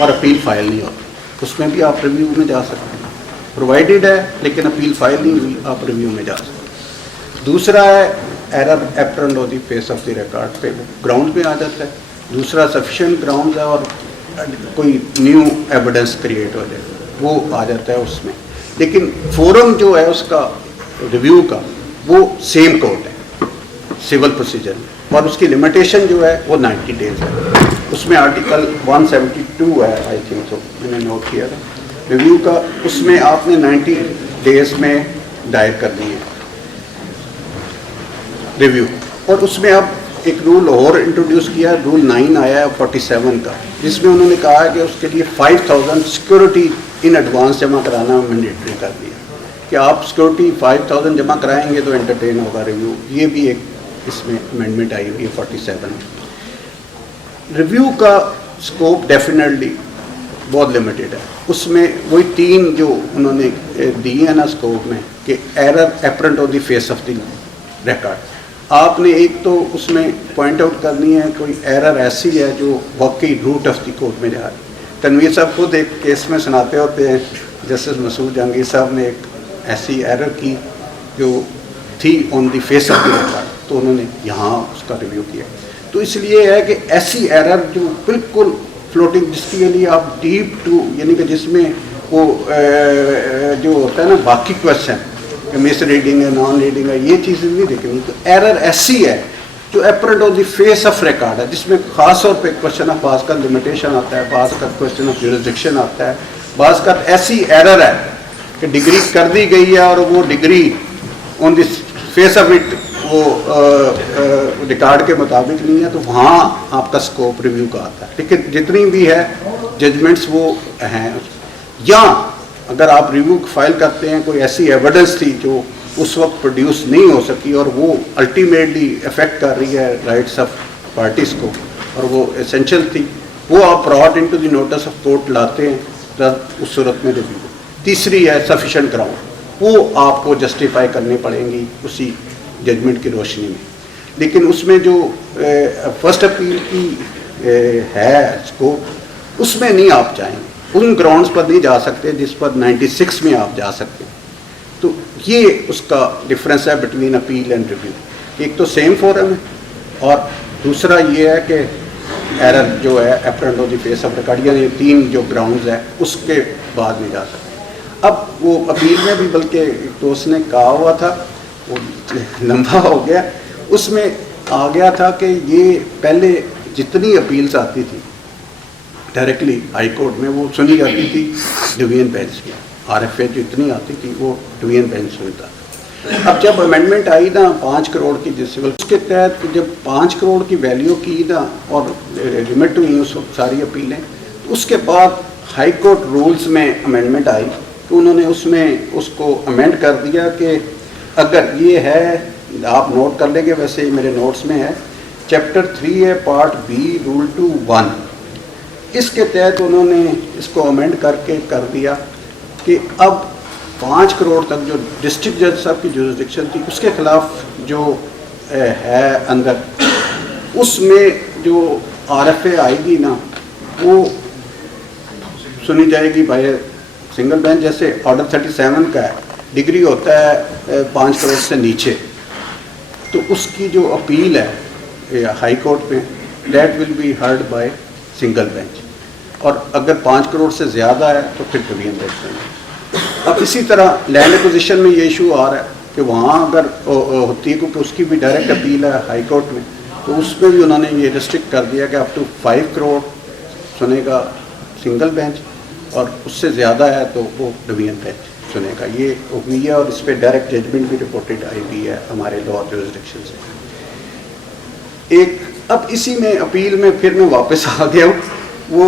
और अपील फाइल नहीं होती, उसमें भी आप रिव्यू में जा सकते हैं। प्रोवाइडेड है लेकिन अपील फाइल नहीं हुई, आप रिव्यू में जा सकते हैं। दूसरा है error apparent on the face of the record पे, ग्राउंड में आ जाता है। दूसरा सफिशिएंट ग्राउंड है और कोई न्यू एविडेंस क्रिएट हो जाए, वो आ जाता है उसमें। लेकिन फोरम जो है उसका रिव्यू का वो सेम कोर्ट है सिविल प्रोसीजर में, और उसकी लिमिटेशन जो है वो 90 डेज है। उसमें आर्टिकल 172 है आई थिंक, तो मैंने नोट किया था रिव्यू का, उसमें आपने 90 डेज में दायर करनी है रिव्यू। और उसमें अब एक रूल और इंट्रोड्यूस किया, रूल 9 आया है 47 का, जिसमें उन्होंने कहा है कि उसके लिए 5000 सिक्योरिटी इन एडवांस जमा कराना मैंडेटरी कर दिया कि आप सिक्योरिटी 5000 जमा कराएंगे तो एंटरटेन होगा रिव्यू। ये भी एक इसमें अमेंडमेंट आई हुई है 47 में। रिव्यू का स्कोप डेफिनेटली बहुत लिमिटेड है, उसमें वही 3 जो उन्होंने दिए हैं ना स्कोप में कि error apparent on the face of the record. आपने एक तो उसमें पॉइंट आउट करनी है कोई एरर ऐसी है जो वाकई रूट ऑफ द कोर्ट में जा रही है। तनवीर साहब खुद एक केस में सुनाते होते हैं, जस्टिस मसूद जहांगीर साहब ने एक ऐसी एरर की जो थी on the face of the record, तो उन्होंने यहाँ उसका रिव्यू किया। तो इसलिए है कि ऐसी एरर जो बिल्कुल फ्लोटिंग, जिसके लिए आप डीप टू यानी कि जिसमें वो जो होता है ना बाकी क्वेश्चन मिस रीडिंग है, नॉन रीडिंग है, ये चीज़ें नहीं देखनी। तो एरर ऐसी है जो apparent on the face of record है, जिसमें खास तौर पे क्वेश्चन ऑफ बाज़ का लिमिटेशन आता है, बाज़ का क्वेश्चन ऑफ जुरिसडिक्शन आता है, बाज़ का ऐसी एरर है कि डिग्री कर दी गई है और वो degree on the face of it वो रिकॉर्ड के मुताबिक नहीं है, तो वहाँ आपका स्कोप रिव्यू का आता है। लेकिन जितनी भी है जजमेंट्स वो हैं, या अगर आप रिव्यू फाइल करते हैं कोई ऐसी एविडेंस थी जो उस वक्त प्रोड्यूस नहीं हो सकी और वो अल्टीमेटली अफेक्ट कर रही है राइट्स ऑफ पार्टीज़ को और वो एसेंशियल थी, वो आप brought into the notice of court लाते हैं, तो उस सूरत में रिव्यू। तीसरी है सफिशेंट ग्राउंड, वो आपको जस्टिफाई करनी पड़ेंगी उसी जजमेंट की रोशनी में। लेकिन उसमें जो फर्स्ट अपील की है स्कोप, उसमें नहीं आप जाएंगे, उन ग्राउंड्स पर नहीं जा सकते जिस पर 96 में आप जा सकते हैं। तो ये उसका डिफरेंस है बिटवीन अपील एंड रिव्यू। एक तो सेम फोरम है और दूसरा ये है कि एरर जो है apparent of the face of record, यानी 3 जो ग्राउंड्स है उसके बाद नहीं जा सकते। अब वो अपील में भी बल्कि एक दोस्त ने कहा हुआ था, वो लंबा हो गया, उसमें आ गया था कि ये पहले जितनी अपील्स आती थी डायरेक्टली हाई कोर्ट में वो सुनी जाती थी डिवीजन बेंच में, RFA जितनी आती थी वो डिवीजन बेंच सुनता था। अब जब अमेंडमेंट आई ना 5 करोड़ की जिससे, उसके तहत जब 5 करोड़ की वैल्यू की ना और लिमिट हुई उस वक्त सारी अपीलें, तो उसके बाद हाई कोर्ट रूल्स में अमेंडमेंट आई तो उन्होंने उसमें उसको अमेंड कर दिया कि अगर ये है, आप नोट कर लेंगे, वैसे मेरे नोट्स में है, चैप्टर 3 है पार्ट बी रूल 2(1), इसके तहत उन्होंने इसको अमेंड करके कर दिया कि अब 5 करोड़ तक जो डिस्ट्रिक्ट जज साहब की जुरिसडिक्शन थी उसके खिलाफ जो है अंदर, उसमें जो RFA आएगी ना वो सुनी जाएगी बाय सिंगल बेंच। जैसे ऑर्डर 37 का है, डिग्री होता है 5 करोड़ से नीचे, तो उसकी जो अपील है हाई कोर्ट में that will be heard by single bench, और अगर 5 करोड़ से ज़्यादा है तो फिर डिवीजन बेंच में। अब इसी तरह लैंड एक्विजिशन में ये इशू आ रहा है कि वहाँ अगर होती है, क्योंकि उसकी भी डायरेक्ट अपील है हाई कोर्ट में, तो उसमें भी उन्होंने ये रिस्ट्रिक्ट कर दिया कि अप टू 5 करोड़ सुनेगा सिंगल बेंच और उससे ज़्यादा है तो वो डिवीजन बेंच सुनेगा। ये हुई है और इस पर डायरेक्ट जजमेंट भी रिपोर्टेड आई हुई है हमारे लॉ जुरिसडिक्शन से। एक अब इसी में अपील में फिर मैं वापस आ गया हूँ, वो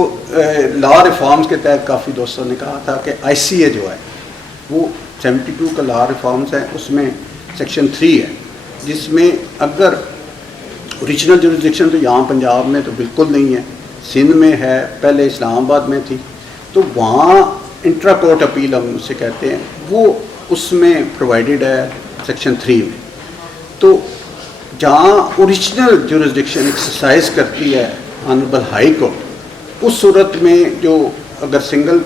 लॉ रिफॉर्म्स के तहत काफ़ी दोस्तों ने कहा था कि ICA जो है वो 72 का लॉ रिफॉर्म्स है, उसमें सेक्शन 3 है जिसमें अगर ओरिजिनल जुरिसडिक्शन तो यहाँ पंजाब में तो बिल्कुल नहीं है, सिंध में है, पहले इस्लामाबाद में थी, तो वहाँ इंट्रा कोर्ट अपील हम उसे कहते हैं, वो उसमें प्रोवाइडेड है सेक्शन 3 में। तो जहाँ ओरिजिनल जुरिसडिक्शन एक्सरसाइज करती है ऑनरेबल हाई कोर्ट, उस सूरत में जो अगर सिंगल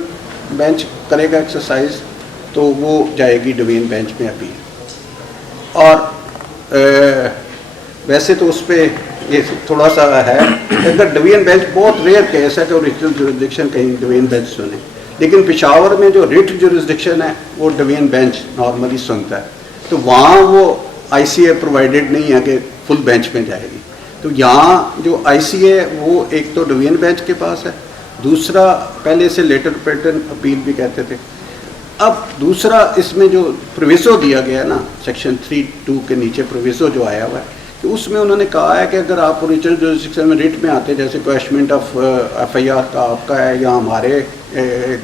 बेंच करेगा एक्सरसाइज तो वो जाएगी डिवीजन बेंच में अपील। और वैसे तो उस पर ये थोड़ा सा है, अगर डिवीजन बेंच बहुत रेयर केस है कि ओरिजिनल जुरिसडिक्शन कहीं डिवीजन बेंच सुने, लेकिन पेशावर में जो रिट जुरिसडिक्शन है वो डिवीजन बेंच नॉर्मली सुनता है, तो वहाँ वो ICA प्रोवाइडेड नहीं है कि फुल बेंच में जाएगी। तो यहाँ जो ICA वो एक तो डिवीजन बेंच के पास है, दूसरा पहले से लेटर पैटर्न अपील भी कहते थे। अब दूसरा इसमें जो प्रोविसो दिया गया है ना सेक्शन 3(2) के नीचे प्रोविसो जो आया हुआ है, तो उसमें उन्होंने कहा है कि अगर आप ओरिजिनल जुरिसडिक्शन में रिट में आते, जैसे क्वेश्चनमेंट ऑफ FIR का आपका है, या हमारे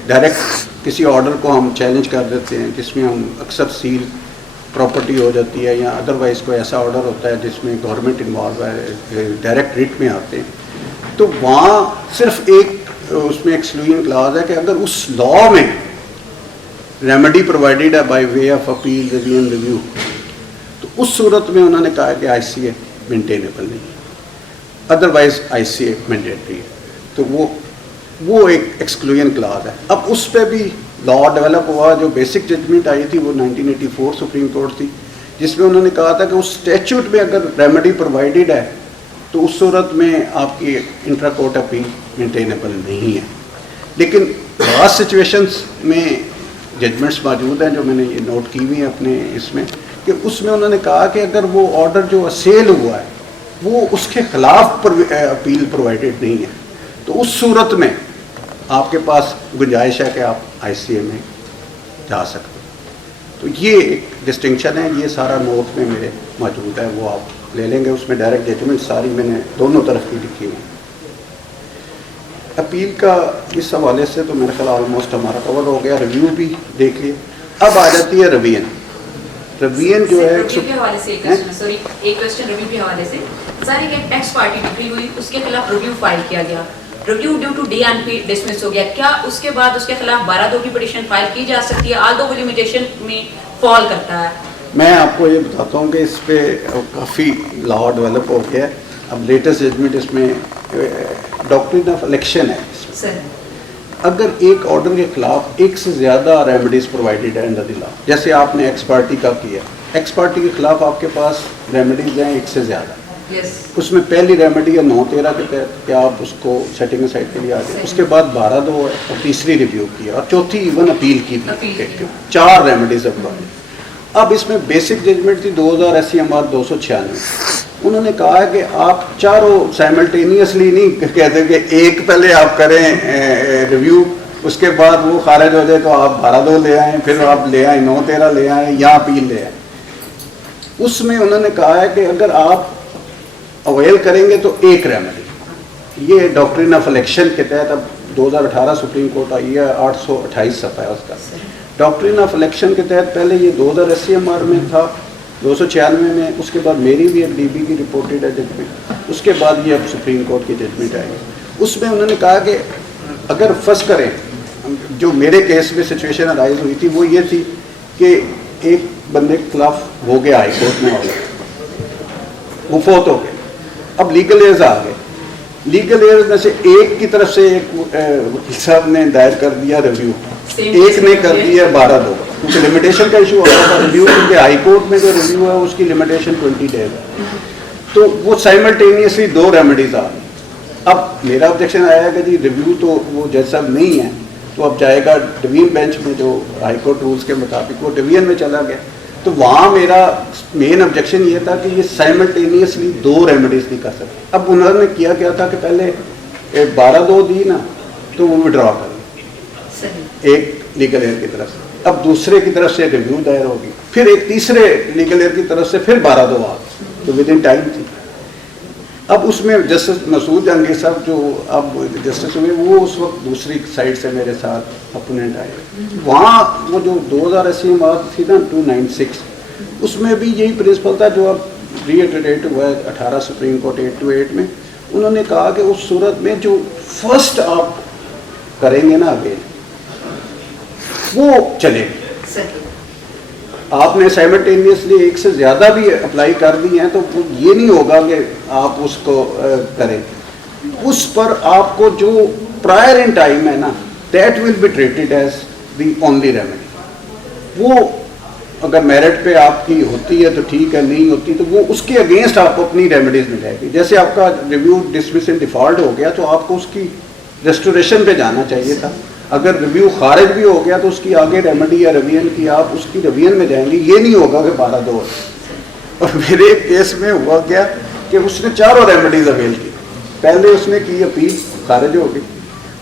डायरेक्ट किसी ऑर्डर को हम चैलेंज कर देते हैं जिसमें हम अक्सर सील प्रॉपर्टी हो जाती है, या अदरवाइज़ कोई ऐसा ऑर्डर होता है जिसमें गवर्नमेंट इन्वॉल्व है, डायरेक्ट रिट में आते हैं, तो वहाँ सिर्फ एक उसमें एक्सक्लूजन क्लॉज है कि अगर उस लॉ में रेमेडी प्रोवाइडेड है by way of appeal review, तो उस सूरत में उन्होंने कहा कि ICA मेंटेनेबल नहीं है, अदरवाइज ICA मैंडेटरी है। तो वो एक एक्सक्लूजन क्लॉज है। अब उस पर भी लॉ डेवलप हुआ, जो बेसिक जजमेंट आई थी वो 1984 सुप्रीम कोर्ट थी, जिसमें उन्होंने कहा था कि उस स्टैच्यूट में अगर रेमेडी प्रोवाइडेड है तो उस सूरत में आपकी इंट्रा कोर्ट अपील मेंटेनेबल नहीं है। लेकिन बहुत सिचुएशंस में जजमेंट्स मौजूद हैं जो मैंने ये नोट की हुई है अपने इसमें, कि उसमें उन्होंने कहा कि अगर वो ऑर्डर जो असेल हुआ है वो उसके खिलाफ अपील प्रोवाइडेड नहीं है, तो उस सूरत में आपके पास गुंजाइश है कि आप ICA में जा सकते हैं। तो ये एक डिस्टिंक्शन है, ये सारा नोट में मेरे मौजूद है, वो आप ले लेंगे, उसमें डायरेक्ट जजमेंट सारी मैंने दोनों तरफ की लिखी हुई। अपील का इस हवाले से तो मेरे ख्याल ऑलमोस्ट हमारा कवर हो गया, रिव्यू भी देख लिया। अब आ जाती है रवियन। रवियन जो है रिव्यू के हवाले से एक क्वेश्चन रिव्यू के हवाले से सर, एक एक्स पार्टी डिग्री हुई, उसके खिलाफ रिव्यू फाइल किया गया, review due to DNP dismiss हो गया, क्या उसके बाद उसके खिलाफ 12(2) की पिटीशन फाइल की जा सकती है? ऑल्दो वो लिमिटेशन में फॉल करता है। मैं आपको ये बताता हूँ कि इस पे काफ़ी लॉ डेवलप हो गया है। अब लेटेस्ट जजमेंट इसमें डॉक्ट्रिन ऑफ इलेक्शन है सर। अगर एक ऑर्डर के खिलाफ एक से ज़्यादा रेमेडीज़ प्रोवाइडेड है अंडर द लॉ, जैसे आपने एक्स पार्टी का किया, एक्स पार्टी के खिलाफ आपके पास रेमेडीज़ हैं एक से ज़्यादा, उसमें पहली रेमेडी है 9(13) के तहत कि आप उसको सेटिंग साइड के लिए आ गए, उसके बाद 12(2) है और तीसरी रिव्यू की और चौथी इवन अपील की थी। 4 रेमेडीज अब इसमें बेसिक जजमेंट थी 2000 SCMR 296। उन्होंने कहा है कि आप चारों साइमल्टेनियसली नहीं कहते कि एक पहले आप करें रिव्यू, उसके बाद वो खारिज हो जाए तो आप 12(2) ले आएँ, फिर आप ले आएँ 9(13) ले आएँ या अपील ले आएँ। उसमें उन्होंने कहा है कि अगर आप अवेल करेंगे तो एक रेमेडी, ये डॉक्ट्रिन ऑफ इलेक्शन के तहत अब 2018 सुप्रीम कोर्ट आई है, 828 सफ़ा है उसका। डॉक्ट्रिन ऑफ इलेक्शन के तहत पहले ये 2000 SCMR में था 296 में, उसके बाद मेरी भी एक DB की रिपोर्टेड है जजमेंट, उसके बाद ये अब सुप्रीम कोर्ट की जजमेंट आई। उसमें उन्होंने कहा कि अगर फर्स्ट करें, जो मेरे केस में सिचुएशन अराइज हुई थी वो ये थी कि एक बंदे के खिलाफ हो गया हाई कोर्ट में ऑर्डर, वो फोत हो गए, अब लीगल एयर्स आ गए, लीगल एयर्स में से एक की तरफ से एक वकील साहब ने दायर कर दिया रिव्यू, एक ने कर दिया 12(2), क्योंकि लिमिटेशन का इशू हो रहा था रिव्यू, क्योंकि हाई कोर्ट में जो रिव्यू है उसकी लिमिटेशन 20 डेज है, तो वो साइमल्टेनियसली 2 रेमेडीज आ गई। अब मेरा ऑब्जेक्शन आया कि जी रिव्यू तो वो जज साहब नहीं है, तो अब जाएगा डिवीजन बेंच में, जो हाई कोर्ट रूल्स के मुताबिक वो डिवीजन में चला गया। तो वहाँ मेरा मेन ऑब्जेक्शन ये था कि ये साइमल्टेनियसली 2 रेमेडीज नहीं कर सकते। अब उन्होंने किया क्या था कि पहले 12(2) दी ना, तो वो विड्रॉ कर एक लीगल एयर की तरफ से, अब दूसरे की तरफ से रिव्यू दायर होगी, फिर एक तीसरे लीगल एयर की तरफ से फिर 12(2) आ गई, तो विद इन टाइम थी। अब उसमें जस्टिस मसूद जहांगीर साहब जो अब जस्टिस हुए, वो उस वक्त दूसरी साइड से मेरे साथ अपोनेंट आए। वहाँ वो जो 2000 SCMR थी ना 296, उसमें भी यही प्रिंसिपल था जो अब रीइटरेट हुआ है 18 सुप्रीम कोर्ट 828 में। उन्होंने कहा कि उस सूरत में जो फर्स्ट आप करेंगे ना अवेल, वो चलेगी। आपने साइमल्टेनियसली एक से ज़्यादा भी अप्लाई कर दी हैं तो ये नहीं होगा कि आप उसको करें, उस पर आपको जो प्रायर इन टाइम है ना, that will be treated as the only remedy. वो अगर मेरिट पे आपकी होती है तो ठीक है, नहीं होती तो वो उसके अगेंस्ट आपको अपनी रेमेडीज मिल जाएगी। जैसे आपका रिव्यू डिसमिस इन डिफ़ॉल्ट हो गया तो आपको उसकी रेस्टोरेशन पे जाना चाहिए था, अगर रिव्यू खारिज भी हो गया तो उसकी आगे रेमेडी या रिवीजन की आप उसकी रिवीजन में जाएंगे, ये नहीं होगा कि 12(2). और मेरे केस में हुआ क्या कि उसने 4 रेमेडीज अवेल की। पहले उसने की अपील, खारिज हो गई,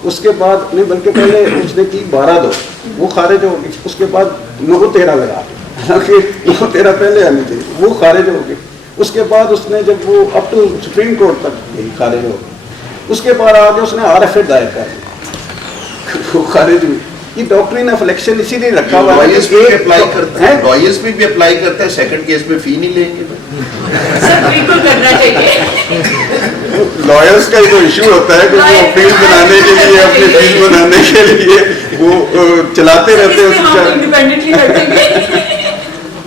उसके बाद नहीं बल्कि पहले उसने की 12(2), वो खारिज हो गई, उसके बाद 9(13) लगा दी, हालांकि 9(13) पहले आनी चाहिए, वो खारिज हो गई। उसके बाद उसने जब वो अप टू सुप्रीम कोर्ट तक गई, खारिज हो गई, उसके बाद आगे उसने RFA दायर कर दी, वो खारिज हुई। ये डॉक्ट्रिन ऑफ इलेक्शन इसीलिए रखा हुआ है, लॉयर्स भी अप्लाई करते हैं, लॉयर्स भी अप्लाई करते हैं, सेकंड केस में फी नहीं लेंगे। बिल्कुल करना चाहिए। लॉयर्स का तो इशू होता है कि वो अपील बनाने के लिए, अपनी फील बनाने के लिए वो चलाते रहते हैं।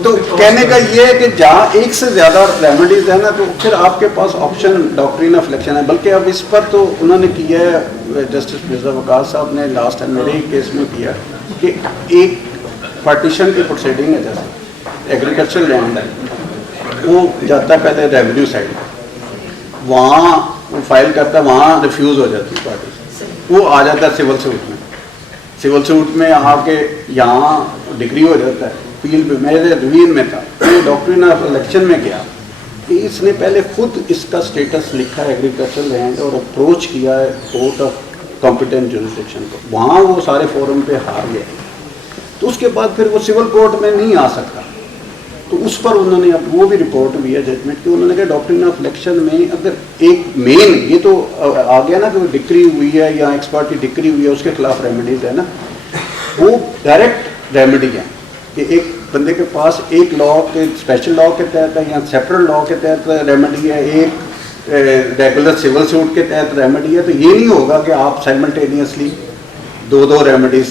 तो कहने का ये है कि जहाँ एक से ज़्यादा रेमेडीज है ना, तो फिर आपके पास ऑप्शन डॉक्ट्रिन ऑफ इलेक्शन है। बल्कि अब इस पर तो उन्होंने किया है, जस्टिस मिर्जा वकास साहब ने लास्ट टाइम मेरे ही केस में किया कि एक पार्टीशन की प्रोसीडिंग है, जैसे एग्रीकल्चर लैंड है, वो जाता है पहले रेवेन्यू साइड, वहाँ वो फाइल करता है, वहाँ रिफ्यूज़ हो जाती है पार्टी, वो आ जाता है सिविल सूट में, सिविल सूट में आके यहाँ डिग्री हो जाता है। फील्ड में मेरे रिवीजन में था, मैं डॉक्ट्रिन ऑफ इलेक्शन में गया कि इसने पहले खुद इसका स्टेटस लिखा है एग्रीकल्चर लैंड और अप्रोच किया है कोर्ट ऑफ कॉम्पिटेंट जुरिसडिक्शन को, वहाँ वो सारे फोरम पे हार गए, तो उसके बाद फिर वो सिविल कोर्ट में नहीं आ सकता, तो उस पर उन्होंने अब वो भी रिपोर्ट हुई है जजमेंट कि उन्होंने कहा डॉक्ट्रिन ऑफ इलेक्शन में अगर एक मेन ये तो आ गया ना कि वो डिक्री हुई है या एक्सपर्ट की डिक्री हुई है उसके खिलाफ रेमेडीज है ना, वो डायरेक्ट रेमेडी है कि एक बंदे के पास एक लॉ के स्पेशल लॉ के तहत है या सेपरेट लॉ के तहत रेमेडी है, एक रेगुलर सिविल सूट के तहत रेमेडी है। तो ये नहीं होगा कि आप साइमल्टेनियसली दो रेमेडीज